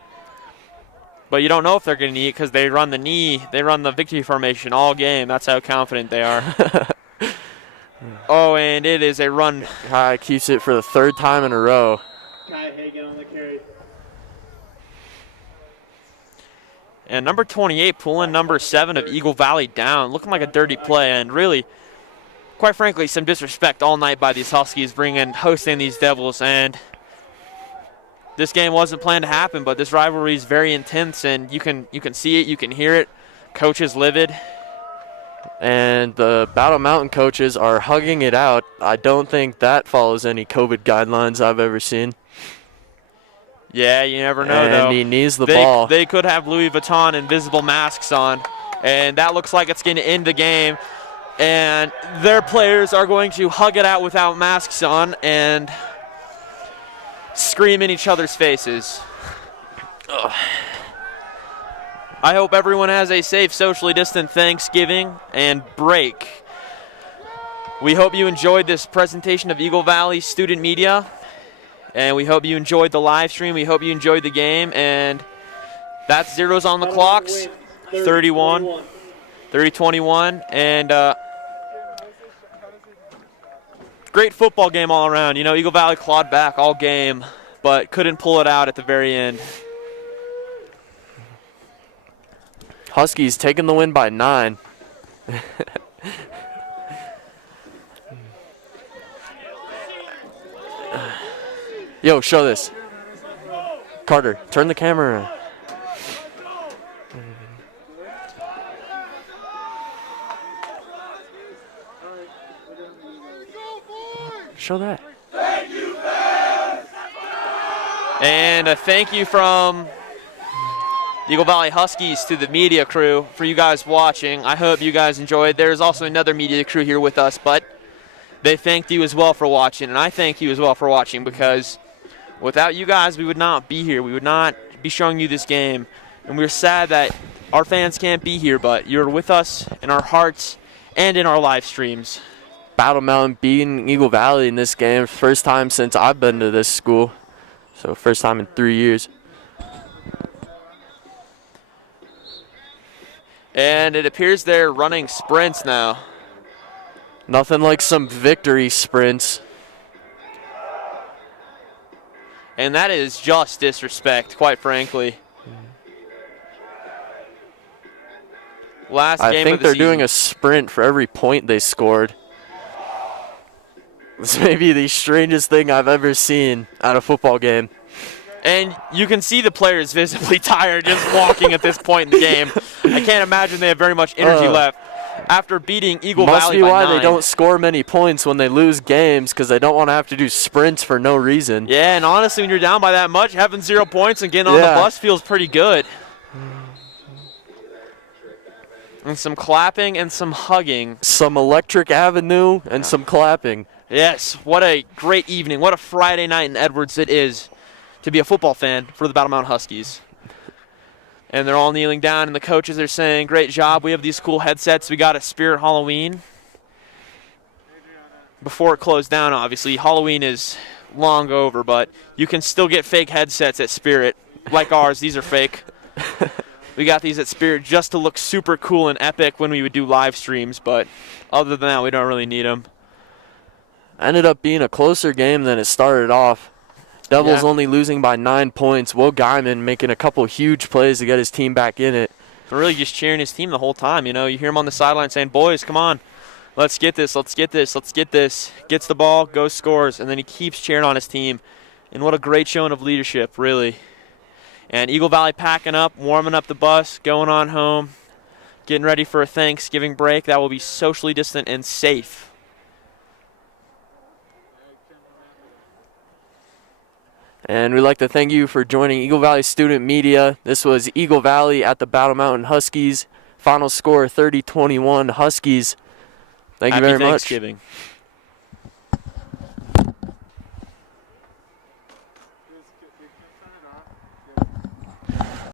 But you don't know if they're going to knee because they run the knee. They run the victory formation all game. That's how confident they are. Oh, and it is a run. Kai keeps it for the 3rd time in a row. Kai Hagan on the carry. And number 28 pulling number 7 of Eagle Valley down. Looking like a dirty play. And really, quite frankly, some disrespect all night by these Huskies hosting these Devils. And this game wasn't planned to happen, but this rivalry is very intense. And you can see it. You can hear it. Coach is livid. And the Battle Mountain coaches are hugging it out. I don't think that follows any COVID guidelines I've ever seen. Yeah, you never know, though. And he needs the ball. They could have Louis Vuitton invisible masks on, and that looks like it's going to end the game. And their players are going to hug it out without masks on and scream in each other's faces. Ugh. I hope everyone has a safe, socially distant Thanksgiving and break. We hope you enjoyed this presentation of Eagle Valley Student Media. And we hope you enjoyed the live stream. We hope you enjoyed the game. And that's zeros on the clocks. 30-21. And great football game all around. You know, Eagle Valley clawed back all game, but couldn't pull it out at the very end. Huskies taking the win by 9. Yo, show this. Carter, turn the camera around. Show that. And a thank you from Eagle Valley Huskies to the media crew, for you guys watching. I hope you guys enjoyed. There's also another media crew here with us, but they thanked you as well for watching, and I thank you as well for watching, because without you guys, we would not be here. We would not be showing you this game, and we're sad that our fans can't be here, but you're with us in our hearts and in our live streams. Battle Mountain beating Eagle Valley in this game. First time since I've been to this school. So first time in 3 years. And it appears they're running sprints now. Nothing like some victory sprints. And that is just disrespect, quite frankly. Last game I of think the they're season. doing a sprint for every point they scored. This may be the strangest thing I've ever seen at a football game. And you can see the players visibly tired just walking at this point in the game. I can't imagine they have very much energy left after beating Eagle Must Valley be by why 9. they don't score many points when they lose games, because they don't want to have to do sprints for no reason. Yeah, and honestly, when you're down by that much, having 0 points and getting on the bus feels pretty good. And some clapping and some hugging. Some Electric Avenue and some clapping. Yes, what a great evening. What a Friday night in Edwards it is to be a football fan for the Battle Mountain Huskies. And they're all kneeling down, and the coaches are saying, great job. We have these cool headsets. We got a Spirit Halloween. Before it closed down, obviously. Halloween is long over, but you can still get fake headsets at Spirit. Like ours, these are fake. We got these at Spirit just to look super cool and epic when we would do live streams, but other than that, we don't really need them. Ended up being a closer game than it started off. Devils only losing by 9 points. Will Guyman making a couple huge plays to get his team back in it. Really just cheering his team the whole time. You know, you hear him on the sideline saying, boys, come on. Let's get this, let's get this, let's get this. Gets the ball, goes, scores, and then he keeps cheering on his team. And what a great showing of leadership, really. And Eagle Valley packing up, warming up the bus, going on home, getting ready for a Thanksgiving break that will be socially distant and safe. And we'd like to thank you for joining Eagle Valley Student Media. This was Eagle Valley at the Battle Mountain Huskies. Final score 30-21 Huskies. Thank you very much. Happy Thanksgiving.